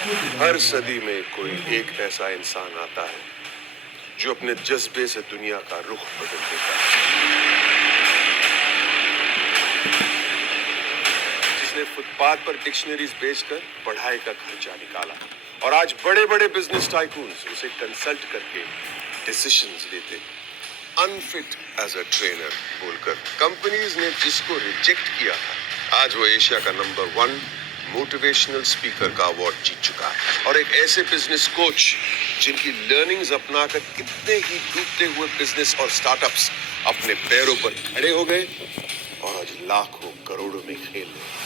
हर सदी में कोई एक ऐसा इंसान आता है जो अपने जज्बे से दुनिया का रुख बदल देता है, जिसने फुटपाथ पर डिक्शनरीज बेचकर पढ़ाई का खर्चा निकाला और आज बड़े बड़े बिजनेस टाइकून्स उसे कंसल्ट करके डिसीजंस लेते, अनफिट एज अ ट्रेनर बोलकर कंपनीज ने जिसको रिजेक्ट किया था, आज वो एशिया का नंबर 1 मोटिवेशनल स्पीकर का अवार्ड जीत चुका है। और एक ऐसे बिजनेस कोच जिनकी लर्निंग्स अपनाकर कितने ही डूबते हुए बिजनेस और स्टार्टअप्स अपने पैरों पर खड़े हो गए और आज लाखों करोड़ों में खेल रहे।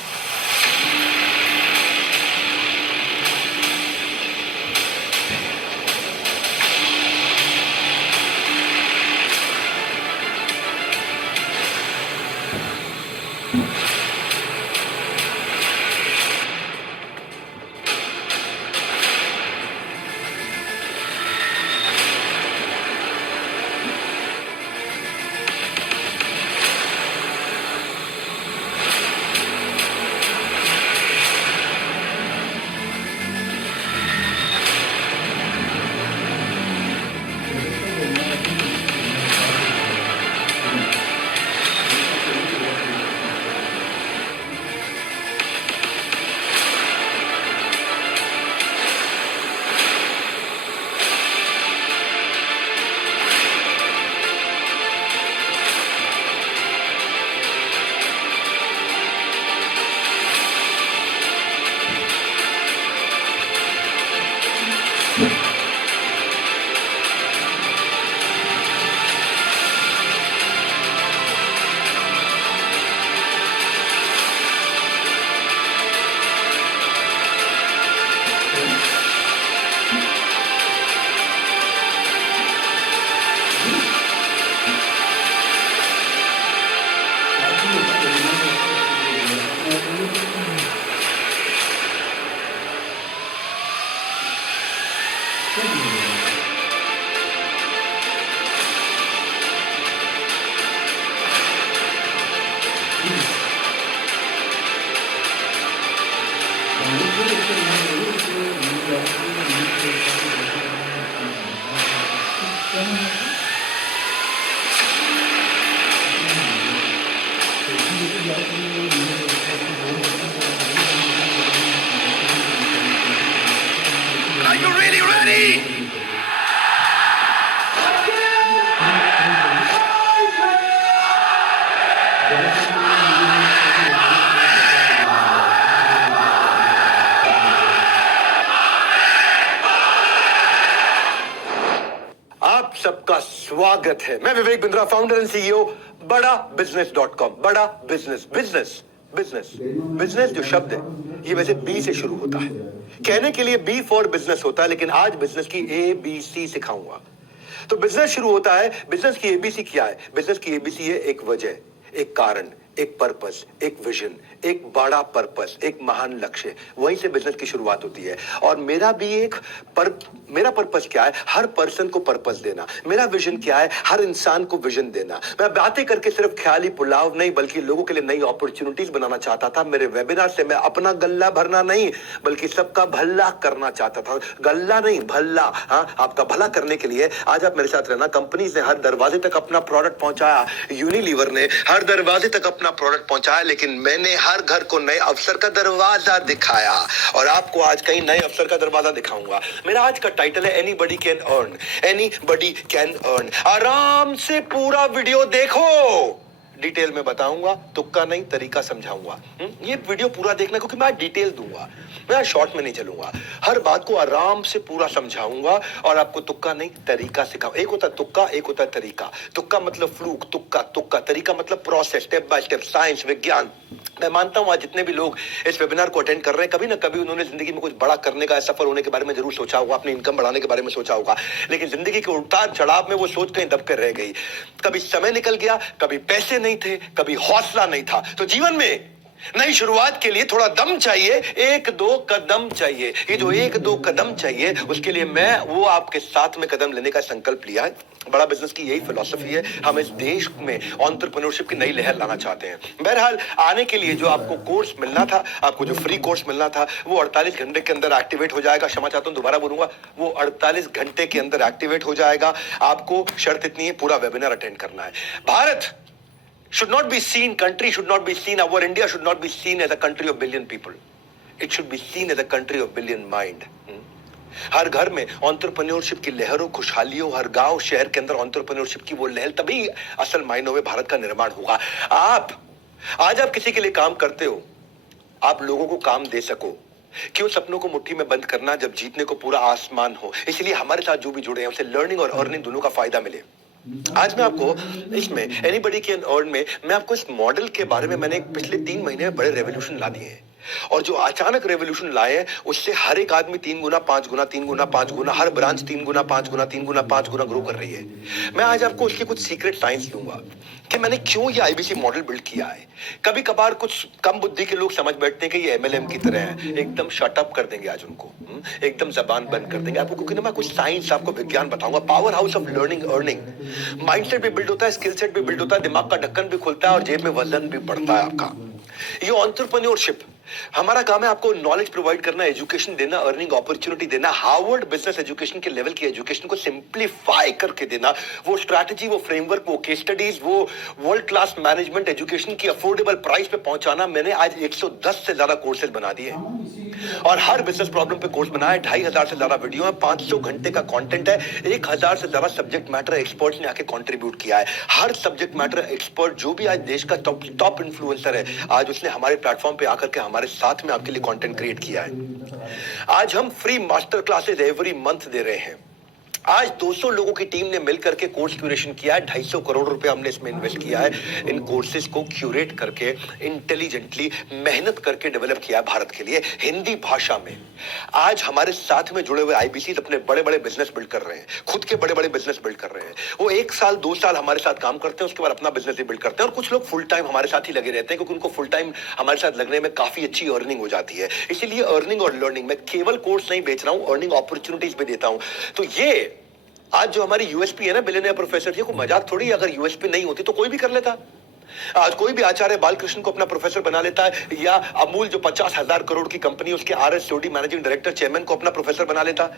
Are you really ready? आप सबका स्वागत है। मैं Vivek Bindra, founder and CEO बड़ा बिजनेस.com। बड़ा बिजनेस बिजनेस बिजनेस बिजनेस जो शब्द है ये वैसे बी से शुरू होता है। कहने के लिए बी फॉर बिजनेस होता है, लेकिन आज बिजनेस की ABC सिखाऊंगा। तो बिजनेस शुरू होता है। बिजनेस की ABC क्या है? बिजनेस की ABC है एक वजह, एक कारण, एक पर्पस, एक विजन, एक बड़ा पर्पस, एक महान लक्ष्य। वहीं से बिजनेस की शुरुआत होती है। और मेरा भी मेरा पर्पस क्या है? हर पर्सन को पर्पस देना। मेरा विजन क्या है? हर इंसान को विजन देना। मैं बातें करके सिर्फ ख्याली पुलाव नहीं, बल्कि लोगों के लिए नई अपॉर्चुनिटीज बनाना चाहता था। मेरे वेबिनार से मैं अपना गल्ला भरना नहीं, बल्कि सबका भला करना चाहता था। गल्ला नहीं, भला। हाँ, आपका भला करने के लिए आज आप मेरे साथ रहना। कंपनीज ने हर दरवाजे तक अपना प्रोडक्ट पहुंचाया, यूनिलीवर ने हर दरवाजे तक अपना प्रोडक्ट पहुंचाया, लेकिन मैंने हर घर को नए अवसर का दरवाजा दिखाया। और आपको आज कहीं नए अवसर का दरवाजा दिखाऊंगा। मेरा आज का टाइटल है anybody can earn. Anybody can earn. आराम से पूरा वीडियो देखो, डिटेल में बताऊंगा, तुक्का नहीं तरीका समझाऊंगा। ये वीडियो पूरा देखना, क्योंकि मैं डिटेल दूंगा, मैं शॉर्ट में नहीं चलूंगा। हर बात को आराम से पूरा समझाऊंगा और आपको तुक्का नहीं तरीका सिखाऊंगा। एक होता है तुक्का, एक होता है तरीका। तुक्का मतलब फ्लूक, तुक्का तुक्का। तरीका मतलब process, step by step, science, विज्ञान। मैं मानता हूं आज जितने भी लोग इस वेबिनार को अटेंड कर रहे हैं, कभी ना कभी उन्होंने जिंदगी में कुछ बड़ा करने का, सफल होने के बारे में जरूर सोचा होगा, अपनी इनकम बढ़ाने के बारे में सोचा होगा, लेकिन जिंदगी के उतार चढ़ाव में वो सोच कहीं दब कर रह गई। कभी समय निकल गया, कभी पैसे नहीं थे, कभी हौसला नहीं था। तो जीवन में नई शुरुआत के लिए थोड़ा दम चाहिए, एक दो कदम चाहिए। ये जो एक दो कदम चाहिए, उसके लिए मैं वो आपके साथ में कदम लेने का संकल्प लिया है। बड़ा बिजनेस की यही फिलॉसफी है। हम इस देश में एंटरप्रेन्योरशिप की नई लहर लाना चाहते हैं। बहरहाल, आने के लिए जो आपको कोर्स मिलना था, आपको जो फ्री कोर्स मिलना था, वो 48 घंटे के अंदर एक्टिवेट हो जाएगा। क्षमा चाहता हूं, दोबारा बोलूंगा, वो 48 घंटे के अंदर एक्टिवेट हो जाएगा। आपको शर्त इतनी है, पूरा वेबिनार अटेंड करना है। Bharat should not be seen, country should not be seen, our India should not be seen as a country of billion people. It should be seen as a country of billion mind. हर घर में entrepreneurship की लहरों, खुशहालियों, हर गांव शहर के अंदर entrepreneurship की वो लहर, तभी असल मायनों में भारत का निर्माण होगा। आज आप किसी के लिए काम करते हो, आप लोगों को काम दे सको। क्यों सपनों को मुट्ठी में बंद करना जब जीतने को पूरा आसमान हो। इसलिए हमारे साथ जो भी जुड़े हैं, उसे लर्निंग और अर्निंग दोनों का फायदा मिले। आज मैं आपको इसमें एनीबडी कैन अर्न में मैं आपको इस मॉडल के बारे में, मैंने पिछले 3 महीने में बड़े रेवोल्यूशन ला दिए हैं। और जो अचानक रेवोल्यूशन लाए हैं, उससे हर एक आदमी 3 गुना 5 गुना 3 गुना 5 गुना, हर ब्रांच 3 गुना 5 गुना 3 गुना 5 गुना ग्रो कर रही है। मैं आज आपको उसके कुछ सीक्रेट साइंस दूंगा कि मैंने क्यों ये आईबीसी मॉडल बिल्ड किया है। कभी कभार कुछ कम बुद्धि के लोग समझ बैठते हैं कि ये एमएलएम की तरह है, एकदम शट अप कर देंगे आज उनको, एकदम जबान बंद कर देंगे आपको, क्योंकि मैं कुछ साइंस, आपको विज्ञान बताऊंगा। Power house of learning earning. Mindset भी बिल्ड होता है, स्किल सेट भी बिल्ड होता है, दिमाग का ढक्कन भी खुलता है और जेब में वजन भी बढ़ता है आपका। ये एंटरप्रेन्योरशिप, हमारा काम है आपको नॉलेज प्रोवाइड करना, एजुकेशन देना, अर्निंग अपॉर्चुनिटी देना, हार्वर्ड बिजनेस एजुकेशन के लेवल की एजुकेशन को सिंप्लीफाई करके देना। वो स्ट्रैटेजी, वो फ्रेमवर्क, वो केस स्टडीज, वो वर्ल्ड क्लास मैनेजमेंट एजुकेशन की अफोर्डेबल प्राइस पे पहुंचाना। मैंने आज 110 से ज्यादा कोर्सेज बना दिए और हर बिजनेस प्रॉब्लम पे कोर्स बनाया। 2500 से ज्यादा वीडियो है, 500 घंटे का कंटेंट है, 1000 से ज्यादा सब्जेक्ट मैटर एक्सपर्ट्स ने आके कंट्रीब्यूट किया है। हर सब्जेक्ट मैटर एक्सपर्ट जो भी आज देश का टॉप इन्फ्लुएंसर है, आज उसने हमारे प्लेटफॉर्म पे आकर के हमारे साथ में आपके लिए कंटेंट क्रिएट किया है। आज हम free master classes every month दे रहे हैं। आज 200 लोगों की टीम ने मिलकर के कोर्स क्यूरेशन किया है। 250 करोड़ रुपए हमने इसमें इन्वेस्ट किया है। इन कोर्सेज को क्यूरेट करके इंटेलिजेंटली मेहनत करके डेवलप किया है भारत के लिए, हिंदी भाषा में। आज हमारे साथ में जुड़े हुए आईबीसी अपने बड़े बड़े बिजनेस बिल्ड कर रहे हैं, खुद के बड़े बड़े बिजनेस बिल्ड कर रहे हैं। वो 1 साल 2 साल हमारे साथ काम करते हैं, उसके बाद अपना बिजनेस भी बिल्ड करते हैं। और कुछ लोग फुल टाइम हमारे साथ ही लगे रहते हैं, क्योंकि उनको फुल टाइम हमारे साथ लगने में काफी अच्छी अर्निंग हो जाती है। इसीलिए अर्निंग और लर्निंग, मैं केवल कोर्स नहीं बेच रहा हूं, अर्निंग अपॉर्चुनिटीज भी देता हूं। तो ये आज जो हमारी यूएसपी है ना, बिलियनियर प्रोफेसर, ये कोई मजाक थोड़ी। अगर यूएसपी नहीं होती तो कोई भी कर लेता। आज कोई भी आचार्य बालकृष्ण को अपना प्रोफेसर बना लेता है, या अमूल जो 50,000 करोड़ की कंपनी, उसके आरएसओडी मैनेजिंग डायरेक्टर चेयरमैन को अपना प्रोफेसर बना लेता।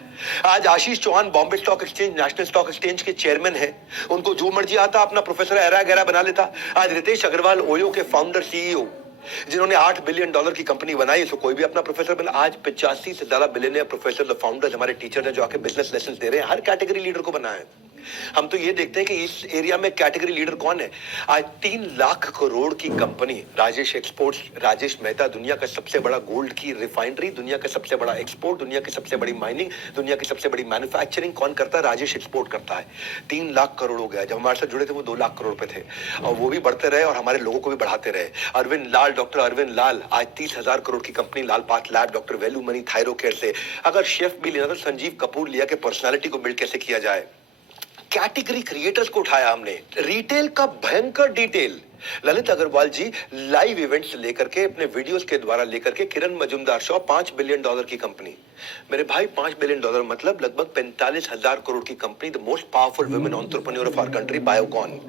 आज Ashish Chauhan Bombay stock exchange, national stock exchange के चेयरमैन है, उनको जो मर्जी आता अपना प्रोफेसर ऐरा गहरा बना लेता। आज रितेश अग्रवाल, ओयो के फाउंडर सीईओ, जिन्होंने $8 बिलियन की कंपनी बनाई, इसको कोई भी अपना प्रोफेसर बना। आज 85 से ज्यादा बिलियनियर प्रोफेसर, फाउंडर्स, हमारे टीचर हैं जो आके बिजनेस लेसन दे रहे हैं। हर कैटेगरी लीडर को बना है। हम तो ये देखते हैं कि इस एरिया में कैटेगरी लीडर कौन है। आज 3 लाख करोड़ की कंपनी राजेश एक्सपोर्ट्स, राजेश मेहता, दुनिया का सबसे बड़ा गोल्ड की रिफाइनरी, दुनिया का सबसे बड़ा एक्सपोर्ट, दुनिया की सबसे बड़ी माइनिंग, दुनिया की सबसे बड़ी मैन्युफैक्चरिंग कौन करता है? राजेश एक्सपोर्ट करता है। 3 लाख करोड़ हो गया। जब हमारे साथ जुड़े थे वो 2 लाख करोड़ पे थे, और वो भी बढ़ते रहे और हमारे लोगों को भी बढ़ाते रहे। अरविंद लाल, डॉक्टर अरविंद लाल, आज 30,000 करोड़ की कंपनी लाल पाथ लैब, डॉक्टर वेलू मनी थायरो केयर से। अगर शेफ भी लेना तो संजीव कपूर लिया कि पर्सनालिटी को बिल्ड कैसे किया जाए। कैटेगरी क्रिएटर्स को उठाया हमने, रिटेल का भयंकर detail. Lalit Agarwal ji live events लेकर के, अपने वीडियोस के द्वारा लेकर के, किरण मजुमदार शो, $5 बिलियन की कंपनी। मेरे भाई, $5 बिलियन मतलब लगभग 45,000 करोड़ की company, the most powerful women entrepreneur of our country, Biocon.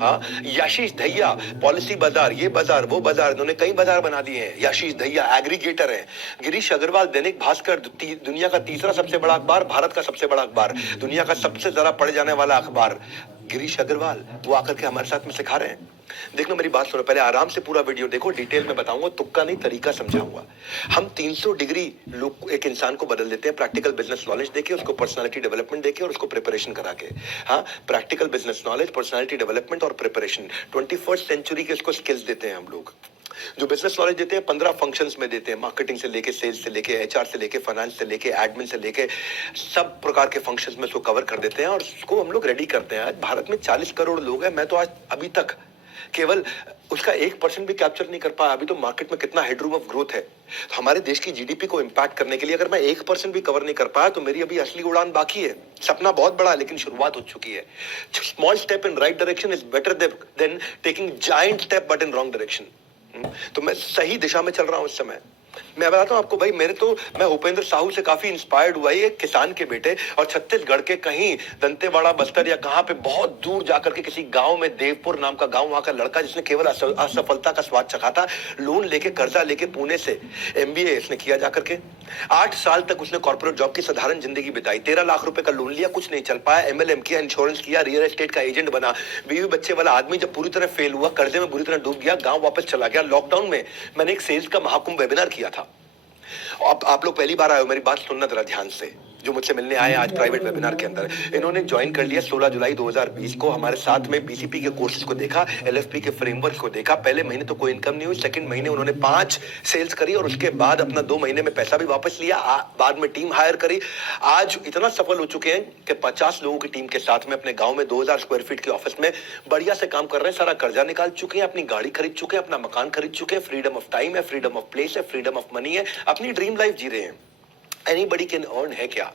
हाँ, याशीष दहिया, पॉलिसी बाजार, ये बाजार, वो बाजार, इन्होंने कई बाजार बना दिए हैं। याशीष दहिया एग्रीगेटर है। गिरीश अग्रवाल, दैनिक भास्कर, दुनिया का तीसरा सबसे बड़ा अखबार, भारत का सबसे बड़ा अखबार, दुनिया का सबसे ज्यादा पढ़े जाने वाला अखबार, गिरीश अग्रवाल, वो आकर के हमारे साथ में सिखा रहे हैं। देखो, मेरी बात सुनो, पहले आराम से पूरा वीडियो देखो, डिटेल में बताऊंगा, तुक्का नहीं, तरीका समझाऊंगा। हम 300 डिग्री लोग एक इंसान को बदल देते हैं, प्रैक्टिकल बिजनेस नॉलेज देके, उसको पर्सनालिटी डेवलपमेंट देके और उसको प्रिपरेशन करा के। हाँ, practical business knowledge, personality development और प्रिपरेशन, 21st सेंचुरी के इसको स्किल्स देते हैं हम लोग। जो बिजनेस नॉलेज देते हैं 15 फंक्शंस में देते हैं, मार्केटिंग से लेके, सेल्स से लेके, एचआर से लेके, फाइनेंस से लेके, एडमिन से लेके, सब प्रकार के फंक्शंस में उसको कवर कर देते हैं और उसको हम लोग रेडी करते हैं। आज भारत में 40 करोड़ लोग हैं, मैं तो आज अभी तक केवल उसका 1% भी कैप्चर नहीं कर पाया। अभी तो मार्केट में कितना हेडरूम ऑफ ग्रोथ है। तो हमारे देश की जीडीपी को इंपैक्ट करने के लिए अगर मैं 1% भी कवर नहीं कर पाया तो मेरी अभी असली उड़ान बाकी है। सपना बहुत बड़ा है लेकिन शुरुआत हो चुकी है। Small step in right direction is better than taking giant step but in wrong direction. तो मैं सही दिशा में चल रहा हूं इस समय। मैं बताता हूं आपको भाई, मैं उपेंद्र साहू से काफी इंस्पायर्ड हुआ। ये किसान के बेटे और छत्तीसगढ़ के कहीं दंतेवाड़ा, बस्तर या कहां पे बहुत दूर जाकर के किसी गांव में, देवपुर नाम का गांव, वहां का लड़का जिसने केवल असफलता का स्वाद चखा था, लोन लेके, कर्जा लेके पुणे से एमबीए इसने किया जाकर के। 8 साल तक उसने कॉर्पोरेट जॉब की साधारण जिंदगी बिताई। 13 लाख रुपए का लोन लिया, कुछ नहीं चल पाया। एमएलएम किया, इंश्योरेंस किया, रियल एस्टेट का एजेंट बना। बीवी बच्चे वाला आदमी जब पूरी तरह फेल हुआ, कर्जे में बुरी तरह डूब गया, गांव वापस चला गया। लॉकडाउन में मैंने एक सेल्स का महाकुंभ वेबिनार किया था। आप लोग पहली बार आए हो, मेरी बात सुनना जरा ध्यान से, जो मुझसे मिलने आए आज प्राइवेट वेबिनार के अंदर। इन्होंने ज्वाइन कर लिया 16 जुलाई 2020 को। हमारे साथ में बीसीपी के कोर्सेज को देखा, एलएफपी के फ्रेमवर्क को देखा। पहले महीने तो कोई इनकम नहीं हुई, सेकंड महीने उन्होंने 5 सेल्स करी और उसके बाद अपना 2 महीने में पैसा भी वापस लिया। बाद में टीम हायर करी। आज इतना सफल हो चुके हैं कि 50 लोगों की टीम के साथ में अपने गांव में 2000 स्क्वायर फीट के ऑफिस में बढ़िया से काम कर रहे हैं। सारा कर्जा निकाल चुके हैं, अपनी गाड़ी खरीद चुके हैं, अपना मकान खरीद चुके हैं। फ्रीडम ऑफ टाइम है, फ्रीडम ऑफ प्लेस है, फ्रीडम ऑफ मनी है, अपनी ड्रीम लाइफ जी रहे हैं। एनीबडी कैन अर्न है क्या?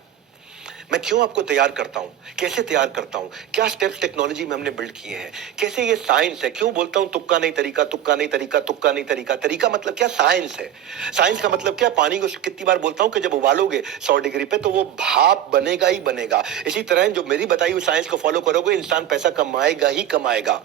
मैं क्यों आपको तैयार करता हूं, कैसे तैयार करता हूं, क्या स्टेप्स टेक्नोलॉजी में हमने बिल्ड किए हैं, कैसे ये साइंस है। क्यों बोलता हूं तुक्का नहीं तरीका, तुक्का नहीं तरीका, तुक्का नहीं तरीका। तरीका मतलब क्या? साइंस है। साइंस का मतलब क्या? पानी को कितनी बार बोलता हूं कि जब उबालोगे 100 डिग्री पे तो वो भाप बनेगा ही बनेगा। इसी तरह जो मेरी बताई हुई साइंस को फॉलो करोगे, इंसान पैसा कमाएगा ही कमाएगा।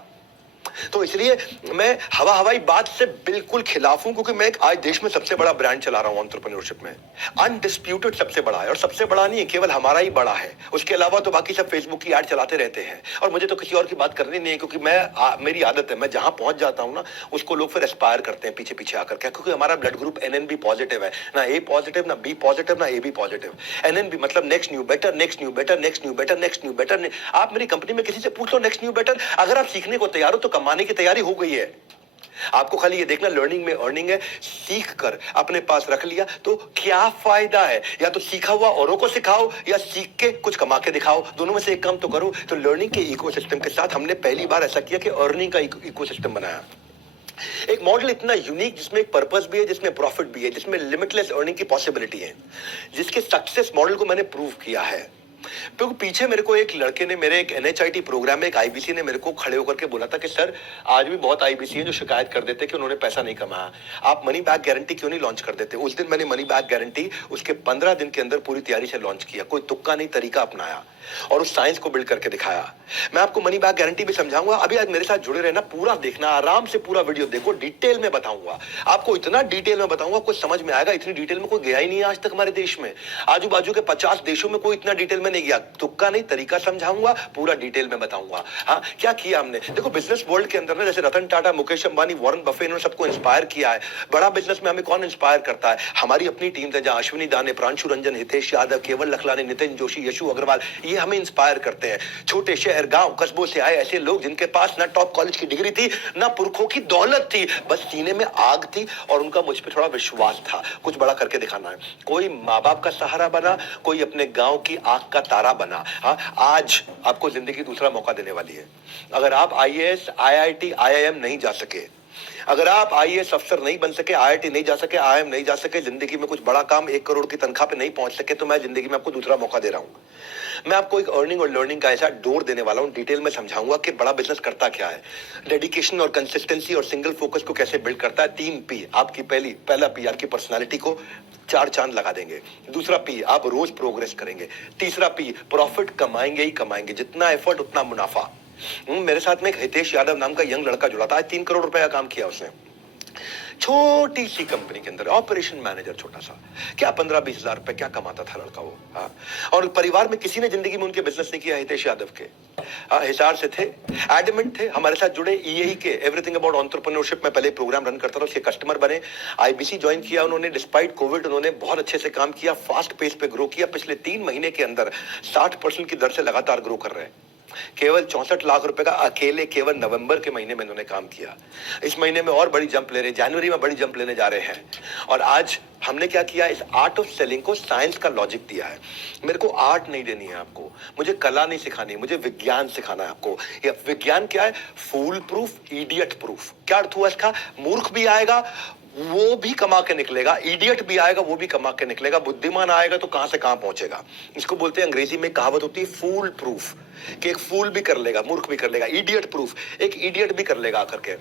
तो इसलिए मैं हवाई बात से बिल्कुल खिलाफ हूं, क्योंकि मैं आज देश में सबसे बड़ा ब्रांड चला रहा हूं एंटरप्रेन्योरशिप में। अनडिस्प्यूटेड सबसे बड़ा है, और सबसे बड़ा नहीं है, केवल हमारा ही बड़ा है। उसके अलावा तो बाकी सब फेसबुक की ऐड चलाते रहते हैं, और मुझे तो किसी और की बात करनी नहीं है, क्योंकि मेरी आदत है, मैं जहां पहुंच जाता हूं ना, उसको लोग फिर एस्पायर करते हैं पीछे पीछे आकर के, क्योंकि हमारा ब्लड ग्रुप एनएनबी पॉजिटिव है। ना ए पॉजिटिव, ना बी पॉजिटिव, ना ए बी पॉजिटिव। एनएनबी मतलब next new better, next new better, next new better, next new better. आप मेरी कंपनी में किसी से पूछ लो नेक्स्ट न्यू बेटर, अगर आप सीखने को तैयार हो तो कमाने की तैयारी हो गई है। आपको खाली ये देखना लर्निंग में अर्निंग है। सीख कर अपने पास रख लिया तो क्या फायदा है? या तो सीखा हुआ औरों को सिखाओ, या सीख के कुछ कमा के दिखाओ। दोनों में से एक काम तो करो। तो लर्निंग के इकोसिस्टम के साथ हमने पहली बार ऐसा किया कि अर्निंग का इकोसिस्टम बनाया। एक मॉडल इतना यूनिक, जिसमें एक पर्पस भी है, जिसमें प्रॉफिट भी है, जिसमें लिमिटलेस अर्निंग की पॉसिबिलिटी है, जिसके सक्सेस मॉडल को मैंने प्रूव किया है। क्योंकि पीछे मेरे को एक लड़के ने, मेरे एक एनएचआईटी प्रोग्राम में एक आईबीसी ने मेरे को खड़े होकर के बोला था कि सर, आज भी बहुत आईबीसी हैं जो शिकायत कर देते कि उन्होंने पैसा नहीं कमाया, आप मनी बैक गारंटी क्यों नहीं लॉन्च कर देते? उस दिन मैंने मनी बैक गारंटी उसके 15 दिन के अंदर पूरी तैयारी से लॉन्च किया। कोई तुक्का नहीं तरीका अपनाया और उस साइंस को बिल्ड करके दिखाया। मैं आपको मनी बैक गारंटी भी समझाऊंगा। अभी आज मेरे साथ जुड़े रहना, पूरा देखना, आराम से पूरा वीडियो देखो, डिटेल में बताऊंगा आपको, इतना डिटेल में बताऊंगा कुछ समझ में आएगा। इतनी डिटेल में कोई गया ही नहीं है आज तक हमारे देश में। आजू बाजू के 50 देशों में कोई इतना डिटेल में नहीं गया। तुक्का नहीं तरीका समझाऊंगा, पूरा डिटेल में बताऊंगा। हाँ, क्या किया हमने? देखो, बिजनेस वर्ल्ड के अंदर ना, जैसे रतन टाटा, मुकेश अंबानी, वॉरेन बफे, इन्होंने सबको इंस्पायर किया है। बड़ा बिजनेस में हमें कौन इंस्पायर करता है? हमारी अपनी टीम है, जहां अश्विनी दाने, प्रांशु रंजन, हितेश यादव, केवल लखलानी, नितिन जोशी, यशु अग्रवाल, ये हमें इंस्पायर करते हैं। छोटे शहर, गांव, कस्बों से आए ऐसे लोग जिनके पास ना टॉप कॉलेज की डिग्री थी, ना पुरखों की दौलत थी, बस सीने में आग थी और उनका मुझ पे थोड़ा विश्वास था, कुछ बड़ा करके दिखाना है। कोई माँ बाप का सहारा बना, कोई अपने गांव की आंख का तारा बना। हाँ, आज आपको जिंदगी दूसरा मौका देने वाली है। अगर आप आईएएस, आईआईटी, आईआईएम नहीं जा सके, अगर आप आईएएस अफसर नहीं बन सके, आईआईटी नहीं जा सके, आईआईएम नहीं जा सके, जिंदगी में कुछ बड़ा काम 1 करोड़ की तनख्वाह पे नहीं पहुंच सके, तो मैं जिंदगी में आपको दूसरा मौका दे रहा हूं। मैं आपको एक अर्निंग और लर्निंग का ऐसा डोर देने वाला हूं, डिटेल में समझाऊंगा कि बड़ा बिजनेस करता क्या है, डेडिकेशन और कंसिस्टेंसी और सिंगल फोकस को कैसे बिल्ड करता है। 3 पी आपकी, पहला पी आपकी पर्सनालिटी को 4 चांद लगा देंगे। दूसरा पी, आप रोज प्रोग्रेस करेंगे। तीसरा पी, प्रॉफिट कमाएंगे ही कमाएंगे, जितना एफर्ट उतना मुनाफा। मेरे साथ में एक हितेश यादव नाम का यंग लड़का जुड़ा था। आज 3 करोड़ रुपए का काम किया उसने, छोटी सी कंपनी के अंदर ऑपरेशन मैनेजर, छोटा सा। क्या 15-20 हजार रुपए क्या कमाता था लड़का वो। हाँ, और परिवार में किसी ने जिंदगी में उनके बिजनेस नहीं किया हितेश यादव के। हिसार से थे, एडमेंट थे, हमारे साथ जुड़े। ईएई के एवरीथिंग अबाउट एंटरप्रेन्योरशिप में पहले प्रोग्राम रन करता था, उसके कस्टमर बने। आईबीसी ज्वाइन किया उन्होंने, डिस्पाइट कोविड उन्होंने बहुत अच्छे से काम किया, फास्ट पेस पे ग्रो किया। पिछले 3 महीने के अंदर 60% की दर से लगातार ग्रो कर रहे हैं। केवल 64 लाख रुपए का अकेले केवल नवंबर के महीने में इन्होंने काम किया। इस महीने में और बड़ी जंप ले रहे हैं, जनवरी में बड़ी जंप लेने जा रहे हैं। और आज हमने क्या किया, इस आर्ट ऑफ सेलिंग को साइंस का लॉजिक दिया है। मेरे को आर्ट नहीं देनी है आपको, मुझे कला नहीं सिखानी, मुझे विज्ञान सिखाना है आपको। ये विज्ञान क्या है? फूल प्रूफ, इडियट प्रूफ। क्या अर्थ हुआ इसका? मूर्ख भी आएगा वो भी कमा के निकलेगा, इडियट भी आएगा वो भी कमा के निकलेगा, बुद्धिमान आएगा तो कहां से कहां पहुंचेगा। इसको बोलते हैं, अंग्रेजी में कहावत होती है फूल प्रूफ, कि एक फूल भी कर लेगा, मूर्ख भी कर लेगा। इडियट प्रूफ, एक इडियट भी कर लेगा आकर के।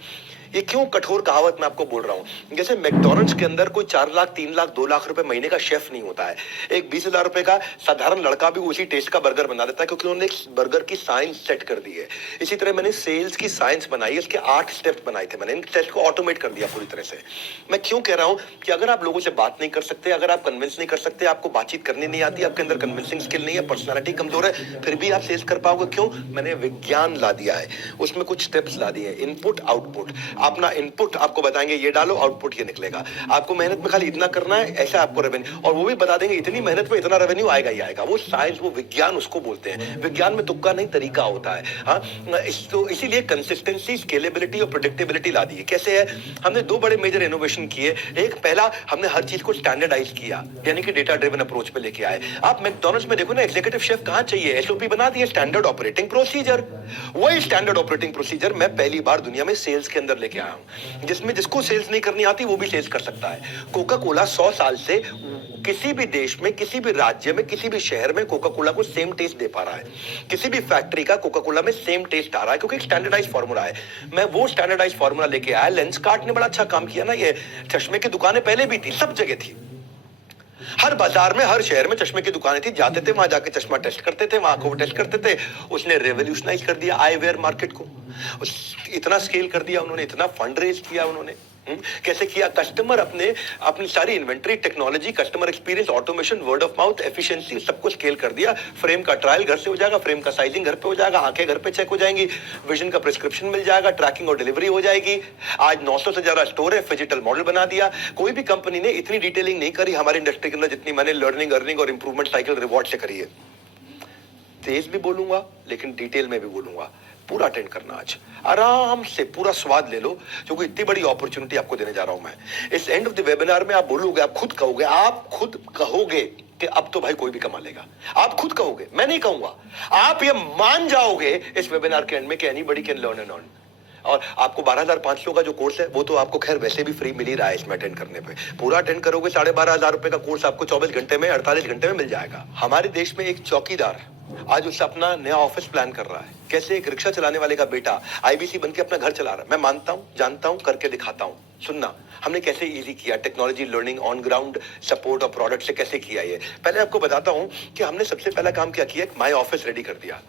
ये क्यों कठोर कहावत मैं आपको बोल रहा हूं? जैसे मैकडॉनल्ड्स के अंदर कोई 4 लाख 3 लाख 2 लाख रुपए महीने का शेफ नहीं होता है। एक 20,000 रुपए का साधारण लड़का भी उसी टेस्ट का बर्गर बना देता है, क्योंकि उन्होंने एक बर्गर की साइंस सेट कर दी है। इसी तरह मैंने सेल्स की साइंस बनाई है, इसके 8 स्टेप्स बनाए थे मैंने, इन स्टेप्स को ऑटोमेट कर दिया पूरी तरह से। मैं क्यों कह रहा हूं कि अगर आप लोगों से बात नहीं कर सकते, अगर आप कन्विंस नहीं कर सकते, आपको बातचीत करनी नहीं आती, आपके अंदर कन्विंसिंग स्किल नहीं है, पर्सनालिटी कमजोर है, फिर भी आप सेल्स कर पाओगे। क्यों? मैंने विज्ञान ला दिया है, उसमें कुछ स्टेप्स ला दिए, इनपुट आउटपुट। अपना इनपुट आपको बताएंगे ये डालो, आउटपुट ये निकलेगा। आपको मेहनत में खाली इतना करना है, ऐसा आपको रेवेन्यू, और वो भी बता देंगे इतनी मेहनत में इतना रेवेन्यू आएगा ही आएगा। वो साइंस, वो विज्ञान उसको बोलते हैं। विज्ञान में तुक्का नहीं, तरीका होता है। हाँ, तो इसीलिए कंसिस्टेंसी, स्केलेबिलिटी और प्रेडिक्टेबिलिटी ला दी है। कैसे है? हमने 2 बड़े मेजर इनोवेशन किए। एक, पहला, हमने हर चीज को स्टैंडर्डाइज किया, यानी कि डेटा ड्रिवन अप्रोच पे लेके आए। आप मैकडॉनल्ड्स में देखो ना, एग्जीक्यूटिव शेफ कहां चाहिए? एसओपी बना दिए, स्टैंडर्ड ऑपरेटिंग प्रोसीजर। वही स्टैंडर्ड ऑपरेटिंग प्रोसीजर मैं पहली बार दुनिया में सेल्स के अंदर लेके आया हूं, जिसमें जिसको सेल्स नहीं करनी आती वो भी सेल्स कर सकता है। कोका कोला 100 साल से किसी भी देश में, किसी भी राज्य में, किसी भी शहर में कोका कोला को सेम टेस्ट दे पा रहा है। किसी भी फैक्ट्री का कोका कोला में सेम टेस्ट आ रहा है, क्योंकि स्टैंडर्डाइज फार्मूला है। मैं वो स्टैंडर्डाइज फार्मूला लेके आया। लेंसकार्ट ने बड़ा अच्छा काम किया ना। ये चश्मे की दुकानें पहले भी थी, सब जगह थी, हर बाजार में, हर शहर में चश्मे की दुकानें थी। जाते थे वहां, जाके चश्मा टेस्ट करते थे, वहां को टेस्ट करते थे। उसने रेवोल्यूशनाइज कर दिया आई वेयर मार्केट को। इतना स्केल कर दिया उन्होंने, इतना फंड रेज किया उन्होंने। कैसे किया? कस्टमर अपनी सारी inventory, technology, customer experience, automation, word of mouth, efficiency, सबको स्केल कर दिया। फ्रेम का ट्रायल घर से हो जाएगा, फ्रेम का साइजिंग घर पे हो जाएगा, आंखें घर पे चेक हो जाएंगी, विजन का प्रिस्क्रिप्शन मिल जाएगा, ट्रैकिंग और डिलीवरी हो जाएगी। आज 900 से ज्यादा स्टोर है, डिजिटल मॉडल बना दिया। कोई भी कंपनी ने इतनी डिटेलिंग नहीं करी हमारी इंडस्ट्री के अंदर जितनी मैंने लर्निंग, अर्निंग और इंप्रूवमेंट साइकिल रिवॉर्ड से करी है। तेज भी बोलूंगा लेकिन डिटेल में भी बोलूंगा। पूरा अटेंड करना, आज आराम से पूरा स्वाद ले लो, क्योंकि इतनी बड़ी अपॉर्चुनिटी आपको देने जा रहा हूं मैं। इस एंड ऑफ द वेबिनार में आप बोलोगे, आप खुद कहोगे कि अब तो भाई कोई भी कमा लेगा। आप खुद कहोगे, मैं नहीं कहूंगा। आप ये मान जाओगे इस वेबिनार के एंड में कि anybody can learn and earn. और आपको 12,500 का जो कोर्स है वो तो आपको खैर वैसे भी फ्री मिल ही रहा है इसमें अटेंड करने पे। पूरा अटेंड करोगे 12,500 रुपए का कोर्स आपको 24 घंटे में, 48 घंटे में मिल जाएगा। हमारे देश में एक चौकीदार है, आज उससे अपना नया ऑफिस प्लान कर रहा है। कैसे? एक रिक्शा चलाने वाले का बेटा आईबीसी बनके अपना घर चला रहा है। मैं मानता हूं, जानता हूं, करके दिखाता हूं। सुनना, हमने कैसे इजी किया, technology, learning, on ground support और प्रोडक्ट से कैसे किया। ये पहले आपको बताता हूं कि हमने सबसे पहला काम क्या किया, माई ऑफिस रेडी कर दिया।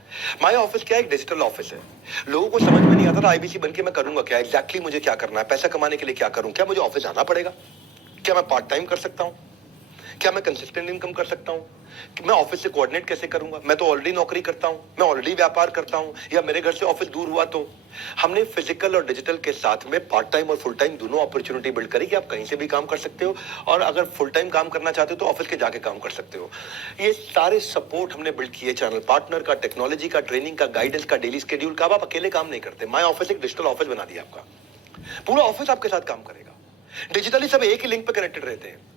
माई ऑफिस क्या है? एक डिजिटल ऑफिस है। लोगों को समझ में नहीं आता था आईबीसी बनके मैं करूंगा क्या, एग्जैक्टली मुझे क्या करना है, पैसा कमाने के लिए क्या करूं, क्या मुझे ऑफिस आना पड़ेगा, क्या मैं पार्ट टाइम कर सकता हूं, क्या मैं कंसिस्टेंट इनकम कर सकता हूं, कि मैं ऑफिस से कोऑर्डिनेट कैसे करूंगा, मैं तो ऑलरेडी नौकरी करता हूं, मैं ऑलरेडी व्यापार करता हूं, या मेरे घर से ऑफिस दूर हुआ तो। हमने फिजिकल और डिजिटल के साथ में पार्ट टाइम और फुल टाइम दोनों अपॉर्चुनिटी बिल्ड करी कि आप कहीं से भी काम कर सकते हो, और अगर फुल टाइम काम करना चाहते हो तो ऑफिस के जाके काम कर सकते हो। ये सारे सपोर्ट हमने बिल्ड किए, चैनल पार्टनर का, टेक्नोलॉजी का, ट्रेनिंग का, गाइडेंस का, डेली शेड्यूल का। आप अकेले काम नहीं करते। माई ऑफिस एक डिजिटल ऑफिस बना दिया आपका, पूरा ऑफिस आपके साथ काम करेगा। डिजिटली सब एक ही लिंक पे कनेक्टेड रहते हैं।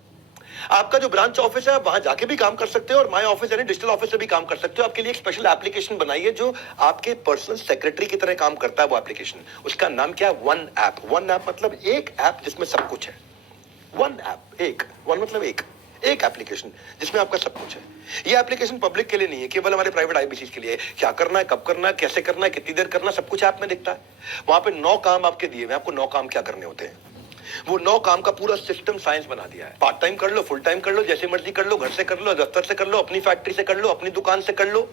आपका जो ब्रांच ऑफिस है वहां जाके भी काम कर सकते हो, और माई ऑफिस यानी डिजिटल ऑफिस से भी काम कर सकते हो। आपके लिए एक स्पेशल एप्लीकेशन बनाई है जो आपके पर्सनल सेक्रेटरी की तरह काम करता है। वो एप्लीकेशन, उसका नाम क्या है? One app. वन ऐप मतलब एक ऐप जिसमें सब कुछ है। वन ऐप, एक, वन मतलब एक एप्लीकेशन जिसमें आपका सब कुछ है। ये एप्लीकेशन पब्लिक के लिए नहीं है, केवल हमारे प्राइवेट आईबीसी के लिए है। क्या करना है, कब करना है, कैसे करना है, कितनी देर करना, सब कुछ ऐप में दिखता है। वहां पे 9 काम आपके दिए हुए, आपको 9 काम क्या करने होते हैं। वो 9 काम का पूरा सिस्टम साइंस बना दिया है। पार्ट टाइम कर लो, फुल टाइम कर लो, जैसे मर्जी कर लो, घर से कर लो, दफ्तर से कर लो, अपनी फैक्ट्री से कर लो, अपनी दुकान से कर लो,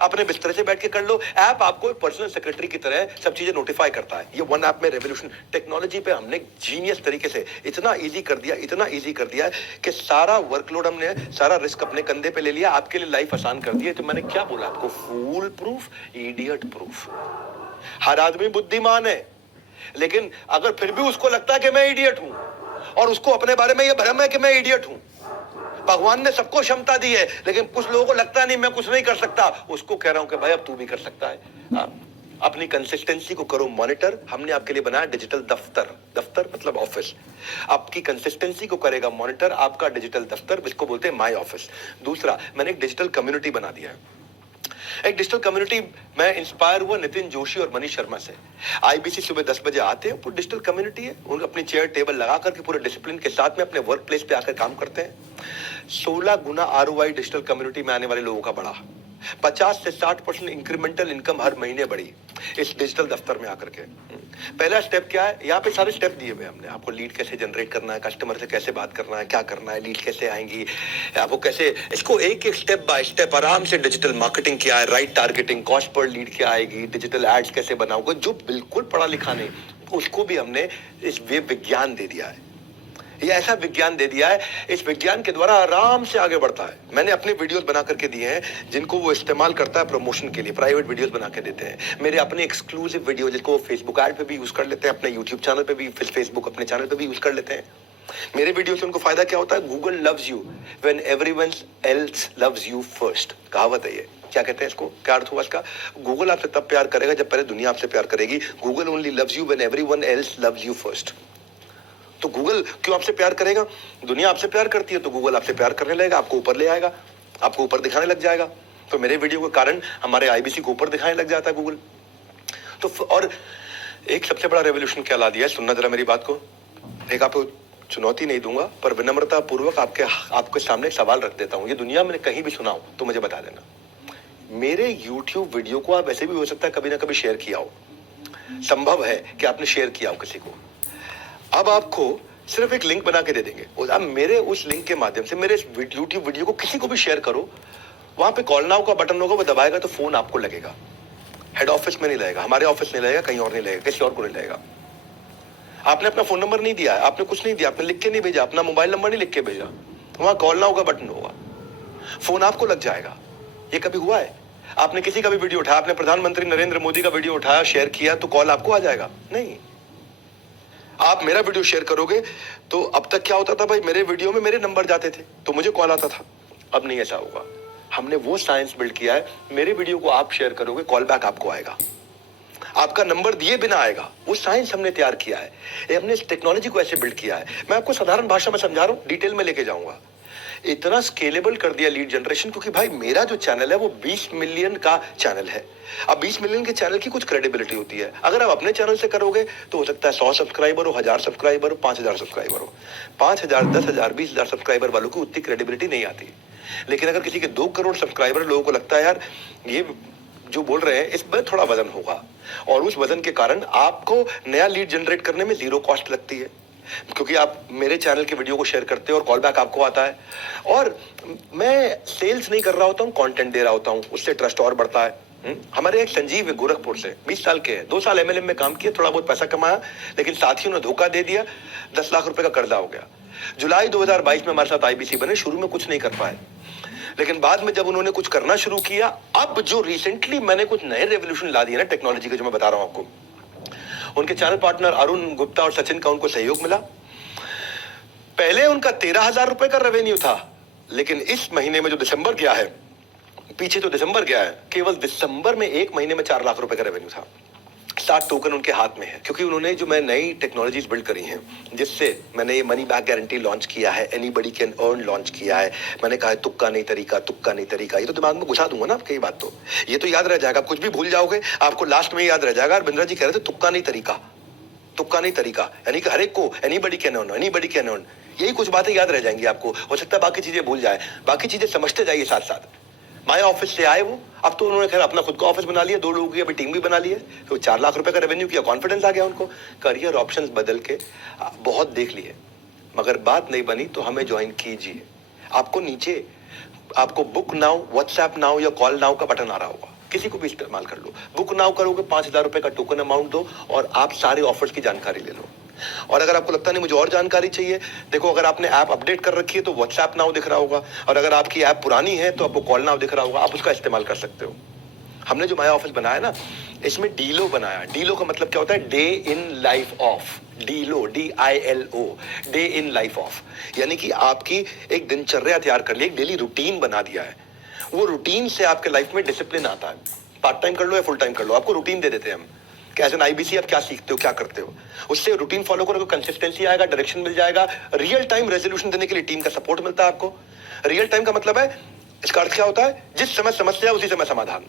अपने बिस्तर से बैठ के कर लो। ऐप आपको पर्सनल सेक्रेटरी की तरह सब चीजें नोटिफाई करता है। ये वन ऐप में रेवोल्यूशन, टेक्नोलॉजी पे हमने जीनियस तरीके से इतना इजी कर दिया, इतना इजी कर दिया कि सारा वर्कलोड हमने, सारा रिस्क अपने कंधे पे ले लिया, आपके लिए लाइफ आसान कर दी है। तो मैंने क्या बोला आपको? फूल प्रूफ, इडियट प्रूफ। हर आदमी बुद्धिमान है, लेकिन अगर फिर भी उसको लगता है कि मैं इडियट हूं, और उसको अपने बारे में यह भ्रम है कि मैं इडियट हूं। भगवान ने सबको क्षमता दी है, लेकिन कुछ लोगों को लगता नहीं मैं कुछ नहीं कर सकता। उसको कह रहा हूं कि भाई अब तू भी कर सकता है। अपनी कंसिस्टेंसी को करो मॉनिटर। हमने आपके लिए बनाया डिजिटल दफ्तर। दफ्तर मतलब ऑफिस। आपकी कंसिस्टेंसी को करेगा मॉनिटर आपका डिजिटल दफ्तर, जिसको बोलते हैं माई ऑफिस। दूसरा, मैंने एक डिजिटल कम्युनिटी बना दिया है। एक डिजिटल कम्युनिटी, मैं इंस्पायर हुआ नितिन जोशी और मनीष शर्मा से। आईबीसी सुबह 10 बजे आते हैं, पूरी डिजिटल कम्युनिटी है, उन अपनी चेयर टेबल लगा करके पूरे डिसिप्लिन के साथ में अपने वर्क प्लेस पे आकर काम करते हैं। 16 गुना ROI डिजिटल कम्युनिटी में आने वाले लोगों का बढ़ा। 50 से 60% इंक्रीमेंटल इनकम हर महीने बढ़ी। इस डिजिटल दफ्तर में आकर के। पहला स्टेप क्या है, यहाँ पे सारे स्टेप दिए हुए हमने आपको। लीड कैसे जनरेट करना है, कस्टमर से कैसे बात करना है, क्या करना है, लीड कैसे आएंगी, आपको कैसे इसको एक एक स्टेप बाय स्टेप आराम से डिजिटल मार्केटिंग क्या है, right targeting, cost per lead क्या आएगी, डिजिटल एड्स कैसे बनाओगे, जो बिल्कुल पढ़ा लिखा नहीं उसको भी हमने इस वे विज्ञान दे दिया है। ये ऐसा विज्ञान दे दिया है, इस विज्ञान के द्वारा आराम से आगे बढ़ता है। मैंने अपने वीडियोस बना करके दिए हैं जिनको वो इस्तेमाल करता है प्रमोशन के लिए, प्राइवेट वीडियोस बना के देते हैं। मेरे अपने एक्सक्लूसिव वीडियो जिसको वो फेसबुक ऐड पे भी यूज कर लेते हैं, अपने यूट्यूब चैनल पे भी, फेसबुक अपने चैनल पे भी यूज कर लेते हैं। मेरे वीडियो से उनको फायदा क्या होता है, Google loves you when everyone else loves you first. कहावत है ये, क्या कहते हैं इसको, क्या अर्थ हुआ इसका? गूगल आपसे तब प्यार करेगा जब पहले दुनिया आपसे प्यार करेगी। Google only loves you when everyone else loves you first. तो गूगल क्यों आपसे प्यार करेगा? दुनिया आपसे प्यार करती है तो गूगल आपसे प्यार करने लगेगा, आपको ऊपर ले आएगा, आपको ऊपर दिखाने लग जाएगा। तो मेरे वीडियो के कारण हमारे आईबीसी को ऊपर दिखाने लग जाता है गूगल। तो और एक सबसे बड़ा रेवोल्यूशन क्या ला दिया है, सुनना जरा मेरी बात को। एक आपको चुनौती नहीं दूंगा पर विनम्रता पूर्वक आपके सामने सवाल रख देता हूं। ये दुनिया मैंने कहीं भी सुना हो तो मुझे बता देना। मेरे YouTube वीडियो को आप ऐसे भी हो सकता है कभी ना कभी शेयर किया हो, संभव है कि आपने शेयर किया हो किसी को। अब आपको सिर्फ एक लिंक बना के दे देंगे, अब मेरे उस लिंक के माध्यम से मेरे YouTube वीडियो को किसी को भी शेयर करो, वहां पे कॉल नाउ का बटन होगा, वो दबाएगा तो फोन आपको लगेगा। हेड ऑफिस में नहीं लगेगा, हमारे ऑफिस नहीं लगेगा, कहीं और नहीं लगेगा, किसी और को नहीं लगेगा। आपने अपना फोन नंबर नहीं दिया है, आपने कुछ नहीं दिया, आपने लिख के नहीं भेजा, अपना मोबाइल नंबर नहीं लिख के भेजा, वहां कॉल नाउ का बटन होगा, फोन आपको लग जाएगा। ये कभी हुआ है? आपने किसी का भी वीडियो उठाया, आपने प्रधानमंत्री नरेंद्र मोदी का वीडियो उठाया, शेयर किया तो कॉल आपको आ जाएगा? नहीं। आप मेरा वीडियो शेयर करोगे तो अब तक क्या होता था भाई, मेरे वीडियो में मेरे नंबर जाते थे तो मुझे कॉल आता था। अब नहीं ऐसा होगा। हमने वो साइंस बिल्ड किया है, मेरे वीडियो को आप शेयर करोगे, कॉल बैक आपको आएगा, आपका नंबर दिए बिना आएगा। वो साइंस हमने तैयार किया है, हमने इस टेक्नोलॉजी को ऐसे बिल्ड किया है। मैं आपको साधारण भाषा में समझा रहा हूं, डिटेल में लेके जाऊंगा। इतना स्केलेबल कर दिया लीड जनरेशन, क्योंकि भाई मेरा जो चैनल है वो 20 मिलियन का चैनल है। अब 20 मिलियन के चैनल की कुछ क्रेडिबिलिटी होती है। अगर आप अपने चैनल से करोगे तो हो सकता है 100 सब्सक्राइबर हो, 1000 सब्सक्राइबर हो, 5000 सब्सक्राइबर हो। 5000, 10,000, 20,000 सब्सक्राइबर वालों की उतनी क्रेडिबिलिटी नहीं आती। लेकिन अगर किसी के 2 करोड़ सब्सक्राइबर, लोगों को लगता है यार ये जो बोल रहे हैं इसमें थोड़ा वजन होगा, और उस वजन के कारण आपको नया लीड जनरेट करने में 0 कॉस्ट लगती है, क्योंकि आप मेरे चैनल के वीडियो को शेयर करते हो और कॉल बैक आपको आता है। और मैं सेल्स नहीं कर रहा होता हूँ, कंटेंट दे रहा होता हूँ, उससे ट्रस्ट और बढ़ता है। हमारे एक संजीव है गोरखपुर से, 20 साल के हैं, 2 साल MLM में काम किया, थोड़ा बहुत पैसा कमाया, लेकिन साथियों ने धोखा दे दिया, 10 लाख रुपए का कर्जा हो गया। जुलाई 2022 में हमारे साथ आईबीसी बने, शुरू में कुछ नहीं कर पाए, लेकिन बाद में जब उन्होंने कुछ करना शुरू किया, अब जो रिसेंटली मैंने कुछ नए रेवोल्यूशन ला दिए ना टेक्नोलॉजी के, जो मैं बता रहा हूं आपको, उनके चैनल पार्टनर अरुण गुप्ता और सचिन का उनको सहयोग मिला। पहले उनका 13,000 रुपए का रेवेन्यू था, लेकिन इस महीने में जो दिसंबर गया है, पीछे तो दिसंबर गया है, केवल दिसंबर में 1 महीने में 4 लाख रुपए का रेवेन्यू था। 7 टोकन उनके हाथ में है, क्योंकि उन्होंने जो मैं नई टेक्नोलॉजीज बिल्ड करी हैं, जिससे मैंने ये मनी बैक गारंटी लॉन्च किया है, एनीबडी कैन अर्न लॉन्च किया है। मैंने कहा है तुक्का नहीं तरीका, तुक्का नहीं तरीका। ये तो दिमाग में घुसा दूंगा ना आपके, ये बात तो ये तो याद रह जाएगा। आप कुछ भी भूल जाओगे, आपको लास्ट में याद रह जाएगा। और बिंद्रा जी कह रहे थे तुक्का नहीं तरीका, तुक्का नहीं तरीका, यानी कि हर एक को anybody can earn, anybody can earn, यही कुछ बातें याद रह जाएंगी आपको। हो सकता है बाकी चीजें भूल जाए, बाकी चीजें समझते जाइए साथ साथ। माया ऑफिस से आए वो, अब तो उन्होंने खैर अपना खुद का ऑफिस बना लिया, 2 लोगों की अभी टीम भी बना ली है, तो 4 लाख रुपए का रेवेन्यू किया, कॉन्फिडेंस आ गया उनको। करियर ऑप्शंस बदल के बहुत देख लिए, मगर बात नहीं बनी तो हमें ज्वाइन कीजिए। आपको नीचे आपको बुक नाउ, व्हाट्सएप नाउ या कॉल नाउ का बटन आ रहा होगा, किसी को भी इस्तेमाल कर लो। बुक नाउ करोगे, 5,000 रुपए का टोकन अमाउंट दो और आप सारे ऑफर्स की जानकारी ले लो। और अगर आपको लगता नहीं मुझे और जानकारी चाहिए, देखो अगर आपने ऐप अपडेट कर रखी है तो व्हाट्सएप नाउ दिख रहा होगा, और अगर आपकी ऐप पुरानी है तो आपको कॉल नाउ दिख रहा होगा, आप उसका इस्तेमाल कर सकते हो। हमने जो माया ऑफिस बनाया ना, इसमें डीलो बनाया। डीलो का मतलब क्या होता है, day in life of. DILO, DILO, day in life of, यानी कि आपकी एक दिनचर्या तैयार कर ली, एक डेली रूटीन बना दिया है। वो रूटीन से आपके लाइफ में डिसिप्लिन आता है। पार्ट टाइम कर लो या फुल टाइम कर लो, आपको रूटीन दे देते हैं हम कि एज एन IBC आप क्या सीखते हो, क्या करते हो। उससे रूटीन फॉलो करोगे, कंसिस्टेंसी आएगा, डायरेक्शन मिल जाएगा, रियल टाइम रेजोल्यूशन देने के लिए टीम का सपोर्ट मिलता है आपको। रियल टाइम का मतलब है, इसका अर्थ क्या होता है, जिस समय समस्या उसी समय समाधान।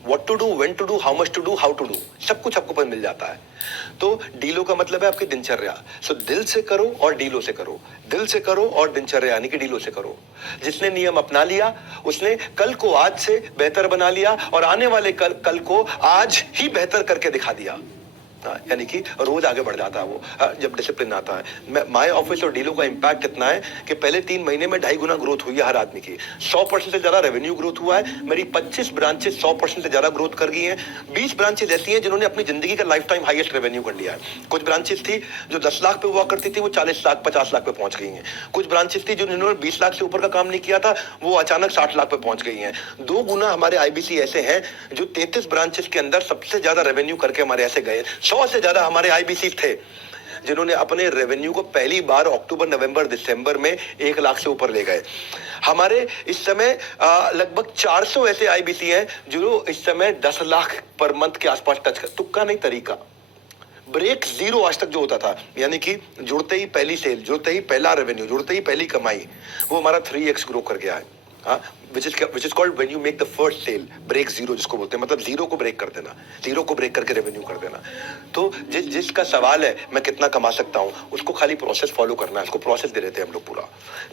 What to do, when to do, how much to do, how to do, सब कुछ आपको पता मिल जाता है। तो डीलों का मतलब है आपकी दिनचर्या। सो दिल से करो और डीलों से करो, दिल से करो और दिनचर्या यानी कि डीलों से करो। जिसने नियम अपना लिया उसने कल को आज से बेहतर बना लिया और आने वाले कल को आज ही बेहतर करके दिखा दिया। यानी कि रोज आगे बढ़ जाता है वो, जब डिसिप्लिन आता है। माय ऑफिस और डीलों का इंपैक्ट इतना है कि पहले 3 महीने में 2.5 गुना ग्रोथ हुई है हर आदमी की। 100% से ज्यादा रेवेन्यू ग्रोथ हुआ है। मेरी 25 ब्रांचेस 100% से ज्यादा ग्रोथ कर गई हैं। 20 ब्रांचेस ऐसी हैं जिन्होंने अपनी जिंदगी का लाइफ टाइम हाईएस्ट रेवेन्यू कर लिया है। कुछ ब्रांचेस थी जो 10 लाख पे हुआ करती थी, वो 40 लाख 50 लाख पे पहुंच गई हैं। कुछ ब्रांचेस थी जिन्होंने 20 लाख से ऊपर का काम नहीं किया था, वो अचानक 60 लाख पे पहुंच गई हैं। 2 गुना हमारे आईबीसी ऐसे हैं जो 33 ब्रांचेस के अंदर सबसे ज्यादा रेवेन्यू करके हमारे ऐसे गए। 100 से ज्यादा हमारे आईबीसी थे जिन्होंने अपने रेवेन्यू को पहली बार अक्टूबर नवंबर दिसंबर में 1 लाख से ऊपर ले गए। हमारे इस समय लगभग 400 ऐसे आईबीसी हैं जो इस समय 10 लाख पर मंथ के आसपास टच कर, तुक्का नहीं तरीका। ब्रेक जीरो आज तक जो होता था, यानी कि जुड़ते ही पहली सेल, जुड़ते ही पहला रेवेन्यू, जुड़ते ही पहली कमाई, वो हमारा 3x ग्रो कर गया है। which is called when you make the first sale, break zero जिसको बोलते हैं, मतलब जीरो को ब्रेक कर देना, जीरो को ब्रेक करके रेवेन्यू कर देना। तो जिसका सवाल है मैं कितना कमा सकता हूँ, उसको खाली प्रोसेस फॉलो करना है। उसको प्रोसेस दे देते हैं हम लोग।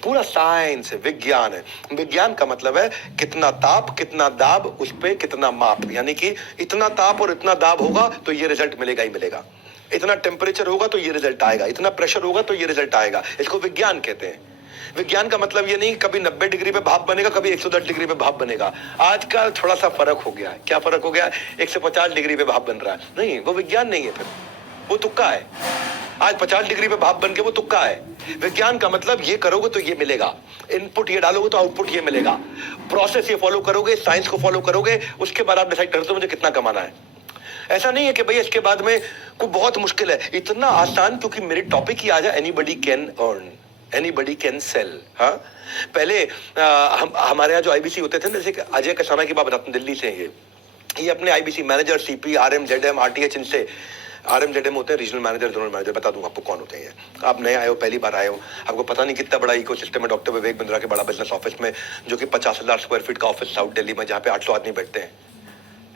पूरा साइंस है, विज्ञान है। विज्ञान का मतलब है कितना ताप, कितना दाब, उस पर कितना माप, यानी कि इतना ताप और इतना दाब होगा तो ये रिजल्ट मिलेगा ही मिलेगा, इतना टेम्परेचर होगा तो ये रिजल्ट आएगा, इतना प्रेशर होगा तो ये रिजल्ट आएगा। इसको विज्ञान कहते हैं। विज्ञान का मतलब ये नहीं कभी 90 डिग्री पे भाप बनेगा, कभी 110 डिग्री पे भाप बनेगा। आज का थोड़ा सा फर्क हो गया है। क्या फर्क हो गया है? 150 डिग्री पे भाप बन रहा है। नहीं, वो विज्ञान नहीं है, फिर वो तुक्का है। आज 50 डिग्री पे भाप बन के वो तुक्का है। विज्ञान का मतलब ये करोगे तो ये मिलेगा, इनपुट ये डालोगे तो आउटपुट ये मिलेगा, प्रोसेस ये फॉलो करोगे, साइंस को फॉलो करोगे, उसके बाद आप डिसाइड करते हो मुझे कितना कमाना है। ऐसा नहीं है कि भैया इसके बाद में कोई बहुत मुश्किल है। इतना आसान, क्योंकि मेरे टॉपिक ही आ जाए, anybody can earn, anybody can sell. हाँ, पहले हमारे यहाँ जो आईबीसी होते थे, जैसे अजय कसाना की बात बताता हूँ, दिल्ली से ये अपने IBC manager, CP, RM, ZM, RTH, इनसे, आरएम जेडएम होते हैं रीजनल मैनेजर, जोनल मैनेजर, बता दूंगा आपको कौन होते हैं। आप नए आए हो, पहली बार आए हो, आपको पता नहीं कितना बड़ा इकोसिस्टम है डॉक्टर विवेक बिंद्रा के बड़ा बिजनेस ऑफिस में, जो कि 50,000 स्क्वायर फीट का ऑफिस साउथ दिल्ली में, जहाँ पे 800 आदमी बैठते हैं।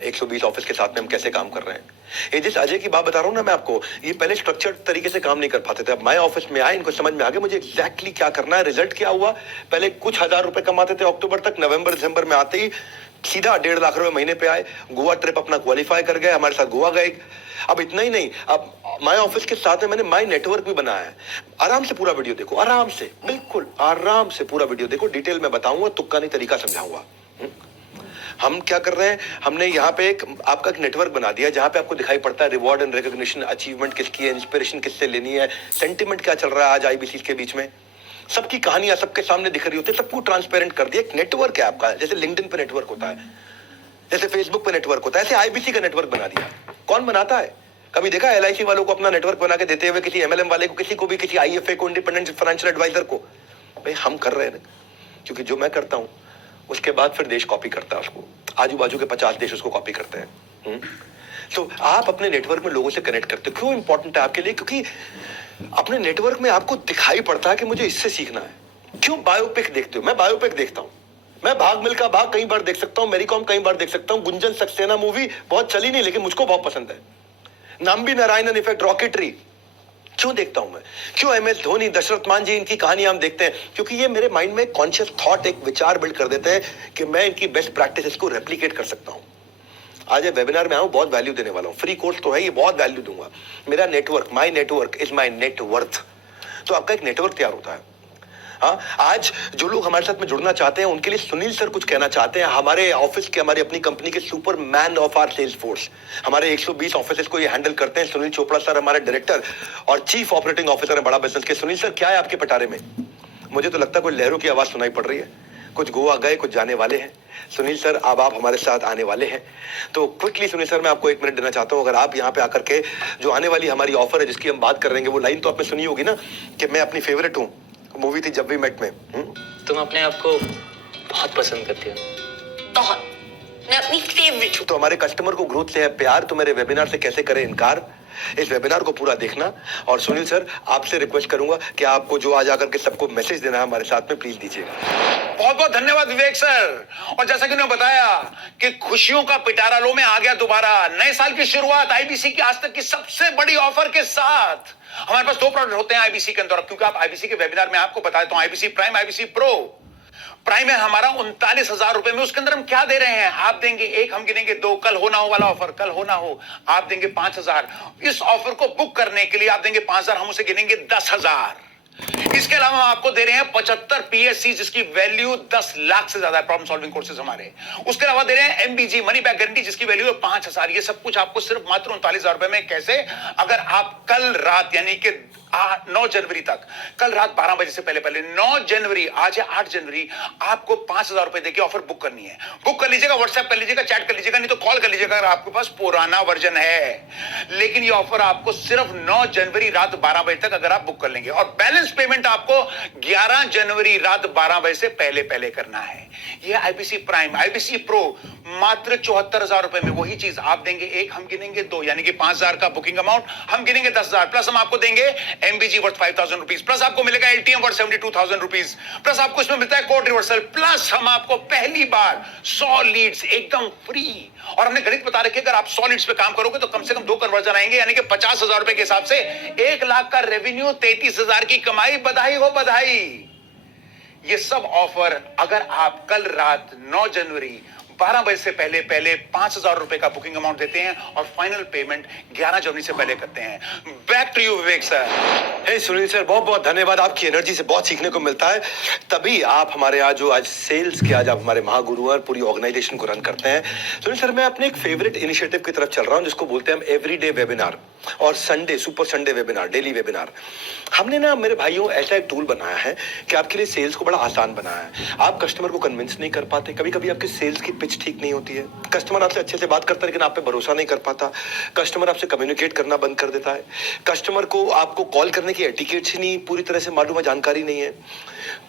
120 ऑफिस के साथ में हम कैसे काम कर रहे हैं। ये जिस अजय की बात बता रहा हूँ ना मैं आपको, ये पहले स्ट्रक्चर्ड तरीके से काम नहीं कर पाते थे। अब मैं ऑफिस में आए, इनको समझ में आ गया मुझे एग्जैक्टली क्या करना है। रिजल्ट क्या हुआ? पहले कुछ 1000 रुपए कमाते थे अक्टूबर तक, नवंबर दिसंबर में आते ही सीधा 1.5 लाख रुपए महीने पे आए। गोवा ट्रिप अपना क्वालिफाई कर गए, हमारे साथ गोवा गए। अब इतना ही नहीं, अब माय ऑफिस के साथ में मैंने माय नेटवर्क भी बनाया है। आराम से पूरा वीडियो देखो, आराम से, बिल्कुल आराम से पूरा वीडियो देखो, डिटेल में बताऊंगा, तुक्का नहीं तरीका समझाऊंगा। हम क्या कर रहे हैं, हमने यहाँ पे आपका एक नेटवर्क बना दिया जहाँ पे आपको दिखाई पड़ता है रिवॉर्ड एंड रिकॉग्निशन, अचीवमेंट किसकी है, इंस्पिरेशन किससे लेनी है, सेंटिमेंट क्या चल रहा है आज आईबीसी के बीच में, सबकी कहानियां सबके सामने दिख रही होती है, सबको ट्रांसपेरेंट कर दिया। एक नेटवर्क है आपका, जैसे लिंक्डइन पे नेटवर्क होता है, जैसे फेसबुक पे नेटवर्क होता है, ऐसे आईबीसी का नेटवर्क बना दिया। कौन बनाता है? कभी देखा एलआईसी वालों को अपना नेटवर्क बना के देते हुए, किसी एमएलएम वाले को, किसी को भी, किसी आईएफए को, इंडिपेंडेंट फाइनेंशियल एडवाइजर को? भाई हम कर रहे हैं, क्योंकि जो मैं करता हूं उसके बाद फिर देश कॉपी करता है उसको, आजू बाजू के 50 देश उसको कॉपी करते हैं। तो आप अपने नेटवर्क में लोगों से कनेक्ट करते हो। क्यों इंपॉर्टेंट है आपके लिए? क्योंकि अपने नेटवर्क में आपको दिखाई पड़ता है कि मुझे इससे सीखना है। क्यों बायोपिक देखते हो? मैं बायोपिक देखता हूं। मैं भाग मिल्खा भाग कई बार देख सकता हूं, मेरी कॉम कई बार देख सकता हूं, गुंजन सक्सेना मूवी बहुत चली नहीं लेकिन मुझको बहुत पसंद है, नाम्बी नारायणन इफेक्ट, रॉकेटरी क्यों देखता हूं मैं? क्यों एमएस धोनी, दशरथ मान जी, इनकी कहानी हम देखते हैं? क्योंकि ये मेरे माइंड में कॉन्शियस थॉट, एक विचार बिल्ड कर देते हैं कि मैं इनकी बेस्ट प्रैक्टिसेस को रेप्लिकेट कर सकता हूं। आज ये वेबिनार में आऊं, बहुत वैल्यू देने वाला हूं, फ्री कोर्स तो है, ये बहुत वैल्यू दूंगा। मेरा network, my network is my net worth. तो आपका एक नेटवर्क तैयार होता है। हाँ, आज जो लोग हमारे साथ में जुड़ना चाहते हैं उनके लिए सुनील सर कुछ कहना चाहते हैं। हमारे ऑफिस के, हमारी अपनी कंपनी के super man of our sales force, हमारे 120 ऑफिस को ये हैंडल करते हैं। सुनील चोपड़ा सर हमारे डायरेक्टर और चीफ ऑपरेटिंग ऑफिसर है बड़ा बिजनेस के। सुनील सर, क्या है आपके पटारे में? मुझे तो लगता है कोई लहरों की आवाज सुनाई पड़ रही है, कुछ गोवा गए, कुछ जाने वाले हैं। सुनील सर, अब आप हमारे साथ आने वाले हैं, तो क्विकली सुनील सर मैं आपको 1 मिनट देना चाहता हूं। अगर आप यहाँ पे आकर के जो आने वाली हमारी ऑफर है जिसकी हम बात कर रहे हैं, वो लाइन तो आपने सुनी होगी ना कि मैं अपनी फेवरेट हूँ, मूवी थी जब वी मेट में। तुम अपने आप को बहुत पसंद करती हो। बहुत, मैं अपनी फेवरेट हूँ। तो हमारे कस्टमर को ग्रोथ से है प्यार, तो मेरे वेबिनार से कैसे करें इनकार? इस वेबिनार को पूरा देखना। और सुनील सर, आपसे रिक्वेस्ट करूंगा कि आपको जो आज आकर के सबको मैसेज देना है हमारे साथ में, प्लीज दीजिएगा। बहुत बहुत धन्यवाद विवेक सर। और जैसा कि उन्होंने बताया कि खुशियों का पिटारा लो में आ गया दोबारा, नए साल की शुरुआत आईबीसी की आज तक की सबसे बड़ी ऑफर के साथ। हमारे पास 2 प्रोडक्ट होते हैं आईबीसी के अंदर, क्योंकि आप आईबीसी के वेबिनार में आपको बताया तो IBC prime, IBC pro. Prime है हमारा 39,000 रुपए में। उसके अंदर हम क्या दे रहे हैं? आप देंगे 1, हम गिनेंगे 2। कल हो ना हो वाला ऑफर, कल हो ना हो, आप देंगे 5,000। इस ऑफर को बुक करने के लिए आप देंगे 5,000, हम उसे गिनेंगे 10,000। इसके अलावा हम आपको दे रहे हैं 75 पीएससी जिसकी वैल्यू 10 लाख से ज्यादा है, प्रॉब्लम सॉल्विंग कोर्सेज हमारे। उसके अलावा दे रहे हैं एमबीजी मनी बैक गारंटी जिसकी वैल्यू है 5,000। ये सब कुछ आपको सिर्फ मात्र 39,000 रुपए में। कैसे? अगर आप कल रात यानी कि 9 जनवरी तक, कल रात 12 बजे से पहले 9 जनवरी, आज है 8 जनवरी, आपको 5,000 रुपए देके ऑफर बुक करनी है। बुक कर लीजिएगा, व्हाट्सएप कर लीजिएगा, चैट कर लीजिएगा, नहीं तो कॉल कर लीजिएगा अगर आपके पास पुराना वर्जन है। लेकिन ये ऑफर आपको सिर्फ 9 जनवरी रात 12 बजे तक अगर आप बुक कर लेंगे, और बैलेंस पेमेंट आपको 11 जनवरी रात 12 बजे से पहले करना है। यह आईबीसी प्राइम, आईबीसी प्रो मात्र 74,000 रुपए में। वही चीज आप देंगे 1, हम गिनेंगे 2, यानी कि 5,000 का बुकिंग अमाउंट, हम गिनेंगे 10,000, प्लस हम आपको देंगे एमबीजी वर्थ 5,000 रुपीज, प्लस आपको मिलेगा एटीएम वर्थ 72,000 रुपीज, प्लस आपको इसमें मिलता है कोड रिवर्सल, प्लस हम आपको पहली बार 100 लीड्स एकदम फ्री। और हमने गणित बता रखे, अगर आप 100 लीड्स पे काम करोगे तो कम से कम 2 कन्वर्जन आएंगे, यानी कि 50,000 रुपए के हिसाब से 1 लाख का रेवेन्यू, 33,000 की कमाई। बधाई हो बधाई। ये सब ऑफर अगर आप कल रात 9 जनवरी 12 बजे से पहले 5,000 रुपए का बुकिंग अमाउंट देते हैं और फाइनल पेमेंट 11 जनवरी से पहले करते हैं। Back to you Vivek sir. Hey Sunil sir, बहुत बहुत धन्यवाद। आपकी एनर्जी से बहुत सीखने को मिलता है, तभी आप हमारे यहाँ जो आज सेल्स के आज आप हमारे महागुरु और पूरी ऑर्गेनाइजेशन को रन करते हैं। सुनील सर, मैं अपने एक फेवरेट इनिशिएटिव की तरफ चल रहा हूँ जिसको बोलते हैं हम एवरीडे वेबिनार और Sunday super Sunday webinar, daily webinar. हमने ना मेरे भाइयों ऐसा एक टूल बनाया है कि आपके लिए सेल्स को बड़ा आसान बनाया है। आप कस्टमर को कन्विंस नहीं कर पाते, कभी कभी आपकी सेल्स की पिच ठीक नहीं होती है, कस्टमर आपसे अच्छे से बात करता है लेकिन आप पे भरोसा नहीं कर पाता, कस्टमर आपसे कम्युनिकेट करना बंद कर देता है, कस्टमर को आपको कॉल करने की एटिकेट्स ही नहीं पूरी तरह से मालूम है, जानकारी नहीं है।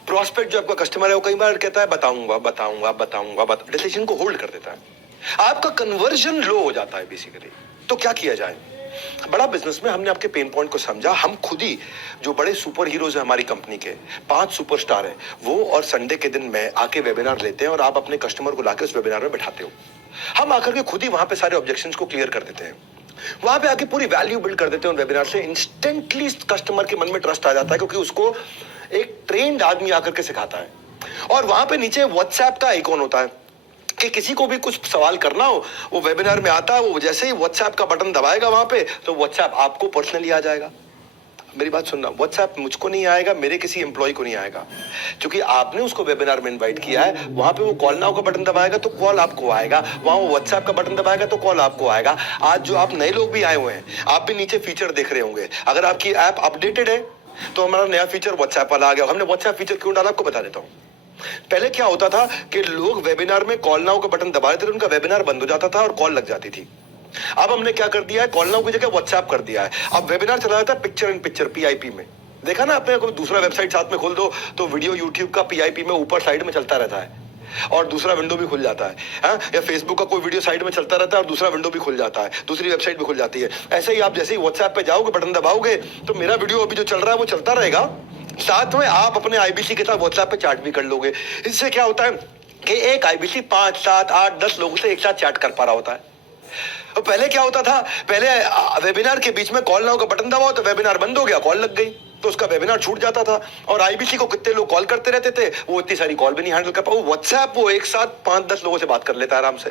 प्रोस्पेक्ट जो आपका कस्टमर है वो कई बार कहता है बताऊंगा, डिसीजन को होल्ड कर देता है, आपका कन्वर्जन लो हो जाता है बेसिकली। तो क्या किया जाए? बड़ा बिजनेस में हमने आपके पेन पॉइंट को समझा। हम खुद ही जो बड़े सुपर हीरोज हैं हमारी कंपनी के, 5 सुपरस्टार हैं वो, और संडे के दिन में आके वेबिनार लेते हैं और आप अपने कस्टमर को लाके उस वेबिनार में बैठाते हो। हम आकर के खुद ही वहां पे सारे ऑब्जेक्शंस को क्लियर कर देते हैं, वहां पे आके पूरी वैल्यू बिल्ड कर देते हैं। वेबिनार से इंस्टेंटली कस्टमर के मन में ट्रस्ट आ जाता है क्योंकि उसको एक ट्रेंड आदमी आकर के सिखाता है। और वहां पे नीचे व्हाट्सएप का आइकॉन होता है कि किसी को भी कुछ सवाल करना हो, वो वेबिनार में आता है, वो जैसे ही व्हाट्सएप का बटन दबाएगा वहां पे, तो व्हाट्सएप आपको पर्सनली आ जाएगा। मेरी बात सुनना, व्हाट्सएप मुझको नहीं आएगा, मेरे किसी एम्प्लॉय को नहीं आएगा, क्योंकि आपने उसको वेबिनार में इनवाइट किया है। वहां पे वो कॉल नाउ का बटन दबाएगा तो कॉल आपको आएगा, वहां वो व्हाट्सएप का बटन दबाएगा तो कॉल आपको आएगा। आज जो आप नए लोग भी आए हुए हैं, आप भी नीचे फीचर देख रहे होंगे, अगर आपकी ऐप अपडेटेड है तो हमारा नया फीचर व्हाट्सएप वाला आ गया। हमने व्हाट्सएप फीचर क्यों डाला आपको बता देता हूँ। पहले क्या होता था कि लोग वेबिनार में कॉल नाउ का बटन दबा देते थे, उनका वेबिनार बंद हो जाता था और कॉल लग जाती थी। अब हमने क्या कर दिया है, कॉल नाउ की जगह व्हाट्सएप कर दिया है। अब वेबिनार चला जाता है पिक्चर इन पिक्चर, पीआईपी में। देखा ना आपने, कोई दूसरा वेबसाइट साथ में खोल दो तो वीडियो यूट्यूब का पीआईपी में ऊपर साइड में चलता रहता है और दूसरा विंडो भी खुल जाता है, या फेसबुक का कोई वीडियो साइड में चलता रहता है और दूसरा विंडो भी खुल जाता है, दूसरी वेबसाइट भी खुल जाती है। ऐसे ही आप जैसे ही व्हाट्सएप पे जाओगे, बटन दबाओगे तो मेरा वीडियो अभी जो चल रहा है वो चलता रहेगा, साथ में आप अपने आईबीसी के साथ व्हाट्सएप पे चैट भी कर लोगे। इससे क्या होता है कि एक आईबीसी 5, 7, 8, 10 लोगों से एक साथ चैट कर पा रहा होता है। तो पहले क्या होता था, पहले वेबिनार के बीच में कॉल नाउ का बटन दबाओ तो वेबिनार बंद हो गया, कॉल लग गई तो उसका वेबिनार छूट जाता था। और आईबीसी को कितने लोग कॉल करते रहते थे, वो इतनी सारी कॉल भी नहीं हैंडल कर पाए। वो व्हाट्सएप वो एक साथ 5-10 लोगों से बात कर लेता है आराम से,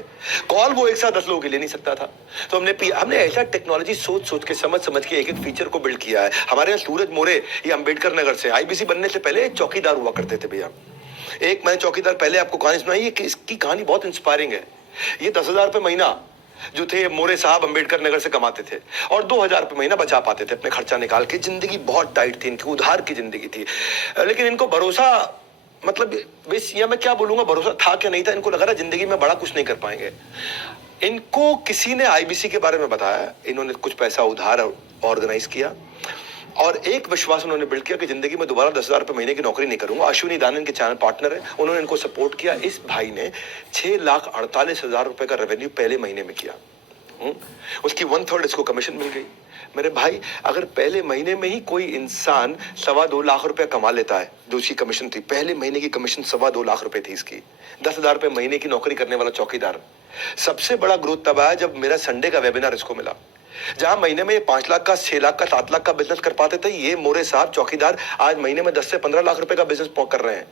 कॉल वो एक साथ 10 लोगों के लिए नहीं सकता था। तो हमने ऐसा टेक्नोलॉजी सोच के समझ के एक फीचर को बिल्ड किया है। हमारे यहाँ सूरज मोरे, ये अंबेडकर नगर से, आईबीसी बनने से पहले एक चौकीदार हुआ करते थे भैया। एक मैंने चौकीदार पहले आपको कहानी सुनाई है कि इसकी कहानी बहुत इंस्पायरिंग है। ये 10,000 रुपये महीना जो थे मोरे साहब अंबेडकर नगर से कमाते थे और 2,000 रुपये महीना बचा पाते थे अपने खर्चा निकाल के। जिंदगी बहुत टाइट थी इनकी, उधार की जिंदगी थी, लेकिन इनको भरोसा, मतलब या मैं क्या बोलूंगा, भरोसा था क्या नहीं था, इनको लगा रहा जिंदगी में बड़ा कुछ नहीं कर पाएंगे। इनको किसी ने आईबीसी के बारे में बताया, इन्होंने कुछ पैसा उधार ऑर्गेनाइज किया और एक विश्वास उन्होंने बिल्ड किया कि जिंदगी में दोबारा 10,000 रुपये महीने की नौकरी नहीं करूंगा। अश्विनी दानन के चैनल पार्टनर है, उन्होंने इनको सपोर्ट किया। इस भाई ने 6,48,000 रुपए का रेवेन्यू पहले महीने में किया। उसकी 1/3 इसको कमीशन मिल गई। मेरे भाई, अगर पहले महीने में ही कोई इंसान 2.25 लाख रुपया कमा लेता है, जो उसकी कमीशन थी, पहले महीने की कमीशन 2.25 लाख रुपए थी इसकी, 10,000 रुपए महीने की नौकरी करने वाला चौकीदार। सबसे बड़ा ग्रोथ तब आया जब मेरा संडे का वेबिनार इसको मिला। जहां महीने में ये 5 लाख का, 6 लाख का, 7 लाख का बिजनेस कर पाते थे, ये मोरे साहब चौकीदार आज महीने में 10 से 15 लाख रुपए का बिजनेस कर रहे हैं।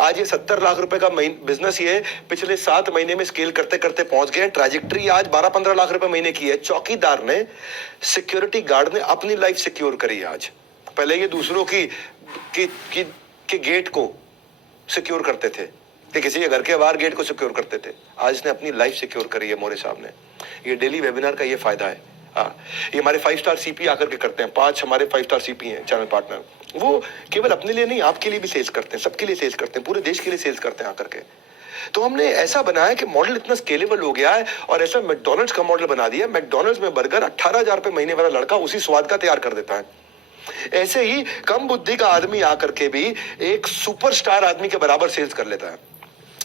आज ये 70 लाख रुपए का बिजनेस ये पिछले 7 महीने में स्केल करते करते पहुंच गए। ट्रैजेक्टरी आज 12-15 लाख रुपए महीने की है। चौकीदार ने, सिक्योरिटी गार्ड ने अपनी लाइफ सिक्योर करी आज। पहले ये दूसरों की गेट को सिक्योर करते थे, कि किसी के घर के बाहर गेट को सिक्योर करते थे। आज इसने अपनी लाइफ सिक्योर करी है मोरे साहब ने। ये डेली वेबिनार का ये फायदा है। ये हमारे 5 स्टार सीपी आकर के करते हैं। 5 हमारे 5 स्टार सीपी हैं चैनल पार्टनर। वो केवल अपने लिए नहीं, आपके लिए भी सेल्स करते हैं, सबके लिए सेल्स करते हैं, पूरे देश के लिए सेल्स करते हैं आकर के। तो हमने ऐसा बनाया कि मॉडल इतना स्केलेबल हो गया है, और ऐसा मैकडॉनल्ड्स का मॉडल बना दिया। मैकडॉनल्ड्स में बर्गर 18,000 रुपए महीने वाला लड़का उसी स्वाद का तैयार कर देता है। ऐसे ही कम बुद्धि का आदमी आकर के भी एक सुपरस्टार आदमी के बराबर सेल्स कर लेता है।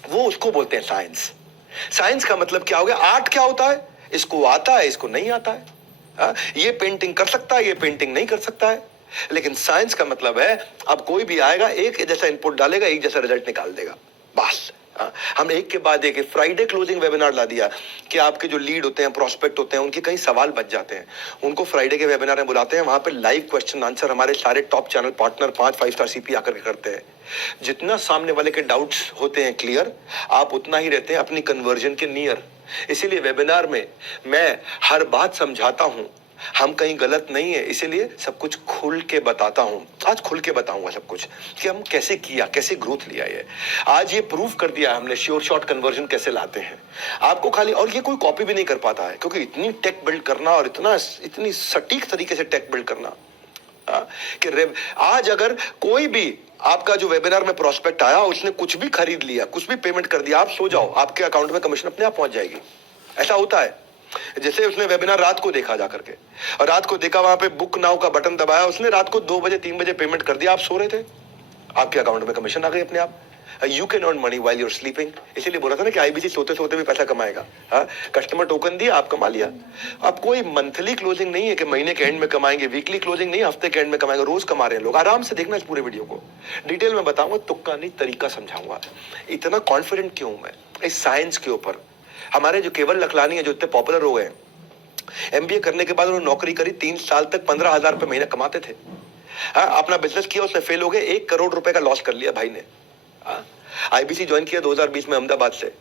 वो उसको बोलते हैं साइंस। साइंस का मतलब क्या हो गया? आर्ट क्या होता है? इसको आता है, इसको नहीं आता है। ये पेंटिंग कर सकता है, ये पेंटिंग नहीं कर सकता है। लेकिन साइंस का मतलब है, अब कोई भी आएगा, एक जैसा इनपुट डालेगा, एक जैसा रिजल्ट निकाल देगा, बस। हम एक के बाद एक फ्राइडे क्लोजिंग वेबिनार ला दिया कि आपके जो लीड होते हैं, प्रोस्पेक्ट होते हैं, उनके कई सवाल बच जाते हैं, उनको फ्राइडे के वेबिनार में बुलाते हैं। वहां पे लाइव क्वेश्चन आंसर हमारे सारे top channel partner 5 star CP आकर के करते हैं। जितना सामने वाले के डाउट्स होते हैं क्लियर, आप उतना ही रहते हैं अपनी कन्वर्जन के नियर। इसीलिए वेबिनार में मैं हर बात समझाता हूं, हम कहीं गलत नहीं है, इसीलिए सब कुछ खुल के बताता हूं। आज खुल के बताऊंगा सब कुछ कि हम कैसे किया, कैसे ग्रोथ लिया। ये आज ये प्रूव कर दिया हमने श्योर शॉट कन्वर्जन कैसे लाते हैं आपको खाली। और ये कोई कॉपी भी नहीं कर पाता है, क्योंकि इतनी टेक बिल्ड करना और इतनी सटीक तरीके से टेक बिल्ड करना कि आज अगर कोई भी आपका जो वेबिनार में प्रोस्पेक्ट आया, उसने कुछ भी खरीद लिया, कुछ भी पेमेंट कर दिया, आप सो जाओ, आपके अकाउंट में कमीशन अपने आप पहुंच जाएगी। ऐसा होता है। जैसे उसने वेबिनार रात को देखा जाकर के, और रात को देखा, वहां पे बुक नाउ का बटन दबाया, उसने रात को 2 बजे 3 बजे पेमेंट कर दिया, आप सो रहे थे, आपके अकाउंट में कमीशन आ गई अपने आप। You can earn money while you are sleeping. इसीलिए बोला था ना कि आईबीसी सोते सोते भी पैसा कमाएगा। कस्टमर टोकन दिया, आप कमा लिया। अब कोई मंथली क्लोजिंग नहीं है कि महीने के एंड में कमाएंगे, वीकली क्लोजिंग नहीं, हफ्ते के एंड में कमाएंगे, रोज कमा रहे हैं लोग। आराम से देखना इस पूरे वीडियो को, डिटेल में बताऊंगा, तुक्का नहीं, तरीका समझाऊंगा। इतना कॉन्फिडेंट क्यों मैं इस साइंस के ऊपर? हमारे जो केवल लखलानी है, जो इतने पॉपुलर हो गए, एमबीए करने के बाद उन्होंने नौकरी करी, 3 साल तक 15,000 रुपए महीना कमाते थे। अपना बिजनेस किया, उसने फेल हो गए, 1 करोड़ रुपए का लॉस कर लिया भाई ने। आईबीसी ज्वाइन किया 2020 में अहमदाबाद से।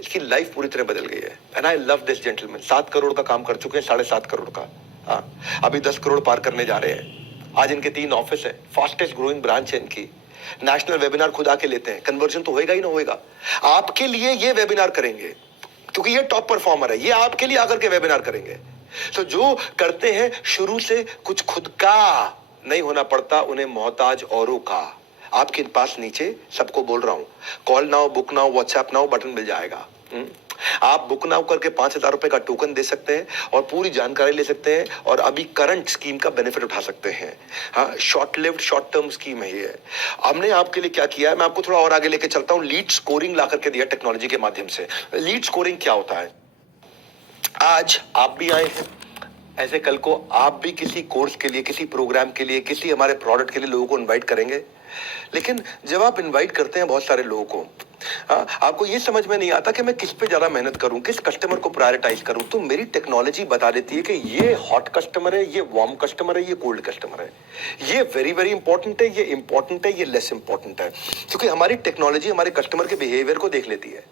इसकी लाइफ पूरी तरह बदल गई है। And I love this gentleman. 7 crore का काम कर चुके हैं, 7.5 करोड़ का। अभी 10 करोड़ पार करने जा रहे हैं। आज इनके 3 ऑफिस है, फास्टेस्ट ग्रोइंग ब्रांच है इनकी। नेशनल वेबिनार खुद आके लेते हैं। कन्वर्जन तो होएगा ही ना होएगा। आपके लिए ये वेबिनार करेंगे, क्योंकि ये टॉप परफॉर्मर है, ये आपके लिए आकर के वेबिनार करेंगे। तो जो करते हैं शुरू से, कुछ खुद का नहीं होना पड़ता, उन्हें मोहताज औरों का। आपके पास नीचे सबको बोल रहा हूं, call now, book now, WhatsApp now button मिल जाएगा। आप बुक नाउ करके 5,000 रुपए का टोकन दे सकते हैं और पूरी जानकारी ले सकते हैं, और अभी करंट स्कीम का बेनिफिट उठा सकते हैं। हाँ, short lived, short term scheme है ये। हमने आपके लिए क्या किया है, मैं आपको थोड़ा और आगे लेके चलता हूं। लीड स्कोरिंग ला करके दिया टेक्नोलॉजी के माध्यम से। लीड स्कोरिंग क्या होता है? आज आप भी आए हैं, ऐसे कल को आप भी किसी कोर्स के लिए, किसी प्रोग्राम के लिए, किसी हमारे प्रोडक्ट के लिए लोगों को इनवाइट करेंगे। लेकिन जब आप इनवाइट करते हैं बहुत सारे लोगों को, आपको ये समझ में नहीं आता कि मैं किस पे ज्यादा मेहनत करूं, किस कस्टमर को प्रायोरिटाइज करूं। तो मेरी टेक्नोलॉजी बता देती है कि ये हॉट कस्टमर है, ये वार्म कस्टमर है, ये कोल्ड कस्टमर है, ये वेरी वेरी इंपॉर्टेंट है, ये इंपॉर्टेंट है, ये लेस इंपॉर्टेंट है। क्योंकि हमारी टेक्नोलॉजी हमारे कस्टमर के बिहेवियर को देख लेती है।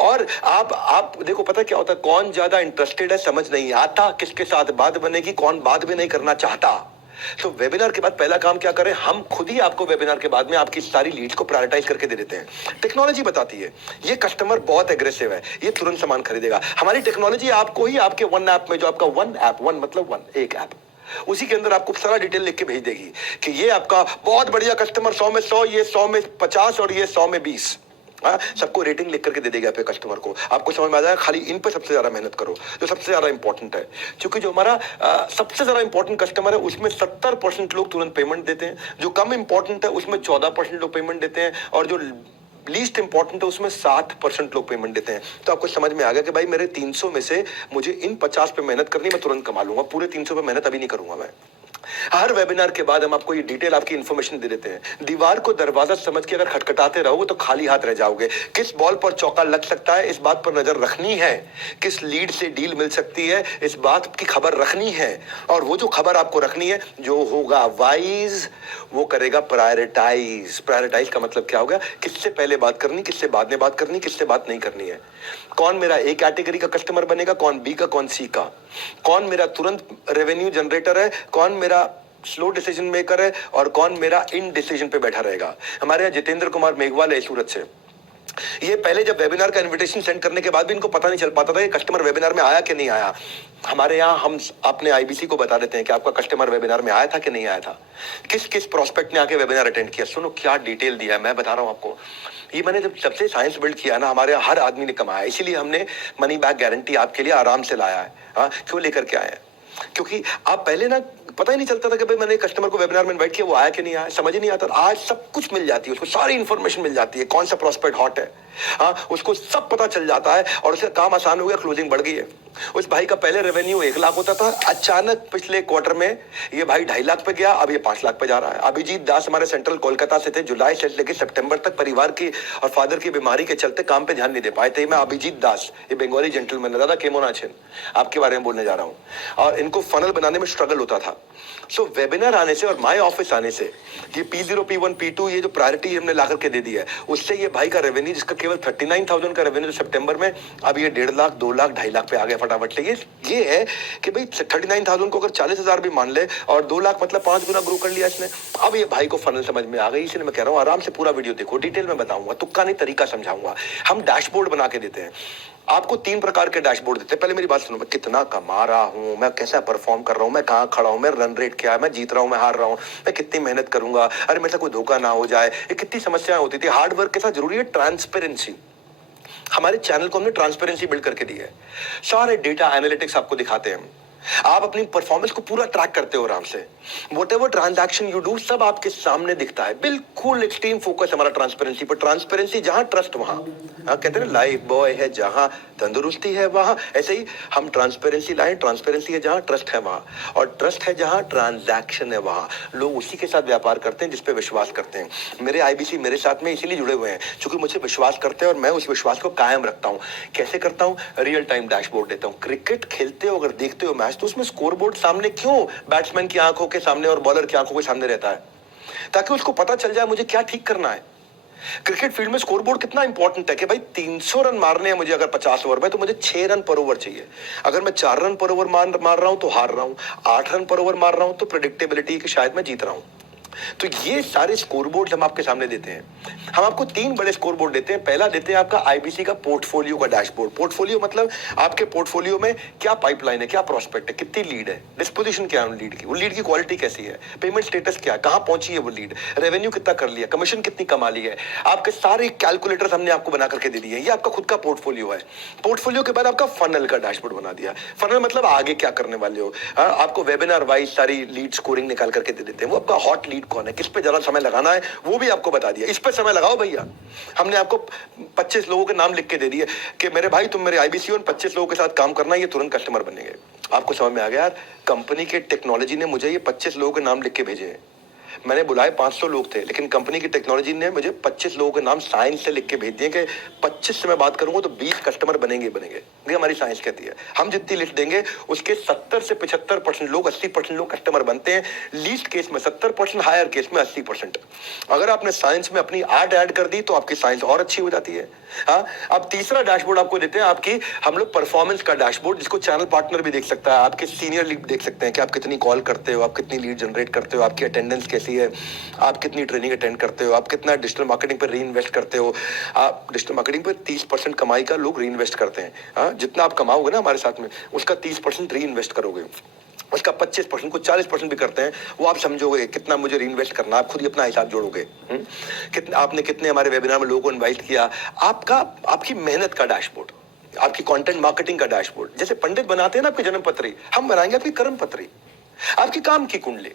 और आप देखो, पता क्या होता है, कौन ज्यादा इंटरेस्टेड है समझ नहीं आता, किसके साथ बात बनेगी, कौन बात भी नहीं करना चाहता। तो वेबिनार के बाद पहला काम क्या करें, हम खुद ही आपको वेबिनार के बाद में आपकी सारी लीड्स को प्रायोरिटाइज करके दे देते हैं। टेक्नोलॉजी बताती है ये कस्टमर बहुत एग्रेसिव है, ये तुरंत सामान खरीदेगा। हमारी टेक्नोलॉजी आपको ही आपके वन ऐप में, जो आपका वन ऐप, वन मतलब वन, एक ऐप, उसी के अंदर आपको सारा डिटेल लिख के भेज देगी कि ये आपका बहुत बढ़िया कस्टमर, 100 में 100, ये 100 में 50 और ये 100 में 20। सबको रेटिंग लिख करके दे देगा आपके कस्टमर को। आपको समझ में आ जाएगा, खाली इन पे सबसे ज्यादा मेहनत करो, जो सबसे ज्यादा इंपॉर्टेंट है। क्योंकि जो हमारा सबसे ज्यादा इंपॉर्टेंट कस्टमर है, उसमें 70% लोग तुरंत पेमेंट देते हैं। जो कम इंपॉर्टेंट है उसमें 14% लोग पेमेंट देते हैं। और जो लीस्ट इंपॉर्टेंट है उसमें 60% लोग पेमेंट देते हैं। तो आपको समझ में आ गया कि भाई मेरे 300 में से मुझे इन 50 पे मेहनत करनी, मैं तुरंत कमा लूंगा, पूरे 300 पे मेहनत अभी नहीं करूंगा मैं। हर वेबिनार के बाद हम आपको ये डिटेल, आपकी इंफॉर्मेशन दे देते हैं। दीवार को दरवाजा समझ के अगर खटखटाते रहोगे तो खाली हाथ रह जाओगे। किस बॉल पर चौका लग सकता है इस बात पर नजर रखनी है, किस लीड से डील मिल सकती है इस बात की खबर रखनी है, और वो जो खबर आपको रखनी है, जो होगा वाइज वो करेगा प्रायोरिटाइज। प्रायोरिटाइज का मतलब क्या होगा, किससे पहले बात करनी, किससे बाद में बात करनी, किससे बात नहीं करनी है। कौन मेरा ए कैटेगरी का कस्टमर बनेगा, कौन बी का, कौन सी का, कौन मेरा तुरंत रेवेन्यू जनरेटर है, कौन मेरा स्लो डिसीजन मेकर है, और कौन मेरा इन डिसीजन पे बैठा रहेगा। हमारे यहाँ जितेंद्र कुमार मेघवाल है सूरत से। ये पहले जब वेबिनार का इनविटेशन सेंड करने के बाद भी इनको पता नहीं चल पाता था कि कस्टमर वेबिनार में आया कि नहीं आया। हमारे यहाँ हम अपने आईबीसी को बता देते हैं कि आपका कस्टमर वेबिनार में आया था कि नहीं आया था, किस किस प्रोस्पेक्ट ने आके वेबिनार अटेंड किया। सुनो क्या डिटेल दिया है, मैं बता रहा हूँ आपको। ये मैंने जब सबसे साइंस बिल्ड किया ना, हमारे यहाँ हर आदमी ने कमाया, इसीलिए हमने मनी बैक गारंटी आपके लिए आराम से लाया है। हाँ, क्यों लेकर के आए हैं, क्योंकि आप पहले ना पता ही नहीं चलता था कि भाई मैंने कस्टमर को वेबिनार में इनवाइट किया, वो आया कि नहीं आया, समझ ही नहीं आता। आज सब कुछ मिल जाती है उसको, सारी इंफॉर्मेशन मिल जाती है, कौन सा प्रोस्पेक्ट हॉट है, हाँ उसको सब पता चल जाता है, और उसका काम आसान हो गया, क्लोजिंग बढ़ गई है। उस भाई का पहले रेवेन्यू 1 लाख होता था, अचानक पिछले क्वार्टर में ये भाई 2.5 लाख पे गया, अब ये 5 लाख पे जा रहा है। अभिजीत दास हमारे सेंट्रल कोलकाता से थे, जुलाई से लेकर सितंबर तक परिवार की और फादर की बीमारी के चलते काम पे ध्यान नहीं दे पाए थे। मैं अभिजीत दास, ये बंगाली जेंटलमैन है, दादा केमोना छेन, आपके बारे में बोलने जा रहा हूँ। और इनको फनल बनाने में स्ट्रगल होता था। सो वेबिनार आने से और माय ऑफिस आने से, ये P0, P1, P2 ये जो प्रायोरिटी हमने ला करके दे दी है, उससे ये भाई का रेवेन्यू जिसका केवल 39,000 का रेवेन्यू सितंबर में, अब ये 1.5 लाख, 2 लाख, 2.5 लाख पे आ गया फटाफट से। ये है कि भाई 39,000 को अगर 40,000 भी मान ले और 2 लाख मतलब 5 गुना ग्रो कर लिया इसने। अब ये भाई को फनल समझ में आ गई, इसलिए मैं कह रहा हूँ आराम से पूरा वीडियो देखो, डिटेल में बताऊंगा, तुक्का नहीं तरीका समझाऊंगा। हम डैशबोर्ड बना के देते हैं आपको, 3 प्रकार के डैशबोर्ड देते हैं। पहले मेरी बात सुनो, मैं कितना कमा रहा हूं, मैं कैसा परफॉर्म कर रहा हूं, मैं कहां खड़ा हूं, मेरा रन रेट क्या है, मैं जीत रहा हूं, मैं हार रहा हूं, मैं कितनी मेहनत करूंगा, अरे मेरे से कोई धोखा ना हो जाए, ये कितनी समस्याएं होती थी। हार्ड वर्क के साथ जरूरी है ट्रांसपेरेंसी। हमारे चैनल को हमने ट्रांसपेरेंसी बिल्ड करके दी है, सारे डेटा एनालिटिक्स आपको दिखाते हैं हम, आप अपनी परफॉर्मेंस को पूरा ट्रैक करते हो आराम से। व्हाटएवर ट्रांजैक्शन यू डू सब आपके सामने दिखता है, बिल्कुल एक्सट्रीम फोकस हमारा ट्रांसपेरेंसी पर। ट्रांसपेरेंसी जहां ट्रस्ट वहां, कहते हैं लाइफ बॉय है जहां तंदुरुस्ती है वहां, ऐसे ही हम ट्रांसपेरेंसी लाए। ट्रांसपेरेंसी है जहां ट्रस्ट है वहां, और ट्रस्ट है जहां ट्रांजैक्शन है वहां। लोग उसी के साथ व्यापार करते हैं जिसपे विश्वास करते हैं। मेरे आईबीसी मेरे साथ में इसीलिए जुड़े हुए हैं क्योंकि मुझे विश्वास करते हैं और मैं उस विश्वास को कायम रखता हूं। कैसे करता हूं, रियल टाइम डैशबोर्ड देता हूं। क्रिकेट खेलते हो अगर देखते हो मैच, तो उसमें स्कोरबोर्ड सामने क्यों बैट्समैन की आंखों के सामने और बॉलर की आंखों के सामने रहता है, ताकि उसको पता चल जाए मुझे क्या ठीक करना है। क्रिकेट फील्ड में स्कोरबोर्ड कितना इंपॉर्टेंट है कि भाई 300 रन मारने हैं मुझे अगर 50 ओवर में, तो मुझे 6 रन पर ओवर चाहिए। अगर मैं 4 रन पर ओवर मार रहा हूं तो हार रहा हूं, 8 रन पर ओवर मार रहा हूं तो प्रेडिक्टेबिलिटी कि शायद मैं जीत रहा हूं। तो ये सारे स्कोरबोर्ड हम आपके सामने देते हैं। हम आपको 3 बड़े स्कोरबोर्ड देते हैं। पहला देते हैं आपका आईबीसी का पोर्टफोलियो का डैशबोर्ड। पोर्टफोलियो मतलब आपके पोर्टफोलियो में क्या पाइपलाइन है, क्या प्रोस्पेक्ट है, कितनी लीड है, डिस्पोजिशन क्या है उन लीड की, वो लीड की क्वालिटी कैसी है, पेमेंट स्टेटस क्या है, कहां पहुंची है वो लीड, रेवेन्यू कितना कर लिया, कमीशन कितनी कमा ली है, आपके सारे कैलकुलेटर्स हमने आपको बना करके दे दिए। ये आपका खुद का पोर्टफोलियो है। पोर्टफोलियो के बाद आपका फनल का डैशबोर्ड बना दिया। फनल मतलब आगे क्या करने वाले हो। आपको वेबिनार वाइज सारी लीड स्कोरिंग निकाल करके दे देते हैं। वो आपका हॉट लीड कौन है, किस पे ज्यादा समय लगाना है, वो भी आपको बता दिया। इस पे समय लगाओ भैया। हमने आपको 25 लोगों के नाम लिख के दे दिए कि मेरे भाई तुम मेरे आईबीसी और 25 लोगों के साथ काम करना, ये तुरंत कस्टमर बनेंगे। आपको समझ में आ गया यार, कंपनी के टेक्नोलॉजी ने मुझे ये 25 लोगों के नाम लिख के भेजे हैं। मैंने बुलाए 500 लोग थे, लेकिन कंपनी की टेक्नोलॉजी ने मुझे 25 लोगों के नाम साइंस से लिख के भेज दिए कि 25 से मैं बात करूंगा तो 20 कस्टमर बनेंगे बनेंगे। ये हमारी साइंस कहती है। हम जितनी लिस्ट देंगे उसके 70 से 75% लोग, 80% लोग कस्टमर बनते हैं। लीस्ट केस में 70%, हायर केस में 80%। अगर आपने साइंस में अपनी आर्ट ऐड कर दी तो आपकी साइंस और अच्छी हो जाती है। हाँ, अब तीसरा डैशबोर्ड आपको देते हैं आपकी हम लोग परफॉर्मेंस का डैशबोर्ड, जिसको चैनल पार्टनर भी देख सकता है, आपके सीनियर लीड देख सकते हैं कि आप कितनी कॉल करते हो, आप कितनी लीड जनरेट करते हो, आपकी अटेंडेंस कैसी है, आप कितनी ट्रेनिंग अटेंड करते हो, आप कितना डिजिटल मार्केटिंग पर री इन्वेस्ट करते हो। आप डिजिटल मार्केटिंग पर 30% कमाई का लोग री इन्वेस्ट करते हैं। हाँ, जितना आप कमाओगे ना हमारे साथ में, उसका 30% री इन्वेस्ट करोगे, उसका 25% को 40% भी करते हैं। वो आप समझोगे कितना मुझे रीइन्वेस्ट करना, आप खुद ही अपना हिसाब जोड़ोगे। कितना आपने कितने हमारे वेबिनार में लोगों को इनवाइट किया, आपकी मेहनत का डैशबोर्ड, आपकी कंटेंट मार्केटिंग का डैशबोर्ड। जैसे पंडित बनाते हैं ना आपकी जन्म पत्री, हम बनाएंगे आपकी कर्म पत्री, आपकी काम की कुंडली।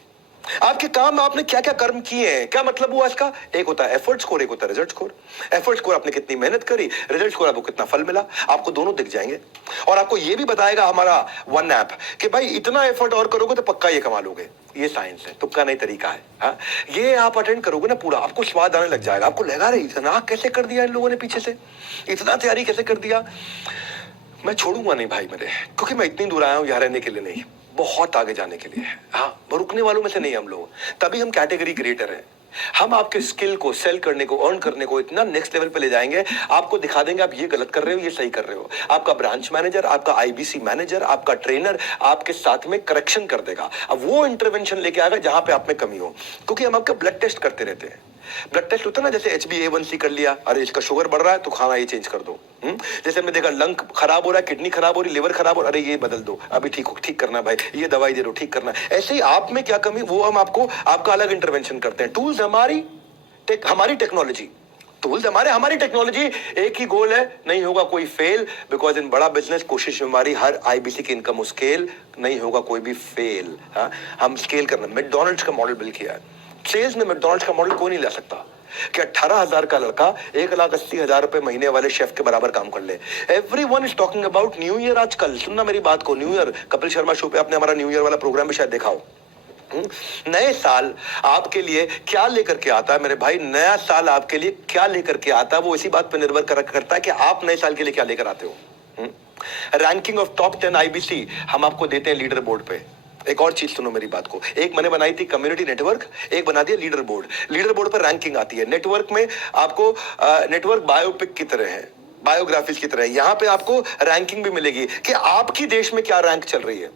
आपके काम में आपने क्या क्या कर्म किए हैं, क्या मतलब हुआ इसका? एक होता है एफर्ट स्कोर, एक होता है रिजल्ट स्कोर। एफर्ट स्कोर आपने कितनी मेहनत करी, रिजल्ट स्कोर आपको कितना फल मिला, आपको दोनों दिख जाएंगे। और आपको ये भी बताएगा हमारा वन ऐप कि भाई इतना एफर्ट और करोगे तो पक्का ये कमा लोगे। ये साइंस है, तुक्का नहीं तरीका है। हाँ, ये आप अटेंड करोगे ना पूरा, आपको स्वाद आने लग जाएगा। आपको लगा रहे इतना कैसे कर दिया इन लोगों ने पीछे से, इतना तैयारी कैसे कर दिया। मैं छोड़ूंगा नहीं भाई मेरे, क्योंकि मैं इतनी दूर आया हूं यहाँ रहने के लिए नहीं, बहुत आगे जाने के लिए। हाँ, वो रुकने वालों में से नहीं हम लोग, तभी हम कैटेगरी क्रिएटर हैं। हम आपके स्किल को सेल करने को, अर्न करने को इतना नेक्स्ट लेवल पे ले जाएंगे, आपको दिखा देंगे आप ये गलत कर रहे हो, ये सही कर रहे हो। आपका ब्रांच मैनेजर, आपका आईबीसी मैनेजर, आपका ट्रेनर आपके साथ में करेक्शन कर देगा। अब वो इंटरवेंशन लेके आएगा जहां पे आप में कमी हो, क्योंकि हम आपका ब्लड टेस्ट करते रहते हैं। ब्लड टेस्ट होता है ना, जैसे HbA1c कर लिया, अरे इसका शुगर बढ़ रहा है तो खाना ये चेंज कर दो। जैसे हमने देखा लंग खराब हो रहा है, किडनी खराब हो रही, लिवर खराब हो रहा है, अरे ये बदल दो, अभी ठीक करना भाई, ये दवाई दे दो, ठीक करना। ऐसे ही आप में क्या कमी, वो हम आपको आपका अलग इंटरवेंशन करते हैं। टूल्स हमारी टेक्नोलॉजी, टूल्स हमारी टेक्नोलॉजी। एक ही गोल है, नहीं होगा कोई फेल, बिकॉज इन बड़ा बिजनेस कोशिश हमारी हर आईबीसी की इनकम स्केल, नहीं होगा कोई भी फेल। हाँ, हम स्केल करना, मैकडॉनल्ड्स का मॉडल बिल्ड किया है। सेल्स में मैकडॉनल्ड्स का मॉडल कोई नहीं ला सकता कि 18,000 का लड़का 1,80,000 रुपए महीने वाले शेफ के बराबर काम कर ले। Everyone is talking about new year. आजकल सुनना मेरी बात को, new year, Kapil Sharma show पे आपने हमारा न्यू ईयर वाला प्रोग्राम भी शायद देखा हो। नए साल आपके लिए क्या लेकर के आता है मेरे भाई, नया साल आपके लिए क्या लेकर के आता है, वो इसी बात पर निर्भर करता है कि आप नए साल के लिए क्या लेकर आते हो। रैंकिंग ऑफ टॉप 10 आईबीसी हम आपको देते हैं लीडर बोर्ड पे। एक और चीज सुनो मेरी बात को, एक मैंने बनाई थी कम्युनिटी नेटवर्क, एक बना दिया लीडर बोर्ड। लीडर बोर्ड पर रैंकिंग आती है, नेटवर्क में आपको नेटवर्क बायोपिक की तरह है, बायोग्राफीज की तरह है। यहां पे आपको रैंकिंग भी मिलेगी कि आपकी देश में क्या रैंक चल रही है,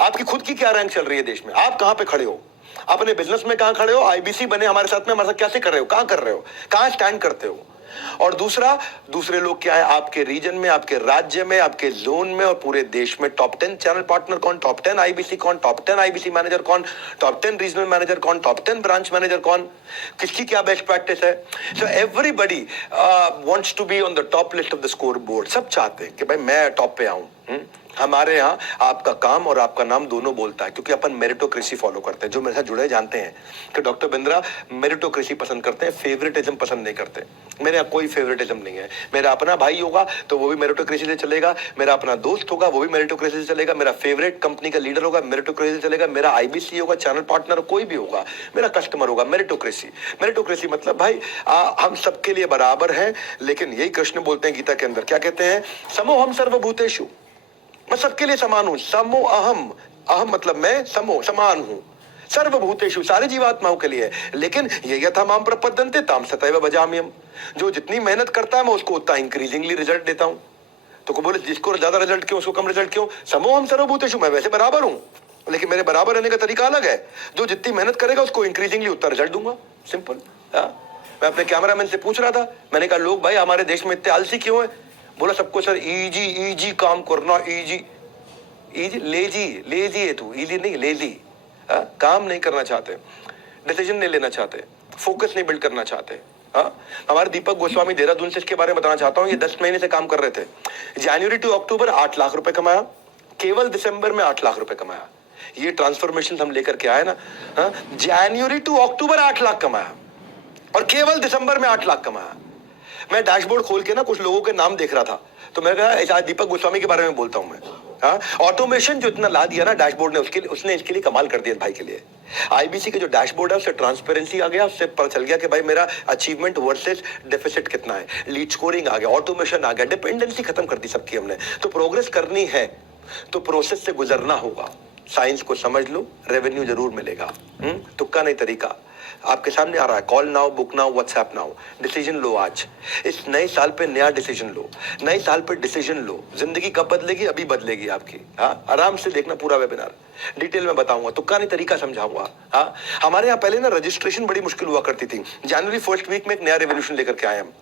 आपकी खुद की क्या रैंक चल रही है देश में, आप कहां पे खड़े हो, अपने बिजनेस में कहां खड़े हो, आईबीसी बने हमारे साथ में, हमारे साथ कैसे कर रहे हो, कहां कर रहे हो, कहां स्टैंड करते हो। और दूसरे लोग क्या है, आपके रीजन में, आपके राज्य में, आपके जोन में और पूरे देश में टॉप 10 चैनल पार्टनर कौन, टॉप 10 आईबीसी कौन, टॉप 10 आईबीसी मैनेजर कौन, टॉप 10 रीजनल मैनेजर कौन, टॉप 10 ब्रांच मैनेजर कौन, किसकी क्या बेस्ट प्रैक्टिस है। So everybody wants to be on the top list of the scoreboard. सब चाहते हैं कि भाई मैं टॉप पे आऊं। हमारे यहाँ आपका काम और आपका नाम दोनों बोलता है, क्योंकि अपन मेरिटोक्रेसी फॉलो करते हैं। जो मेरे साथ जुड़े जानते हैं कि डॉक्टर बिंद्रा मेरिटोक्रेसी पसंद करते हैं, फेवरेटिज्म पसंद नहीं करते। मेरे यहाँ कोई फेवरेटिज्म नहीं है। मेरा अपना भाई होगा तो वो भी मेरिटोक्रेसी से चलेगा, मेरा अपना दोस्त होगा वो भी मेरिटोक्रेसी से चलेगा, मेरा फेवरेट कंपनी का लीडर होगा मेरिटोक्रेसी से चलेगा, मेरा आईबीसी होगा, चैनल पार्टनर कोई भी होगा, मेरा कस्टमर होगा, मेरिटोक्रेसी। मेरिटोक्रेसी मतलब भाई हम सबके लिए बराबर हैं। लेकिन यही कृष्ण बोलते हैं गीता के अंदर, क्या कहते हैं, समोहम सर्वभूतेषु, मैं सबके लिए समान हूं। समो अहम, अहम मतलब मैं, समो समान हूं, सर्वभूतेषु सारे जीवात्माओं के लिए। लेकिन ये यथा माम प्रपद्यन्ते ताम सतैव भजाम्यहम्, जो जितनी मेहनत करता है मैं उसको उतना इंक्रीजिंगली रिजल्ट देता हूं। तो को बोले जिसको ज्यादा रिजल्ट क्यों, उसको कम रिजल्ट क्यों, समोहम सर्वभूतेषु, मैं वैसे बराबर हूं, लेकिन मेरे बराबर रहने का तरीका अलग है। जो जितनी मेहनत करेगा उसको इंक्रीजिंगली उतना रिजल्ट दूंगा, सिंपल। मैं अपने कैमरामैन से पूछ रहा था, मैंने कहा लोग भाई हमारे देश में इतने आलसी क्यों है। बोला सबको सर इजी काम करना, इजी लेजी है तू, इजी नहीं लेजी। काम नहीं करना चाहते, डिसीजन नहीं लेना चाहते, फोकस नहीं बिल्ड करना चाहते। हमारे दीपक गोस्वामी देहरादून से इसके बारे में बताना चाहता हूँ। ये 10 महीने से काम कर रहे थे। जनवरी टू अक्टूबर 8 लाख रुपए कमाया, केवल दिसंबर में 8 लाख रुपए कमाया। ये ट्रांसफॉर्मेशन हम लेकर के आए ना। जनवरी टू अक्टूबर 8 लाख कमाया और केवल दिसंबर में 8 लाख कमाया। मैं डैशबोर्ड खोल के ना कुछ लोगों के नाम देख रहा था, तो मैं कहा दीपक गोस्वामी के बारे में बोलता हूं मैं। ऑटोमेशन जो इतना ला दिया ना डैशबोर्ड ने, उसने इसके लिए कमाल कर दिया भाई के लिए। आईबीसी के जो डैशबोर्ड है उससे ट्रांसपेरेंसी आ गया, उससे पता चल गया कि भाई मेरा अचीवमेंट वर्सेस डेफिसिट कितना है, लीड स्कोरिंग आ गया, ऑटोमेशन आ गया, डिपेंडेंसी खत्म कर दी सबकी हमने। तो प्रोग्रेस करनी है तो प्रोसेस से गुजरना होगा। साइंस को समझ लो, रेवेन्यू जरूर मिलेगा। तुक्का नहीं तरीका आपके सामने आ रहा है। Call now, book now, WhatsApp now, decision लो। आज इस नए साल पे नया डिसीजन लो, नए साल पे डिसीजन लो। जिंदगी कब बदलेगी, अभी बदलेगी आपकी। आराम से देखना पूरा वेबिनार, डिटेल में बताऊंगा, तुक्का नहीं तरीका समझाऊंगा। हमारे यहाँ पहले ना रजिस्ट्रेशन बड़ी मुश्किल हुआ करती थी। जनवरी फर्स्ट वीक में एक नया रेवोल्यूशन लेकर के आए हम।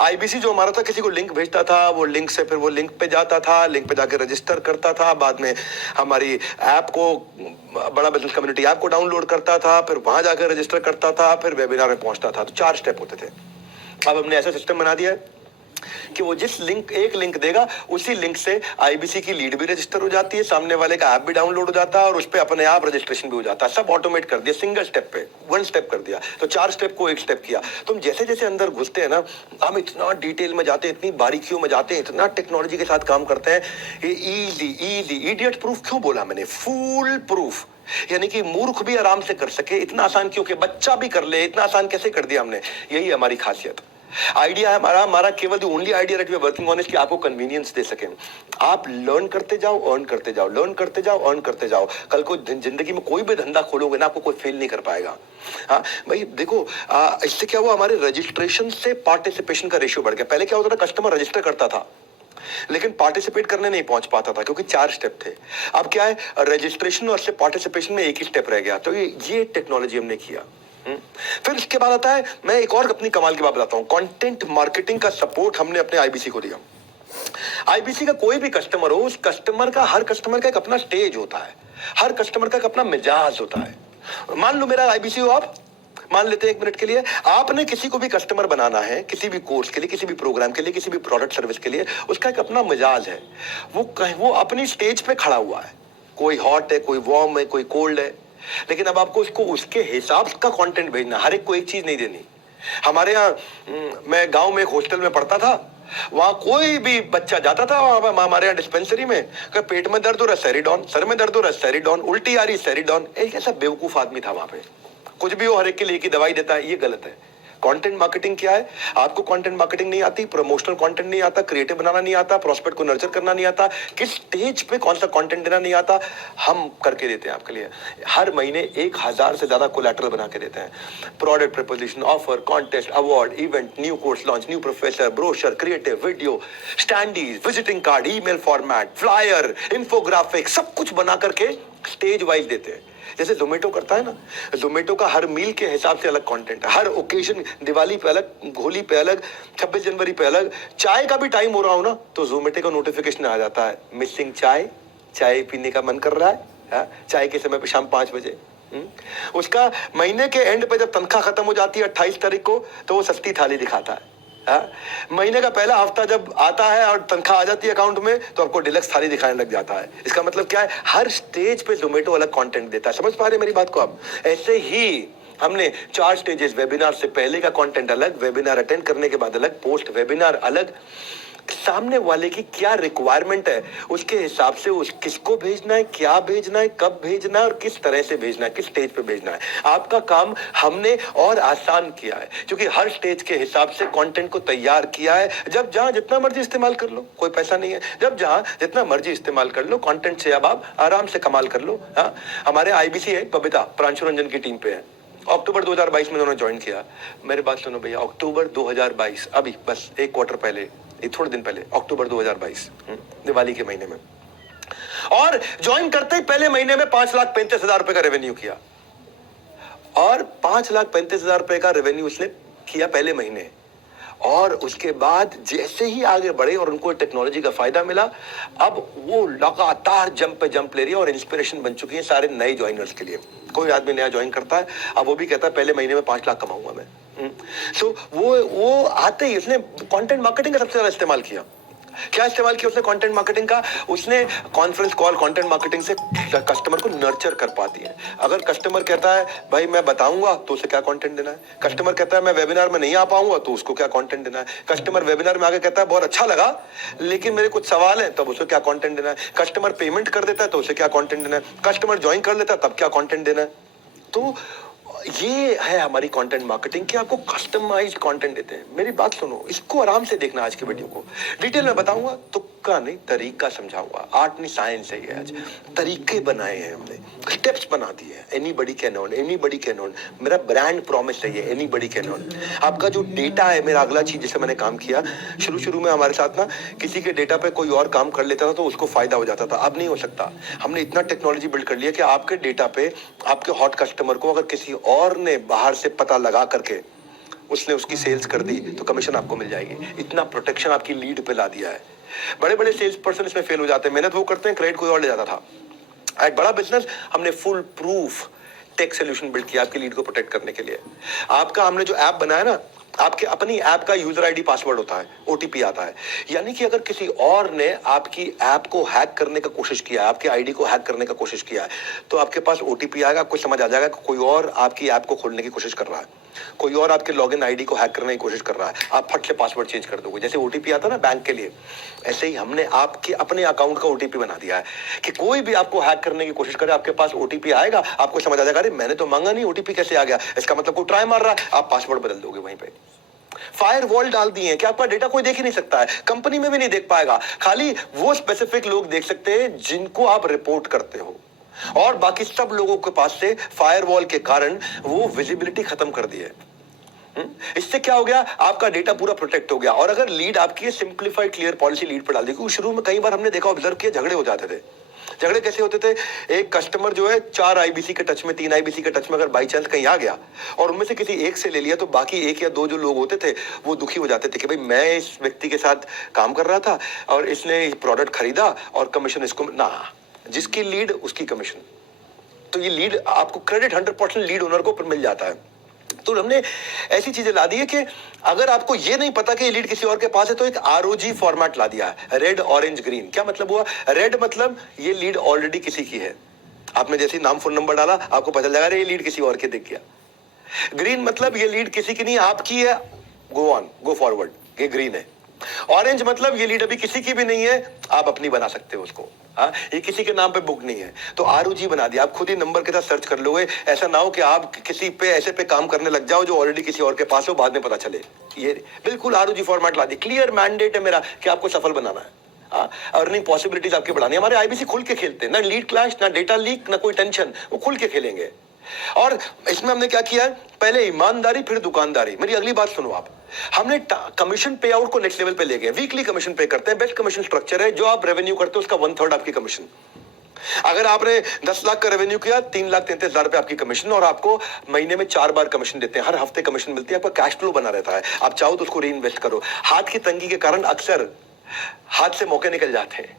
आईबीसी जो हमारा था, किसी को लिंक भेजता था, वो लिंक से फिर वो लिंक पे जाता था, लिंक पे जाकर रजिस्टर करता था, बाद में हमारी ऐप को, बड़ा बिजनेस कम्युनिटी ऐप को डाउनलोड करता था, फिर वहां जाकर रजिस्टर करता था, फिर वेबिनार में पहुंचता था। तो 4 स्टेप होते थे। अब हमने ऐसा सिस्टम बना दिया है कि वो जिस एक लिंक देगा उसी लिंक से आईबीसी की लीड भी रजिस्टर हो जाती है, सामने वाले का ऐप भी डाउनलोड हो जाता है और उस पर अपने आप रजिस्ट्रेशन भी हो जाता है। सब ऑटोमेट कर दिया, सिंगल स्टेप पे, वन स्टेप कर दिया। तो 4 स्टेप को एक स्टेप किया। तुम जैसे जैसे अंदर घुसते हैं ना, हम इतना डिटेल में जाते हैं, इतनी बारीकियों में जाते हैं, इतना टेक्नोलॉजी के साथ काम करते हैं। ये इजी इजी इडियट प्रूफ क्यों बोला मैंने? फूल प्रूफ, यानी कि मूर्ख भी आराम से कर सके, इतना आसान क्यों कि बच्चा भी कर ले, इतना आसान कैसे कर दिया हमने? यही हमारी खासियत। आइडिया है हमारा हमारा केवल only idea that we are working on is कि आपको कन्वीनियंस दे सकें। आप लर्न करते जाओ, अर्न करते जाओ, लर्न करते जाओ, अर्न करते जाओ। कल को जिंदगी में कोई भी धंधा खोलोगे ना, आपको कोई फेल नहीं कर पाएगा। हाँ भाई देखो, इससे क्या हुआ, हमारे रजिस्ट्रेशन से पार्टिसिपेशन का रेशियो बढ़ गया। पहले क्या होता था, कस्टमर रजिस्टर करता था लेकिन पार्टिसिपेट करने नहीं पहुंच पाता था क्योंकि 4 स्टेप थे। अब क्या है, रजिस्ट्रेशन और से पार्टिसिपेशन में एक ही स्टेप रह गया। तो ये टेक्नोलॉजी हमने किया। फिर इसके बाद आता है, मैं एक और अपनी कमाल की बात बताता हूं, कंटेंट मार्केटिंग का सपोर्ट हमने अपने आईबीसी को दिया। आईबीसी का कोई भी कस्टमर हो, उस कस्टमर का, हर कस्टमर का एक अपना स्टेज होता है, हर कस्टमर का एक अपना मिजाज होता है। मान लो मेरा आईबीसी हो आप, मान लेते हैं 1 मिनट के लिए, आपने किसी को भी कस्टमर बनाना है, किसी भी कोर्स के लिए, किसी भी प्रोग्राम के लिए, किसी भी प्रोडक्ट सर्विस के लिए, उसका एक अपना मिजाज है। वो अपनी स्टेज पे खड़ा हुआ है, कोई हॉट है, कोई वार्म है, कोई कोल्ड है, लेकिन अब आपको उसको उसके हिसाब का कंटेंट भेजना, हर एक को एक चीज नहीं देनी। हमारे यहाँ, मैं गांव में एक हॉस्टल में पढ़ता था, वहां कोई भी बच्चा जाता था, वहां हमारे यहाँ डिस्पेंसरी में, पेट में दर्द हो रहा है सेरिडॉन, सर में दर्द हो रहा है सेरिडॉन, उल्टी आ रही सेरिडॉन। एक ऐसा बेवकूफ आदमी था वहां पे, कुछ भी हो हर एक के लिए की दवाई देता है, ये गलत है। कंटेंट मार्केटिंग क्या है? आपको कंटेंट मार्केटिंग नहीं आती, प्रमोशनल कंटेंट नहीं आता, क्रिएटिव बनाना नहीं आता, प्रोस्पेक्ट को नर्चर करना नहीं आता, किस स्टेज पे कौन सा कंटेंट देना नहीं आता, हम करके देते हैं आपके लिए। हर महीने 1000 से ज्यादा कोलैटरल बना के देते हैं। Product proposition, offer, contest, award, event, new course launch, new professor, brochure, creative video, standees, visiting card, email format, flyer, infographic, सब कुछ बना करके स्टेज वाइज देते हैं। जैसे जोमेटो करता है ना, जोमेटो का हर मील के हिसाब से अलग कंटेंट है, हर ओकेजन, दिवाली पे अलग, होली पे अलग, 26 जनवरी पे अलग। चाय का भी टाइम हो रहा हो ना, तो जोमेटो का नोटिफिकेशन आ जाता है, मिसिंग चाय, चाय पीने का मन कर रहा है, चाय के समय पे शाम 5 बजे। उसका महीने के एंड पे जब तनख्वाह खत्म हो जाती है 28 तारीख को, तो वो सस्ती थाली दिखाता है। महीने का पहला हफ्ता जब आता है और तनख्वाह आ जाती है अकाउंट में, तो आपको डिलक्स थाली दिखाने लग जाता है। इसका मतलब क्या है, हर स्टेज पे जोमेटो अलग कंटेंट देता है। समझ पा रहे मेरी बात को आप? ऐसे ही हमने 4 स्टेजेस, वेबिनार से पहले का कंटेंट अलग, वेबिनार अटेंड करने के बाद अलग, पोस्ट वेबिनार अलग, सामने वाले की क्या रिक्वायरमेंट है उसके हिसाब से उस किसको भेजना है, क्या भेजना है, कब भेजना है और किस तरह से भेजना है, किस स्टेज पे भेजना है। आपका काम हमने और आसान किया है क्योंकि हर स्टेज के हिसाब से कंटेंट को तैयार किया है। जब जहां जितना मर्जी इस्तेमाल कर लो, कोई पैसा नहीं है। जब जहां जितना मर्जी इस्तेमाल कर लो कंटेंट से, अब आप आराम से कमाल कर लो। हाँ, हमारे आईबीसी है, बबीता प्रांशु रंजन की टीम पे है। अक्टूबर 2022 में उन्होंने ज्वाइन किया। मेरे बात सुनो भैया, अक्टूबर 2022, अभी बस 1 क्वार्टर पहले, थोड़े दिन पहले, अक्टूबर 2022, दिवाली के महीने में, और ज्वाइन करते ही पहले महीने में 5,35,000 रुपए का रेवेन्यू किया। और 5,35,000 रुपए का रेवेन्यू उसने किया पहले महीने। और उसके बाद जैसे ही आगे बढ़े और उनको टेक्नोलॉजी का फायदा मिला, अब वो लगातार जंप पे जंप ले रही है और इंस्पिरेशन बन चुकी है सारे नए ज्वाइनर्स के लिए। कोई आदमी नया ज्वाइन करता है, अब वो भी कहता है पहले महीने में 5 लाख कमाऊंगा मैं। सो वो आते ही उसने कंटेंट मार्केटिंग का सबसे ज्यादा इस्तेमाल किया। क्या इस्तेमाल किया उसने कंटेंट मार्केटिंग का? उसने कॉन्फ्रेंस कॉल कंटेंट मार्केटिंग से कस्टमर को नर्चर कर पाती है। अगर कस्टमर कहता है भाई मैं बताऊंगा, तो उसे क्या कंटेंट देना है। कस्टमर कहता है मैं वेबिनार में नहीं आ पाऊंगा, तो उसको क्या कंटेंट देना है। कस्टमर वेबिनार में आके कहता है बहुत अच्छा लगा लेकिन मेरे कुछ सवाल है, तब उसे क्या कंटेंट देना है। कस्टमर पेमेंट कर देता है तो उसे क्या कंटेंट देना है। कस्टमर ज्वाइन कर लेता है तब क्या कंटेंट देना है। तो ये है हमारी कंटेंट मार्केटिंग कि आपको कस्टमाइज्ड कंटेंट देते हैं। मेरी बात सुनो, इसको आराम से देखना, आज की वीडियो को डिटेल में बताऊंगा, तुक्का नहीं तरीका समझाऊंगा। आर्ट नहीं साइंस है ये। आज तरीके बनाए हैं हमने, स्टेप्स बना दिए हैं। Anybody can earn, anybody can earn, मेरा ब्रांड प्रॉमिस है ये, एनीबॉडी कैन अर्न। आपका जो डेटा है, मेरा अगला चीज जिसे मैंने काम किया, शुरू में हमारे साथ ना किसी के डेटा पे कोई और काम कर लेता था तो उसको फायदा हो जाता था। अब नहीं हो सकता। हमने इतना टेक्नोलॉजी बिल्ड कर लिया कि आपके डेटा पे, आपके हॉट कस्टमर को अगर किसी और ने बाहर से पता लगा करके उसने उसकी सेल्स कर दी तो कमीशन आपको मिल जाएगी। इतना प्रोटेक्शन आपकी लीड पे ला दिया है। बड़े बड़े सेल्स पर्सन इसमें फेल हो जाते हैं, मेहनत वो करते हैं, क्रेडिट कोई और ले जाता था। एक बड़ा बिजनेस, हमने full proof tech solution build किया आपकी लीड को प्रोटेक्ट करने के लिए। आपका हमने जो ऐप बनाया ना, आपके अपनी ऐप का यूजर आईडी पासवर्ड होता है, ओटीपी आता है। यानी कि अगर किसी और ने आपकी ऐप को हैक करने का कोशिश किया है, आपके आईडी को हैक करने का कोशिश किया है, तो आपके पास ओटीपी आएगा, आपको समझ आ जाएगा कि कोई और आपकी ऐप को खोलने की कोशिश कर रहा है, कोई और आपके लॉगिन आईडी को हैक करने की कोशिश कर रहा है। आप फट से पासवर्ड चेंज कर दोगे। जैसे ओटीपी आता ना बैंक के लिए, ऐसे ही हमने आपके अपने अकाउंट का ओटीपी बना दिया है कि कोई भी आपको हैक करने की कोशिश करे, आपके पास ओटीपी आएगा, आपको समझ आ जाएगा अरे मैंने तो मांगा नहीं, ओटीपी कैसे आ गया, इसका मतलब कोई ट्राई मार रहा है। आप पासवर्ड बदल दोगे वहीं पे। फायरवॉल डाल दिए हैं कि आपका डेटा कोई देख ही नहीं सकता है, कंपनी में भी नहीं देख पाएगा, खाली वो स्पेसिफिक लोग देख सकते हैं जिनको आप रिपोर्ट करते हो, और बाकी सब लोगों के पास से फायरवॉल के कारण वो विजिबिलिटी खत्म कर दी है। इससे क्या हो गया, आपका डेटा पूरा प्रोटेक्ट हो गया। और अगर लीड आपकी सिंप्लीफाइड क्लियर पॉलिसी लीड पर डाल दी, क्योंकि शुरू में कई बार हमने देखा, ऑब्जर्व किया, झगड़े हो जाते थे। झगड़े कैसे होते थे, एक कस्टमर जो है 4 आईबीसी के टच में, 3 आईबीसी के टच में अगर बाई चांस कहीं आ गया और उनमें से किसी एक से ले लिया, तो बाकी 1 या 2 जो लोग होते थे वो दुखी हो जाते थे कि भाई मैं इस व्यक्ति के साथ काम कर रहा था और इसने प्रोडक्ट खरीदा और कमीशन इसको ना, जिसकी लीड उसकी कमीशन। तो ये लीड आपको क्रेडिट 100% लीड ओनर को मिल जाता है। तो हमने ऐसी चीजें ला दी है कि अगर आपको ये नहीं पता कि ये लीड किसी और के पास है, तो एक आरओजी फॉर्मेट ला दिया है, रेड ऑरेंज ग्रीन। क्या मतलब हुआ, रेड मतलब ये लीड ऑलरेडी किसी की है, आपने जैसे नाम फोन नंबर डाला आपको पता लगा ये लीड किसी और के दिख गया। ग्रीन मतलब ये लीड किसी की नहीं, आपकी है, गो ऑन, गो फॉरवर्ड, ये ग्रीन है। ऑरेंज मतलब ये लीड अभी किसी की भी नहीं है, आप अपनी बना सकते हो उसको, हाँ, ये किसी के नाम पे बुक नहीं है, तो आरओजी बना दिया। आप खुद ही नंबर के साथ सर्च कर लोगे, ऐसा ना हो कि आप किसी पे ऐसे पे काम करने लग जाओ जो ऑलरेडी किसी और के पास हो, बाद में पता चले। ये बिल्कुल आरओजी फॉर्मेट ला दी, क्लियर मैंडेट है मेरा कि आपको सफल बनाना है, अर्निंग पॉसिबिलिटीज आपकी बढ़ानी है। हमारे आईबीसी खुल के खेलते हैं, ना लीड क्लैश, ना डेटा लीक, ना कोई टेंशन, वो खुल के खेलेंगे। और इसमें हमने क्या किया है, पहले ईमानदारी फिर दुकानदारी। मेरी अगली बात सुनो आप, हमने कमीशन पे आउट को नेक्स्ट लेवल पे ले गए। वीकली कमीशन पे करते हैं, बेस्ट कमीशन स्ट्रक्चर है, जो आप रेवेन्यू करते हो उसका 1/3 आपकी कमीशन। अगर आपने 10 लाख का रेवेन्यू किया, 3,33,000 रुपए आपकी कमीशन, और आपको महीने में 4 बार कमीशन देते हैं, हर हफ्ते कमीशन मिलती है, आपका कैश फ्लो बना रहता है। आप चाहो तो उसको री इन्वेस्ट करो। हाथ की तंगी के कारण अक्सर हाथ से मौके निकल जाते हैं,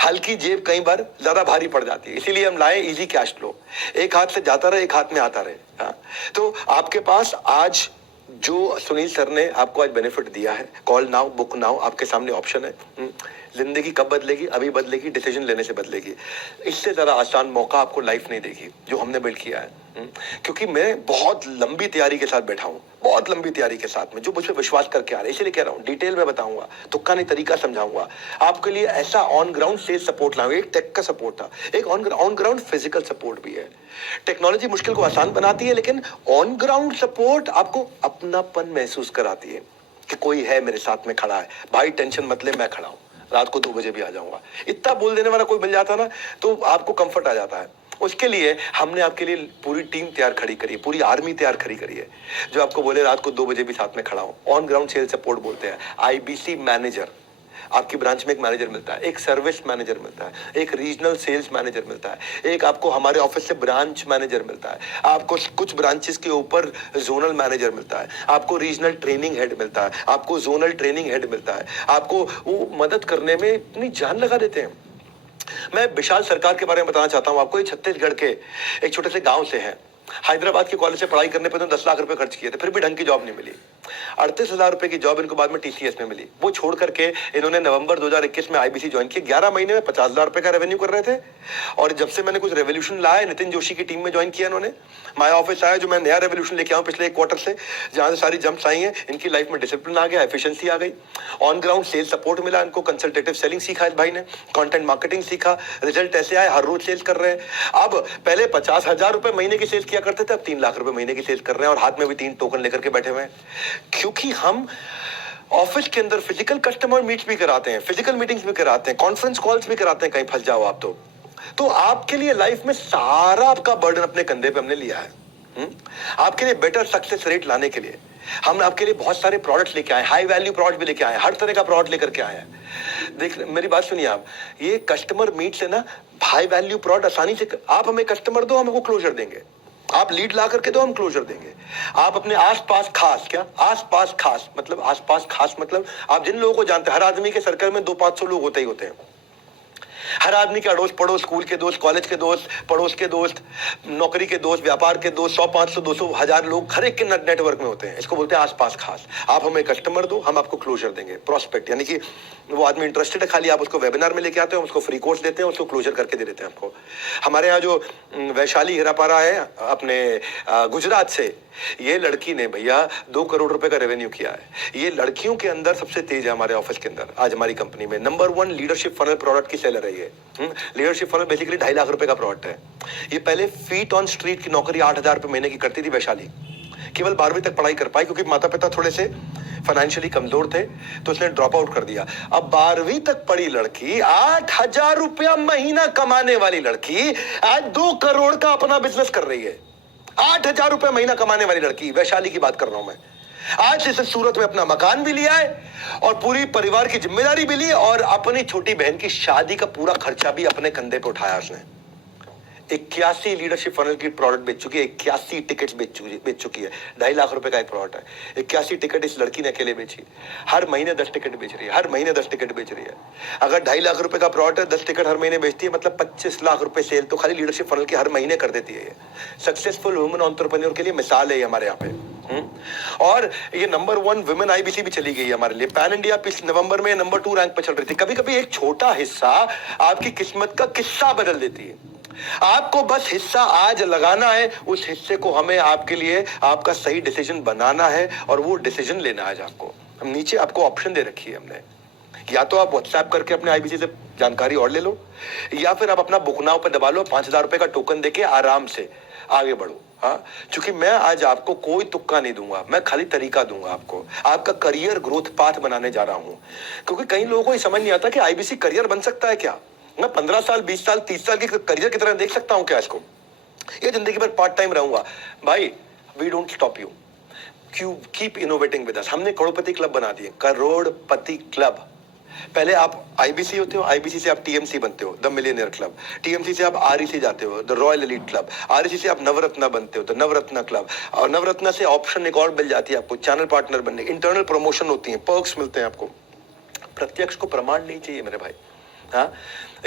हल्की जेब कई बार ज्यादा भारी पड़ जाती है, इसीलिए हम लाए इजी कैश फ्लो, एक हाथ से जाता रहे, एक हाथ में आता रहे। हाँ? तो आपके पास आज जो सुनील सर ने आपको आज बेनिफिट दिया है, कॉल नाउ, बुक नाउ, आपके सामने ऑप्शन है। जिंदगी कब बदलेगी, अभी बदलेगी, डिसीजन लेने से बदलेगी। इससे ज्यादा आसान मौका आपको लाइफ नहीं देगी जो हमने बिल्ड किया है। क्योंकि मैं बहुत लंबी तैयारी के साथ बैठा हूं, बहुत लंबी तैयारी के साथ में, जो मुझ पर विश्वास करके आ रहे हैं, इसलिए कह रहा हूं, डिटेल में बताऊंगा, तुक्का नहीं तरीका समझाऊंगा आपके लिए। ऐसा ऑन ग्राउंड सेल्स सपोर्ट लाऊंगा, एक टेक का सपोर्ट था, एक ऑन ग्राउंड फिजिकल सपोर्ट भी है। टेक्नोलॉजी मुश्किल को आसान बनाती है, लेकिन ऑन ग्राउंड सपोर्ट आपको अपनापन महसूस कराती है कि कोई है मेरे साथ में खड़ा है, भाई टेंशन मत ले, मैं खड़ा हूं, रात को 2 बजे भी आ जाऊंगा। इतना बोल देने वाला कोई मिल जाता ना, तो आपको कंफर्ट आ जाता है। उसके लिए हमने आपके लिए पूरी टीम तैयार खड़ी करी है, पूरी आर्मी तैयार खड़ी करी है, जो आपको बोले रात को 2 बजे भी साथ में खड़ा हूं। ऑन ग्राउंड सेल्स सपोर्ट बोलते हैं। आईबीसी मैनेजर, आपकी ब्रांच में एक मैनेजर मिलता है, एक सर्विस मैनेजर मिलता है, एक रीजनल सेल्स मैनेजर मिलता है, एक आपको हमारे ऑफिस से ब्रांच मैनेजर मिलता है, आपको कुछ ब्रांचेस के ऊपर जोनल मैनेजर मिलता है, आपको रीजनल ट्रेनिंग हेड मिलता है, आपको जोनल ट्रेनिंग हेड मिलता है। आपको वो मदद करने में इतनी जान लगा देते हैं। मैं विशाल सरकार के बारे में बताना चाहता हूं आपको। ये छत्तीसगढ़ के एक छोटे से गांव से हैं। हैदराबाद के कॉलेज से पढ़ाई करने पे तो 10 लाख रुपए खर्च किए थे, फिर भी ढंग की जॉब नहीं मिली। 38,000 रुपए की जॉब इनको बाद में टीसीएस में मिली। वो छोड़ करके इन्होंने नवंबर 2021 में आईबीसी ज्वाइन किया। 11 महीने में 50,000 रुपए का रेवेन्यू कर रहे थे। और जब से मैंने कुछ रेवोल्यूशन लाया, नितिन जोशी की टीम में ज्वाइन किया इन्होंने, माया ऑफिस आया, जो मैं नया रेवोल्यूशन लेके आऊँ पिछले 1 क्वार्टर से, जहां से सारी जंप्स आई हैं, इनकी लाइफ में डिसिप्लिन आ गया, एफिशिएंसी आ गई, ऑन ग्राउंड सेल्स सपोर्ट मिला इनको, कंसल्टेटिव सेलिंग सीखा इस भाई ने, कंटेंट मार्केटिंग सीखा, रिजल्ट ऐसे आए, हर रोज सेल्स कर रहे हैं। अब पहले 50,000 रुपए महीने की सेल्स किया करते थे, अब 3 लाख रुपए महीने की सेल्स कर रहे हैं, और हाथ में भी 3 टोकन लेकर के बैठे हुए हैं। क्योंकि हम ऑफिस के अंदर फिजिकल कस्टमर मीट्स भी कराते हैं, फिजिकल मीटिंग्स भी कराते हैं, कॉन्फ्रेंस कॉल्स भी कराते हैं, कहीं फंस जाओ आप तो आपके लिए लाइफ में सारा आपका बर्डन अपने कंधे पे हमने लिया है। आपके लिए बेटर सक्सेस रेट लाने के लिए हम आपके लिए बहुत सारे प्रोडक्ट्स लेके आए, हाई वैल्यू प्रोडक्ट भी लेके आए, हर तरह का प्रोडक्ट लेकर के आए हैं। देख, मेरी बात सुनिए आप, ये कस्टमर मीट से ना हाई वैल्यू प्रोडक्ट आसानी से, आप हमें कस्टमर दो, हम आपको क्लोजर देंगे, आप लीड ला करके दो, हम क्लोजर देंगे। आप अपने आसपास खास, क्या आसपास खास मतलब, आसपास खास मतलब आप जिन लोगों को जानते हैं, हर आदमी के सर्कल में 200-500 लोग होते ही होते हैं। हर आदमी के अड़ोस पड़ोस, स्कूल के दोस्त, कॉलेज के दोस्त, पड़ोस के दोस्त, नौकरी के दोस्त, व्यापार के दोस्त, 100, 500, 200, 1000 लोग हर एक के नेटवर्क में होते हैं। इसको बोलते हैं आसपास खास। आप हमें कस्टमर दो, हम आपको क्लोजर देंगे, प्रोस्पेक्ट, यानी कि वो आदमी इंटरेस्टेड है, खाली आप उसको वेबिनार में लेके आते हैं, हम उसको फ्री कोर्स देते हैं, उसको क्लोजर करके दे देते हैं आपको। हमारे यहाँ जो वैशाली हीरापारा है अपने गुजरात से, ये लड़की ने भैया 2 करोड़ रुपए का रेवेन्यू किया है। ये लड़कियों के अंदर सबसे तेज है हमारे ऑफिस के अंदर। आज हमारी कंपनी में नंबर 1 लीडरशिप फनल प्रोडक्ट की सेलर है ये। लीडरशिप फनल बेसिकली 2.5 लाख रुपए का प्रोडक्ट है। ये पहले फीट ऑन स्ट्रीट की नौकरी 8,000 रुपए महीने की करती थी वैशाली। केवल 12वीं तक पढ़ाई कर पाई क्योंकि माता पिता थोड़े से फाइनेंशियली कमजोर थे, तो उसने ड्रॉप आउट कर दिया। अब 12वीं तक पढ़ी लड़की, 8,000 रुपया महीना कमाने वाली लड़की आज 2 करोड़ का अपना बिजनेस कर रही है। 8,000 रुपए महीना कमाने वाली लड़की, वैशाली की बात कर रहा हूं मैं। आज इसे सूरत में अपना मकान भी लिया है और पूरी परिवार की जिम्मेदारी भी ली और अपनी छोटी बहन की शादी का पूरा खर्चा भी अपने कंधे पे उठाया उसने। 81 लीडरशिप फनल की प्रोडक्ट बेच चुकी है, 81 टिकट्स बेच चुकी है। 2.5 लाख रुपए का एक प्रोडक्ट है। 81 टिकट इस लड़की ने अकेले बेची। हर महीने 10 टिकट बेच रही है, हर महीने 10 टिकट बेच रही है। अगर 2.5 लाख रुपए का प्रोडक्ट है, 10 टिकट हर महीने बेचती है, मतलब 25 लाख रुपए सेल तो खाली लीडरशिप फनल की हर महीने कर देती है। ये सक्सेसफुल वुमेन एंटरप्रेन्योर के लिए मिसाल है हमारे यहाँ पे। और ये नंबर 1 वुमेन आईबीसी भी चली गई है हमारे लिए। पैन इंडिया पिछले नवंबर में नंबर 2 रैंक पे चल रही थी। कभी कभी एक छोटा हिस्सा आपकी किस्मत का किस्सा बदल देती है। आपको बस हिस्सा आज लगाना है, उस हिस्से को हमें आपके लिए आपका सही डिसीजन बनाना है और वो डिसीजन लेना है। आपको हम नीचे आपको ऑप्शन दे रखी है हमने, या तो आप व्हाट्सएप करके अपने आईबीसी से जानकारी और ले लो, या फिर आप अपना बुक नाउ पे दबा लो, 5,000 रुपए का टोकन देके आराम से आगे बढ़ो। हाँ, क्योंकि मैं आज आपको कोई तुक्का नहीं दूंगा, मैं खाली तरीका दूंगा आपको, आपका करियर ग्रोथ पाथ बनाने जा रहा हूं। क्योंकि कई लोगों को ये समझ नहीं आता कि आईबीसी करियर बन सकता है क्या। मैं 15 साल, 20 साल, 30 साल की करियर की तरह देख सकता हूं क्या इसको? ये जिंदगी भर पार्ट टाइम रहूंगा भाई। We don't stop you, keep innovating with us. हमने करोड़पति क्लब बना दिए, करोड़पति क्लब। पहले आप आईबीसी होते हो, आईबीसी से आप टीएमसी बनते हो, द मिलियनियर क्लब। टीएमसी से आप आरईसी जाते हो, the royal elite club. REC से आप नवरत्ना बनते हो, द नवरत्ना क्लब। और नवरत्ना से ऑप्शन एक और मिल जाती है आपको, चैनल पार्टनर बनने, इंटरनल प्रमोशन होती है, पर्क्स मिलते हैं आपको। प्रत्यक्ष को प्रमाण नहीं चाहिए मेरे भाई। हाँ,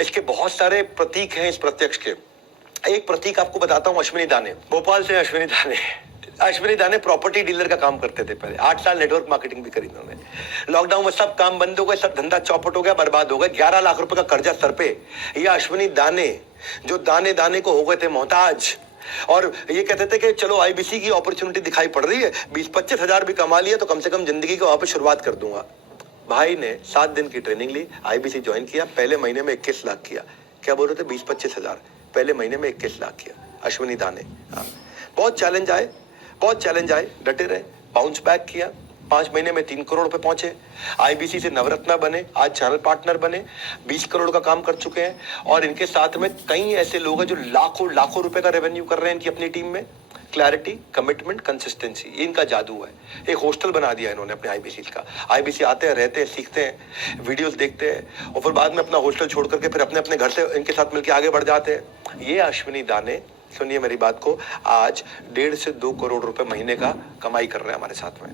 इसके बहुत सारे प्रतीक हैं। इस प्रत्यक्ष के एक प्रतीक आपको बताता हूं, अश्विनी दाने, भोपाल से अश्विनी दाने। अश्विनी दाने प्रॉपर्टी डीलर का काम करते थे पहले, 8 साल नेटवर्क मार्केटिंग भी करी उन्होंने। लॉकडाउन में सब काम बंद हो गए, सब धंधा चौपट हो गया, बर्बाद हो गया, 11 लाख रुपए का कर्जा सर पे। ये अश्विनी दाने जो दाने दाने को हो गए थे मोहताज, और ये कहते थे कि चलो आईबीसी की अपॉर्चुनिटी दिखाई पड़ रही है, 20-25 हजार भी कमा लिया तो कम से कम जिंदगी को वापस शुरुआत कर दूंगा। भाई ने 7 दिन की ट्रेनिंग ली, आईबीसी ज्वाइन किया, पहले महीने में 21 लाख किया। क्या बोल रहे थे? 20-25 हजार, पहले महीने में 21 लाख किया अश्विनी दाने। हाँ, बहुत चैलेंज आए, डटे रहे, बाउंस बैक किया, 5 महीने में 3 करोड़ रुपए पहुंचे। आईबीसी से नवरत्ना बने, आज चैनल पार्टनर बने, 20 करोड़ का काम कर चुके हैं। और इनके साथ में कई ऐसे लोग हैं जो लाखों रुपए का रेवेन्यू कर रहे हैं इनकी अपनी टीम में। क्लैरिटी, कमिटमेंट, कंसिस्टेंसी, ये इनका जादू है। एक हॉस्टल बना दिया इन्होंने अपने आईबीसी का। आईबीसी आते हैं, रहते हैं, सीखते हैं, वीडियोस देखते हैं और फिर बाद में अपना हॉस्टल छोड़ करके फिर अपने अपने घर से इनके साथ मिलकर आगे बढ़ जाते हैं। ये अश्विनी दाने, सुनिए मेरी बात को, आज 1.5 से 2 करोड़ रुपए महीने का कमाई कर रहे हैं हमारे साथ में।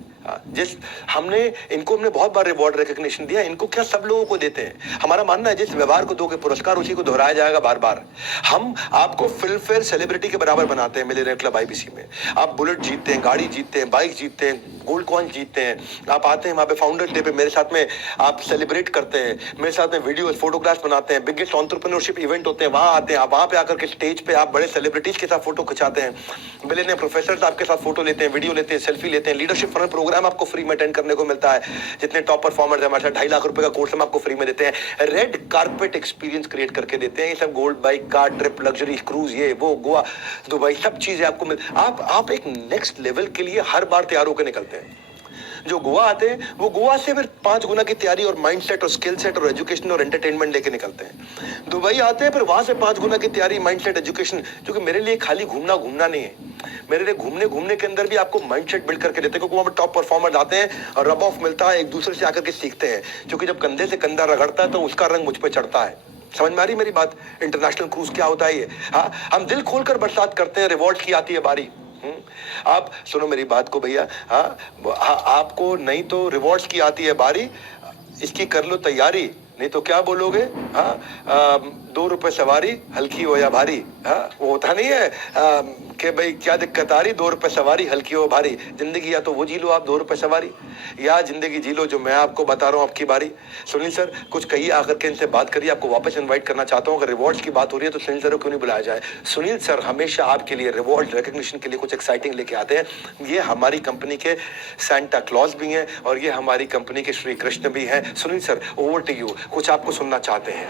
जिस हमने बहुत बार रिवॉर्ड रिकग्निशन दिया, इनको क्या सब लोगों को देते हैं। हमारा मानना है जिस व्यवहार को दोगे पुरस्कार उसी को दोहराया जाएगा बार बार। हम आपको फिल्म फेयर सेलिब्रिटी के बराबर बनाते हैं मिलियनियर क्लब आईबीसी में। आप बुलेट जीतते हैं, गाड़ी जीतते हैं, बाइक जीतते हैं, गोल्ड कॉइन जीतते हैं। आप आते हैं वहाँ पे फाउंडर्स डे पे मेरे साथ में आप सेलिब्रेट करते हैं, मेरे साथ में वीडियो फोटोग्राफ्स बनाते हैं, बिगेस्ट एंटरप्रेन्योरशिप इवेंट होते हैं, वहाँ आते हैं आप, वहाँ पे आकर के स्टेज पे आप बड़े सेलिब्रिटीज के साथ फोटो खिंचाते हैं, मिलियनियर प्रोफेसर आपके साथ फोटो लेते हैं, वीडियो लेते हैं, सेल्फी लेते हैं। लीडरशिप फनल प्रोग्राम आपको फ्री में अटेंड करने को मिलता है। जितने टॉप परफॉर्मर्स हमारे साथ 2.5 लाख रुपए का कोर्स हम आपको फ्री में देते हैं। रेड कारपेट एक्सपीरियंस क्रिएट करके देते हैं। ये सब gold bike, car trip, luxury cruise, ये वो, गोवा, दुबई, सब चीजें आपको मिल। आप एक नेक्स्ट लेवल के लिए हर बार तैयार होकर निकलते हैं। जो गोवा आते हैं वो गोवा से फिर 5 गुना की तैयारी और माइंडसेट और स्किल सेट और एजुकेशन और एंटरटेनमेंट लेके निकलते हैं। दुबई आते हैं फिर वहां से 5 गुना की तैयारी, माइंडसेट, एजुकेशन। क्योंकि मेरे लिए खाली घूमना नहीं है, मेरे लिए घूमने के अंदर भी आपको माइंडसेट बिल्ड करके देते हैं। क्योंकि वहां पर टॉप परफॉर्मर आते हैं और रब ऑफ मिलता है, एक दूसरे से आकर के सीखते हैं। क्योंकि जब कंधे से कंधा रगड़ता है तो उसका रंग मुझ पर चढ़ता है। समझ में आ रही मेरी बात? इंटरनेशनल क्रूज क्या होता है ये? हाँ, हम दिल खोलकर बरसात करते हैं, रिवॉर्ड की आती है बारी। आप सुनो मेरी बात को भैया। हाँ, आपको नहीं तो रिवॉर्ड्स की आती है बारी, इसकी कर लो तैयारी, नहीं तो क्या बोलोगे? हाँ, 2 रुपए सवारी हल्की हो या भारी। हाँ, वो होता नहीं है कि भाई क्या दिक्कत आ रही, 2 रुपए सवारी हल्की हो भारी। जिंदगी या तो वो जी लो आप 2 रुपए सवारी, या जिंदगी जी लो जो मैं आपको बता रहा हूँ आपकी बारी। सुनील सर कुछ कहिए, आकर के इनसे बात करिए, आपको वापस इन्वाइट करना चाहता हूँ। अगर रिवॉर्ड्स की बात हो रही है तो सुनील सर को क्यों नहीं बुलाया जाए? सुनील सर हमेशा आपके लिए रिवॉर्ड रिकग्निशन के लिए कुछ एक्साइटिंग लेके आते हैं। ये हमारी कंपनी के सैंटा क्लॉज भी हैं और ये हमारी कंपनी के श्री कृष्ण भी हैं। Sunil sir over to you, कुछ आपको सुनना चाहते हैं।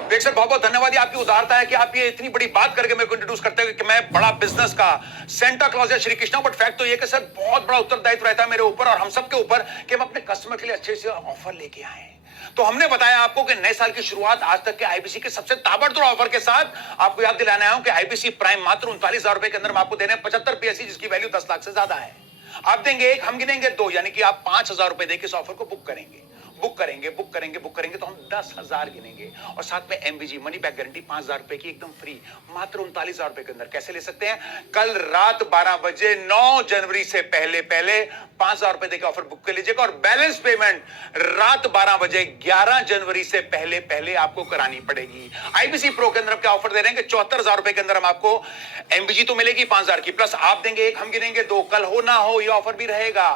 विवेक सर बहुत बहुत धन्यवाद, आपकी उदारता है कि आप ये इतनी बड़ी बात करके मेरे को इंट्रोड्यूस करते हैं कि मैं बड़ा बिजनेस का सेंटा क्लॉज या श्री कृष्णा। बट फैक्ट तो ये कि सर बहुत बड़ा उत्तरदायित्व रहता है मेरे ऊपर और हम सबके ऊपर कि हम अपने कस्टमर के लिए अच्छे से ऑफर लेके आए। तो हमने बताया आपको कि नए साल की शुरुआत आज तक के आईबीसी के सबसे ताबड़तोड़ ऑफर के साथ आपको याद दिलाने आया हूं कि आईबीसी प्राइम मात्र 39,000 रुपए के अंदर हम आपको दे रहे हैं 75 पीएससी, जिसकी वैल्यू 10 लाख से ज्यादा है। आप देंगे एक, हम गिनेंगे 2, यानी कि आप 5,000 रुपए देकर इस ऑफर को बुक करेंगे तो हम 10,000 गिनेंगे और साथ में एमबीजी मनी बैक गारंटी 5,000 रुपए की एकदम फ्री, मात्र 39,000 रुपए के अंदर। कैसे ले सकते हैं? कल रात 12 बजे 9 जनवरी से पहले 5,000 रुपए देकर ऑफर बुक कर लीजिएगा और बैलेंस पेमेंट रात 12 बजे 11 जनवरी से पहले आपको करानी पड़ेगी। आईबीसी प्रो के अंदर क्या ऑफर दे रहे हैं कि 74,000 रुपए के अंदर हम आपको एमबीजी तो मिलेगी 5,000 की, प्लस आप देंगे एक, हम गिनेंगे 2, कल हो ना हो ये ऑफर भी रहेगा।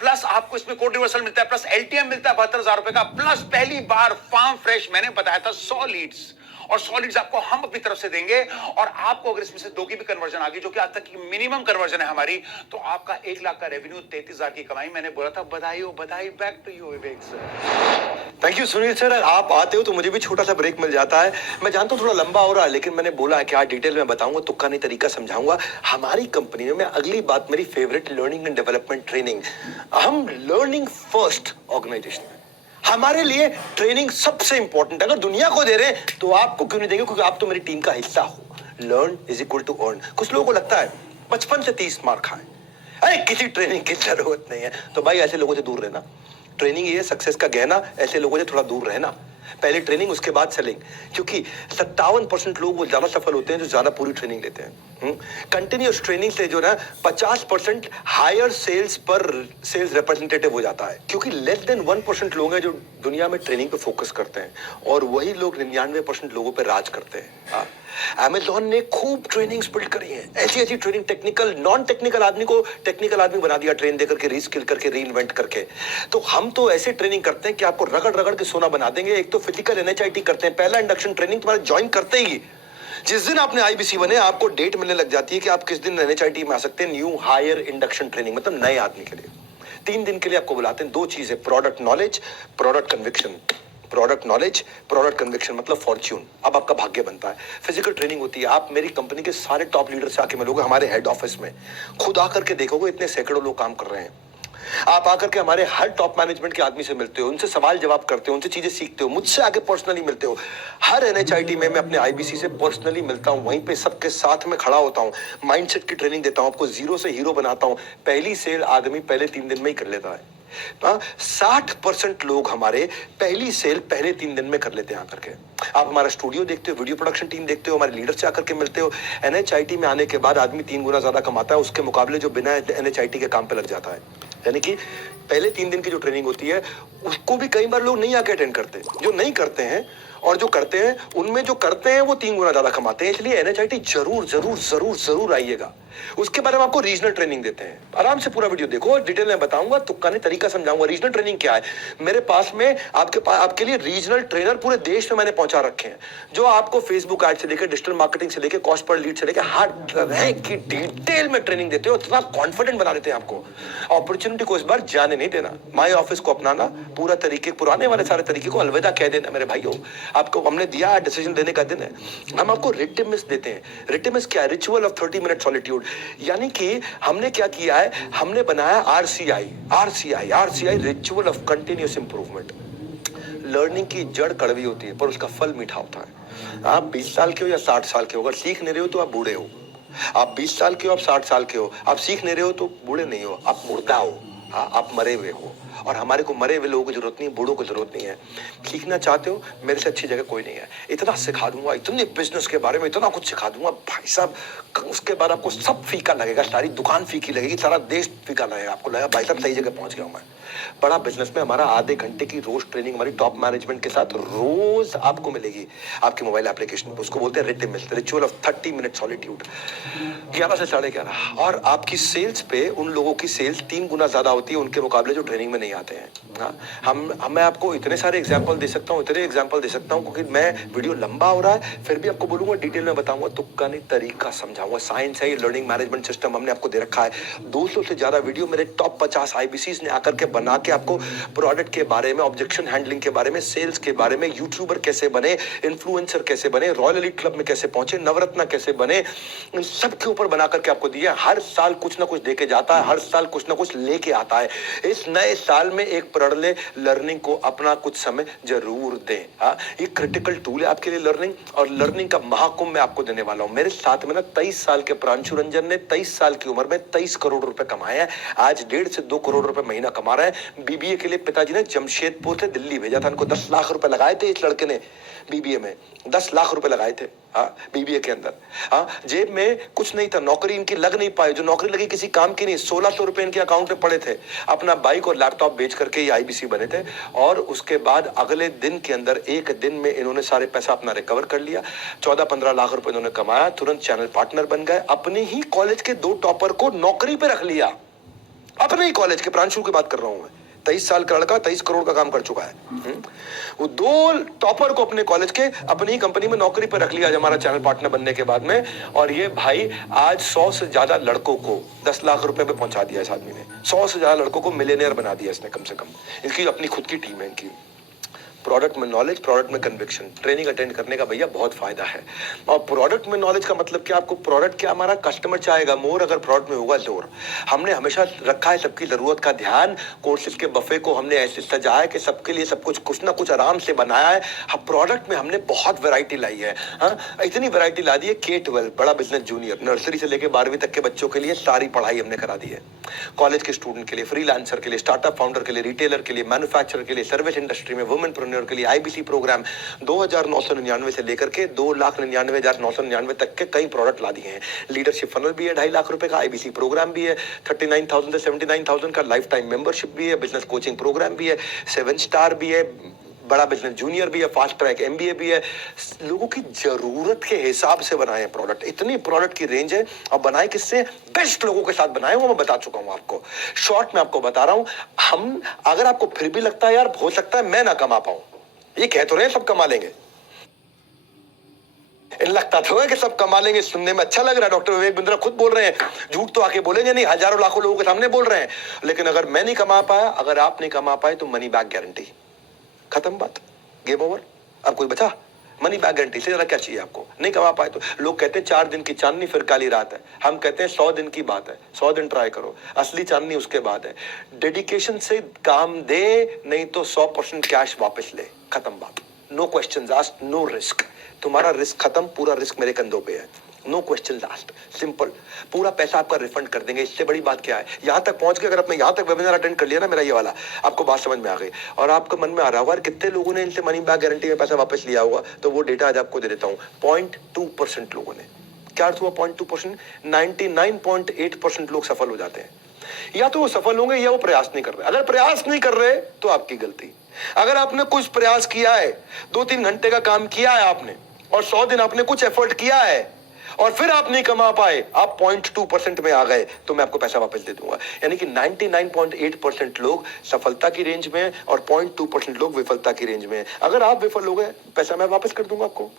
प्लस आपको इसमें कोड रिवर्सल मिलता है, प्लस एलटीएम मिलता है 72,000 रुपए का, प्लस पहली बार फार्म फ्रेश मैंने बताया था 100 लीड्स, और 100 लीड्स आपको हम अपनी तरफ से देंगे। और आपको अगर इसमें से 2 की भी कन्वर्जन आ गई, जो कि आज तक की मिनिमम कन्वर्जन है हमारी, तो आपका 1 लाख का रेवेन्यू, 33,000 की कमाई। मैंने बोला था बधाई हो बधाई। Back to you Vivek sir. Thank you Sunil sir, आप आते हो तो मुझे भी छोटा सा ब्रेक मिल जाता है। मैं जानता हूँ थोड़ा लंबा हो रहा है, लेकिन मैंने बोला है कि आज डिटेल में बताऊंगा, तुक्का नहीं तरीका समझाऊंगा। हमारी कंपनी में मैं अगली बात, मेरी favourite learning and development training. हम लर्निंग फर्स्ट ऑर्गेनाइजेशन है, हमारे लिए ट्रेनिंग सबसे इंपॉर्टेंट है। अगर दुनिया को दे रहे हैं तो आपको क्यों नहीं देंगे? क्योंकि आप तो मेरी टीम का हिस्सा हो। Learn is equal to earn. कुछ लोगों को लगता है बचपन से 30 मार खाए, अरे किसी ट्रेनिंग की जरूरत नहीं है। तो भाई ऐसे लोगों से दूर रहना। ट्रेनिंग ये सक्सेस का गहना, ऐसे लोगों से थोड़ा दूर रहना। पहले ट्रेनिंग उसके बाद सेलिंग, क्योंकि 57% लोग वो ज्यादा सफल होते हैं जो ज्यादा पूरी ट्रेनिंग लेते हैं। कंटिन्यूअस ट्रेनिंग से जो ना 50% हायर सेल्स पर सेल्स रिप्रेजेंटेटिव हो जाता है, क्योंकि लेस देन 1% लोग हैं जो दुनिया में ट्रेनिंग पे फोकस करते हैं और वही लोग 99% लोगों पे राज करते हैं। अमेज़न ने खूब ट्रेनिंग्स बिल्ड करी हैं, ऐसी ऐसी ट्रेनिंग, टेक्निकल नॉन टेक्निकल आदमी को टेक्निकल आदमी बना दिया, ट्रेन देकर के, रीस्किल करके, रीइन्वेंट करके। तो हम तो ऐसे ट्रेनिंग करते हैं कि आपको रगड़ रगड़ के सोना बना देंगे। एक तो फिजिकल एनएचआईटी करते हैं, पहला इंडक्शन ट्रेनिंग तुम्हारा ज्वाइन करते ही जिस दिन आपने आईबीसी बने, आपको डेट मिलने लग जाती है कि आप किस दिन एनएचआईटी में आ सकते हैं। न्यू हायर इंडक्शन ट्रेनिंग, मतलब नए आदमी के लिए 3 दिन के लिए आपको बुलाते हैं। 2 चीजें, product knowledge, product conviction. Product knowledge, product conviction मतलब फॉर्च्यून। अब आपका भाग्य बनता है। फिजिकल ट्रेनिंग होती है, आप मेरी कंपनी के सारे टॉप लीडर से आके मिलोगे, हमारे हेड ऑफिस में खुद आकर के देखोगे, इतने सैकड़ों लोग काम कर रहे हैं। आप आकर के हमारे हर टॉप मैनेजमेंट के आदमी से मिलते हो, उनसे सवाल जवाब करते हो, उनसे चीजें सीखते हो, मुझसे आके पर्सनली मिलते हो। हर एनएचआईटी में मैं अपने आईबीसी से पर्सनली मिलता हूं, वहीं पे सबके साथ में खड़ा होता हूं, माइंडसेट की ट्रेनिंग देता हूं, आपको जीरो से हीरो बनाता हूं। पहली सेल आदमी पहले 3 दिन में ही कर लेता है। 60% लोग हमारे पहली सेल पहले 3 दिन में कर लेते हैं आकर के। आप हमारा स्टूडियो देखते हो, वीडियो प्रोडक्शन टीम देखते हो, हमारे लीडर से आकर के मिलते हो। एनएचआईटी में आने के बाद आदमी 3 गुना ज्यादा कमाता है उसके मुकाबले जो बिना एनएचआईटी के काम पे लग जाता है। यानी कि पहले 3 दिन की जो ट्रेनिंग होती है उसको भी कई बार लोग नहीं आके अटेंड करते। जो नहीं करते हैं और जो करते हैं, उनमें जो करते हैं वो 3 गुना ज्यादा कमाते हैं। इसलिए एनएचआईटी जरूर जरूर जरूर जरूर आइएगा। उसके बारे में आपको रीजनल ट्रेनिंग देते हैं, आराम से पूरा वीडियो देखो, डिटेल में बताऊंगा, तुक्का नहीं तरीका समझाऊंगा। रीजनल ट्रेनिंग क्या है? मेरे पास में आपके लिए रीजनल ट्रेनर पूरे देश में मैंने पहुंचा रखे हैं, जो आपको फेसबुक एड से लेकर डिजिटल मार्केटिंग से लेकर कॉस्ट पर लीड से लेकर हर तरह की डिटेल में ट्रेनिंग देते हो। इतना कॉन्फिडेंट बना देते हैं आपको। अपॉर्चुनिटी को इस बार जाने नहीं देना, माई ऑफिस को अपनाना, पूरा तरीके, पुराने वाले सारे तरीके को अलविदा कह देना मेरे भाइयों। आपको हमने दिया, डिसीजन देने का दिन है। हम आपको रिटिमिस देते हैं। रिटिमिस क्या है? Ritual of 30 minute solitude. यानी कि हमने क्या किया है, हमने बनाया RCI, ritual of continuous improvement. Learning की जड़ कड़वी होती है पर उसका फल मीठा होता है। आप 20 साल के हो या 60 साल के हो, अगर सीख नहीं रहे हो तो आप बूढ़े हो। आप 20 साल के हो, आप 60 साल के हो, आप सीख नहीं रहे हो तो बूढ़े नहीं हो, आप मुर्दा हो। हाँ, आप मरे हुए हो। और हमारे को मरे हुए लोगों की जरूरत नहीं है, बूढ़ों की जरूरत नहीं है। सीखना चाहते हो, मेरे से अच्छी जगह कोई नहीं है। इतना सिखा दूंगा, इतने बिजनेस के बारे में इतना कुछ सिखा दूंगा भाई साहब, उसके बाद आपको सब फीका लगेगा, सारी दुकान फीकी लगेगी, सारा देश फीका लगेगा, आपको लगेगा भाई साहब सही जगह पहुंच गया हूं मैं। बड़ा बिजनेस में हमारा आधे घंटे की रोज ट्रेनिंग हमारी टॉप मैनेजमेंट के साथ रोज आपको मिलेगी आपके मोबाइल एप्लीकेशन पे। उसको बोलते हैं रिचुअल ऑफ 30 मिनट सॉलिट्यूड, 11 से 11:30। और आपकी सेल्स पे उन लोगों की सेल्स 3 गुना ज्यादा होती है उनके मुकाबले जो ट्रेनिंग में नहीं आते हैं। मैं आपको इतने सारे एग्जाम्पल दे सकता हूँ, इतने एग्जाम्पल दे सकता हूँ, क्योंकि मैं वीडियो लंबा हो रहा है, फिर भी आपको बोलूंगा डिटेल में बताऊंगा, तुक्का नहीं तरीका समझाऊंगा। साइंस है ये, लर्निंग मैनेजमेंट सिस्टम हमने आपको दे रखा है। 200 से ज्यादा वीडियो मेरे टॉप 50 IBCs ने आकर के बना के आपको प्रोडक्ट के बारे में, ऑब्जेक्शन हैंडलिंग के बारे में, सेल्स के बारे में, यूट्यूबर कैसे बने, इन्फ्लुएंसर कैसे बने, रॉयल एलीट क्लब में कैसे पहुंचे, नवरत्ना कैसे बने, इन सब के ऊपर बना करके आपको दिया। हर साल कुछ ना कुछ देके जाता है, हर साल कुछ ना कुछ लेके आता है। इस नए साल में एक प्रणले लर्निंग को अपना कुछ समय जरूर दें। हाँ, ये क्रिटिकल टूल है आपके लिए लर्निंग, और लर्निंग का महाकुंभ मैं आपको देने वाला हूं। मेरे साथ में ना 23 साल के प्रांशु रंजन ने 23 साल की उम्र में 23 करोड़ रुपए कमाए हैं। आज 1.5 से 2 करोड़ रुपए महीना कमा रहे हैं। BBA के लिए पिताजी ने जमशेदपुर से दिल्ली भेजा था, इनको 10 लाख रुपए लगाए थे इस लड़के ने। BBA में 10 लाख रुपए लगाए थे। हाँ, BBA के अंदर। हाँ, जेब में कुछ नहीं था, नौकरी इनकी लग नहीं पाई, जो नौकरी लगी किसी काम की नहीं। 1600 रुपए इनके अकाउंट में पड़े थे। अपना बाइक और लैपटॉप बेच करके ये IBC बने थे, और उसके बाद अगले दिन के अंदर, एक दिन में इन्होंने सारे पैसा अपना रिकवर कर लिया। 14-15 लाख रुपए इन्होंने कमाया, तुरंत चैनल पार्टनर बन गए, अपने ही कॉलेज के 2 टॉपर को नौकरी पे रख लिया। अपने ही कॉलेज के, प्रांशु की बात कर रहा हूं मैं। 23 साल का लड़का 23 करोड़ का काम कर चुका है। वो 2 टॉपर को अपने कॉलेज के अपनी कंपनी में नौकरी पर रख लिया आज हमारा चैनल पार्टनर बनने के बाद में। और ये भाई आज 100 से ज्यादा लड़कों को 10 लाख रुपए पे पहुंचा दिया इस आदमी ने। 100 से ज्यादा लड़कों को मिलियनेयर बना दिया इसने कम से कम। इसकी अपनी खुद की टीम है इनकी। प्रोडक्ट में नॉलेज, प्रोडक्ट में कन्विक्शन, ट्रेनिंग अटेंड करने का भैया बहुत फायदा है। और प्रोडक्ट में नॉलेज का मतलब क्या, आपको प्रोडक्ट क्या, हमारा कस्टमर चाहेगा मोर, अगर प्रोडक्ट में होगा जोर। हमने हमेशा रखा है सबकी जरूरत का ध्यान। कोर्सेज के बफे को हमने ऐसे सजाया कि सबके लिए सब कुछ ना कुछ आराम से बनाया है। हम प्रोडक्ट में हमने बहुत वैरायटी लाई है। हाँ, इतनी वैरायटी ला दी है। K-12 बड़ा बिजनेस जूनियर, नर्सरी से लेकर 12वीं तक के बच्चों के लिए सारी पढ़ाई हमने करा दी है। कॉलेज के स्टूडेंट के लिए, फ्रीलांसर के लिए, स्टार्टअप फाउंडर के लिए, रिटेलर के लिए, मैन्युफैक्चरर के लिए, सर्विस इंडस्ट्री में, वुमेन के लिए IBC प्रोग्राम 2,999 से लेकर के 2,99,999 तक के कई प्रोडक्ट ला दिए हैं। लीडरशिप फनल भी है 2.5 लाख रुपए का, IBC प्रोग्राम भी है 39,000 से 79,000 का, लाइफ टाइम मेंबरशिप भी है, बिजनेस कोचिंग प्रोग्राम भी है, 7 स्टार भी है, बड़ा बिजनेस जूनियर भी है, फास्ट ट्रैक MBA भी है। लोगों की जरूरत के हिसाब से बनाए हैं प्रोडक्ट। इतनी प्रोडक्ट की रेंज है, और बनाए किससे, बेस्ट लोगों के साथ बनाए, वो मैं बता चुका हूं आपको। शॉर्ट में आपको बता रहा हूं। हम, अगर आपको फिर भी लगता है यार हो सकता है मैं ना कमा पाऊं, ये कह तो रहे हैं सब कमा लेंगे, लगता तो है कि सब कमा लेंगे, सुनने में अच्छा लग रहा है। डॉक्टर विवेक बिंद्रा खुद बोल रहे हैं, झूठ तो आके बोलेंगे नहीं, हजारों लाखों लोगों के सामने बोल रहे हैं। लेकिन अगर मैं नहीं कमा पाया, अगर आप नहीं कमा पाए, तो मनी बैक गारंटी, खत्म बात, गेम ओवर। अब कोई बचा? मनी बैक गारंटी से ज्यादा क्या चाहिए आपको? नहीं कमा पाए तो लोग कहते हैं 4 दिन की चांदनी फिर काली रात है, हम कहते हैं 100 दिन की बात है, 100 दिन ट्राई करो, असली चांदनी उसके बाद है। डेडिकेशन से काम दे, नहीं तो 100% कैश वापस ले, खत्म बात। No question asked, no risk. तुम्हारा रिस्क खत्म, पूरा रिस्क मेरे कंधों पे है। No question asked, simple. पूरा पैसा आपका रिफंड कर देंगे, इससे बड़ी बात क्या है। यहां तक पहुंच के अगर आपने यहां तक वेबिनार अटेंड कर लिया ना मेरा ये वाला, आपको बात समझ में आ गई, और आपके मन में आ रहा होगा कितने लोगों ने इनसे मनी बैक गारंटी में पैसा वापस लिया होगा, तो वो डेटा आज आपको दे देता हूं। 0.2% लोगों ने। क्या अर्थ हुआ 0.2%? 99.8% लोग सफल हो जाते हैं। या तो वो सफल होंगे या वो प्रयास नहीं कर रहे। अगर प्रयास नहीं कर रहे तो आपकी गलती। अगर आपने कुछ प्रयास किया है, 2-3 घंटे का काम किया है आपने, और 100 दिन आपने कुछ एफर्ट किया है, और फिर आप नहीं कमा पाए, आप 0.2% में आ गए, तो मैं आपको पैसा वापस दे दूंगा। यानी कि 99.8% लोग सफलता की रेंज में, और 0.2% लोग विफलता की रेंज में। अगर आप विफल हो गए, पैसा मैं वापस कर दूंगा आपको।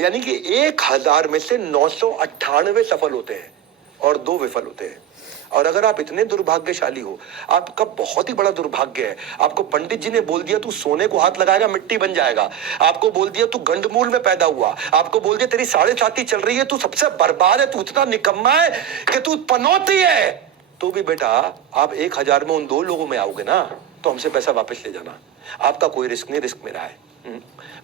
यानी कि 1000 में से 998 सफल होते हैं और 2 विफल होते हैं। और अगर आप इतने दुर्भाग्यशाली हो, आपका बहुत ही बड़ा दुर्भाग्य है, आपको पंडित जी ने बोल दिया तू सोने को हाथ लगाएगा मिट्टी बन जाएगा, आपको बोल दिया तू गंडमूल में पैदा हुआ, आपको बोल दिया तेरी 7.5 चल रही है, तू सबसे बर्बाद है, तू इतना निकम्मा है कि तू पनौती है, तो भी बेटा आप 1000 में उन 2 लोगों में आओगे ना, तो हमसे पैसा वापस ले जाना। आपका कोई रिस्क नहीं, रिस्क मेरा है।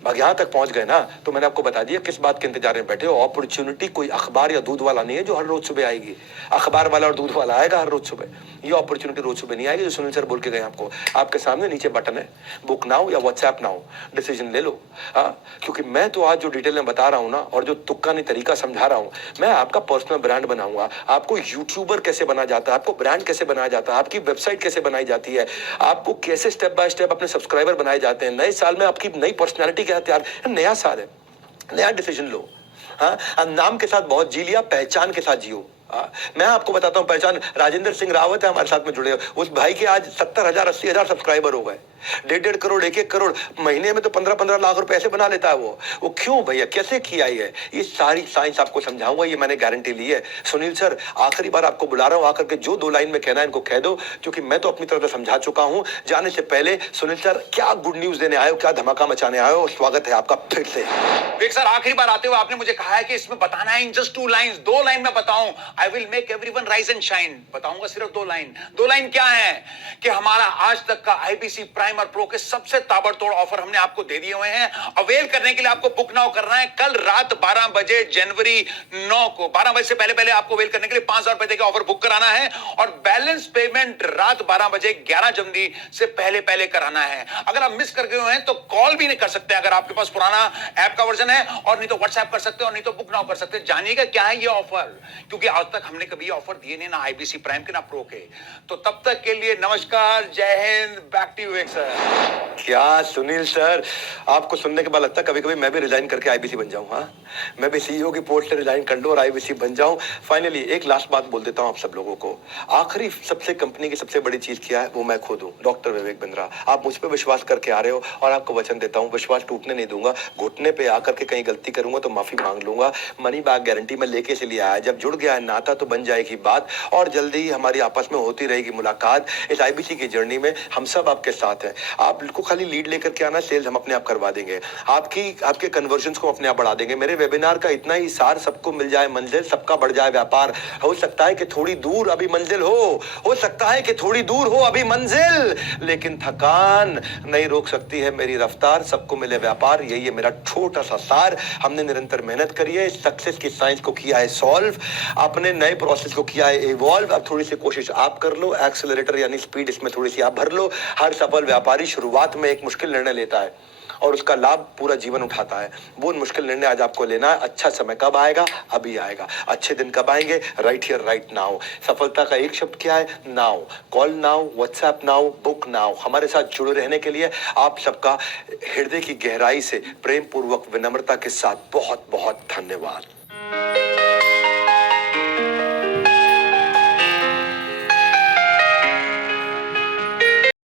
बाकी यहाँ तक पहुंच गए ना, तो मैंने आपको बता दिया किस बात के इंतजार में बैठे हो। अपॉर्चुनिटी कोई अखबार या दूध वाला नहीं है जो हर रोज सुबह आएगी। अखबार वाला और दूध वाला आएगा हर रोज सुबह, ये अपॉर्चुनिटी रोज सुबह नहीं आएगी जो सुनील सर बोल के गए आपको। आपके सामने नीचे बटन है, बुक नाउ या व्हाट्सएप नाउ, डिसीजन ले लो। क्योंकि मैं तो आज जो डिटेल में बता रहा हूँ ना, और जो तुक्का नहीं तरीका समझा रहा हूँ, मैं आपका पर्सनल ब्रांड बनाऊंगा। आपको यूट्यूबर कैसे बना जाता है, आपको ब्रांड कैसे बनाया जाता है, आपकी वेबसाइट कैसे बनाई जाती है, आपको कैसे स्टेप बाय स्टेप अपने सब्सक्राइबर बनाए जाते हैं। नए साल में आपकी नई पर्सनैलिटी क्या तैयार, नया साल है, नया डिसीजन लो। हाँ, नाम के साथ बहुत जी लिया, पहचान के साथ जियो। मैं आपको बताता हूं पहचान। राजेंद्र सिंह रावत है हमारे साथ में जुड़े हुए, उस भाई के आज 70,000 80,000 सब्सक्राइबर हो गए। 1.5 करोड़ 1-1 करोड़ महीने में तो 15-15 लाख रुपए ऐसे बना लेता है वो क्यों भैया, कैसे किया ये सारी साइंस आपको समझाऊंगा, ये मैंने गारंटी ली है। सुनील सर आखिरी बार आपको बुला रहा हूं, आकर के जो 2 लाइन में कहना है इनको कह दो, क्योंकि मैं तो अपनी तरफ से समझा चुका हूं। जाने से पहले सुनील सर क्या गुड न्यूज देने आए हो, क्या धमाका मचाने आए हो, स्वागत है आपका फिर से। विवेक सर आखिरी बार आते हुए आपने मुझे कहा है कि इसमें बताना है इन जस्ट 2 लाइंस। 2 लाइन में बताऊं, I will make everyone rise and shine. बताऊंगा सिर्फ 2 लाइन। 2 लाइन क्या है कि हमारा आज तक का आईबीसी प्राइम और प्रो के सबसे ताबड़तोड़ ऑफर हमने आपको दे दिए हुए हैं। अवेल करने के लिए आपको बुक नाउ करना है। कल रात 12 बजे जनवरी 9 को 12 बजे से पहले पहले आपको अवेल करने के लिए 5,000 रुपए का ऑफर बुक कराना है, और बैलेंस पेमेंट रात 12 बजे 11 जनवरी से पहले पहले कराना है। अगर आप मिस कर गए हैं तो कॉल भी नहीं कर सकते अगर आपके पास पुराना ऐप का वर्जन है, और नहीं तो व्हाट्सएप कर सकते हो, और नहीं तो बुक नाउ कर सकते हैं। जानिएगा क्या है ये ऑफर, क्योंकि आज तक हमने कभी ऑफर दिए नहीं, ना आईबीसी प्राइम के ना प्रो के। तो तब तक के लिए नमस्कार, जय Hind, back to you Vivek sir. क्या सुनील सर, आपको सुनने के बाद लगता है कभी कभी मैं भी रिजाइन करके आईबीसी बन जाऊं। हाँ, मैं भी सीईओ की पोस्ट से रिजाइन कर लूं और आईबीसी बन जाऊं। फाइनली एक लास्ट बात बोल देता हूं आप सब लोगों को। आखिरी सबसे कंपनी की सबसे बड़ी चीज क्या है वो मैं खुद हूं, डॉक्टर विवेक बिंद्रा। आप मुझ पर विश्वास करके आ रहे हो, और आपको वचन देता हूं विश्वास टूटने नहीं दूंगा। घुटने पे आकर के कहीं गलती करूंगा तो माफी मांग लूंगा। मनी बैक गारंटी में लेके से लिया है, जब जुड़ गया है नाता तो बन जाएगी बात, और जल्दी ही हमारी आपस में होती रहेगी मुलाकात। इस आईबीसी की जर्नी में हम सब आपके साथ हैं। आपको खाली लीड लेकर के आना, सेल्स हम अपने आप करवा देंगे, आपके कन्वर्जन्स को अपने आप बढ़ा देंगे। मेरे वेबिनार का इतना ही सार, सबको मिल जाए मंजिल, सबका बढ़ जाए व्यापार। हो सकता है कि थोड़ी दूर अभी मंजिल हो सकता है कि थोड़ी दूर हो अभी मंजिल, लेकिन थकान नहीं रोक सकती है मेरी रफ्तार। सबको मिले व्यापार, यही है मेरा छोटा सा सार। हमने निरंतर मेहनत करी है, सक्सेस की साइंस को किया है सॉल्व, अपने नए प्रोसेस को किया है इवॉल्व। अब थोड़ी सी कोशिश आप कर लो, एक्सेलरेटर यानी स्पीड इसमें थोड़ी सी आप भर लो। हर सफल व्यापारी शुरुआत में एक मुश्किल निर्णय लेता है और उसका लाभ पूरा जीवन उठाता है। वो मुश्किल निर्णय आज आपको लेना है। अच्छा समय कब आएगा? अभी आएगा। अच्छे दिन कब आएंगे? Right here right now. सफलता का एक शब्द क्या है? Now. Call now, WhatsApp now, book now. हमारे साथ जुड़े रहने के लिए आप सबका हृदय की गहराई से प्रेम पूर्वक विनम्रता के साथ बहुत बहुत धन्यवाद।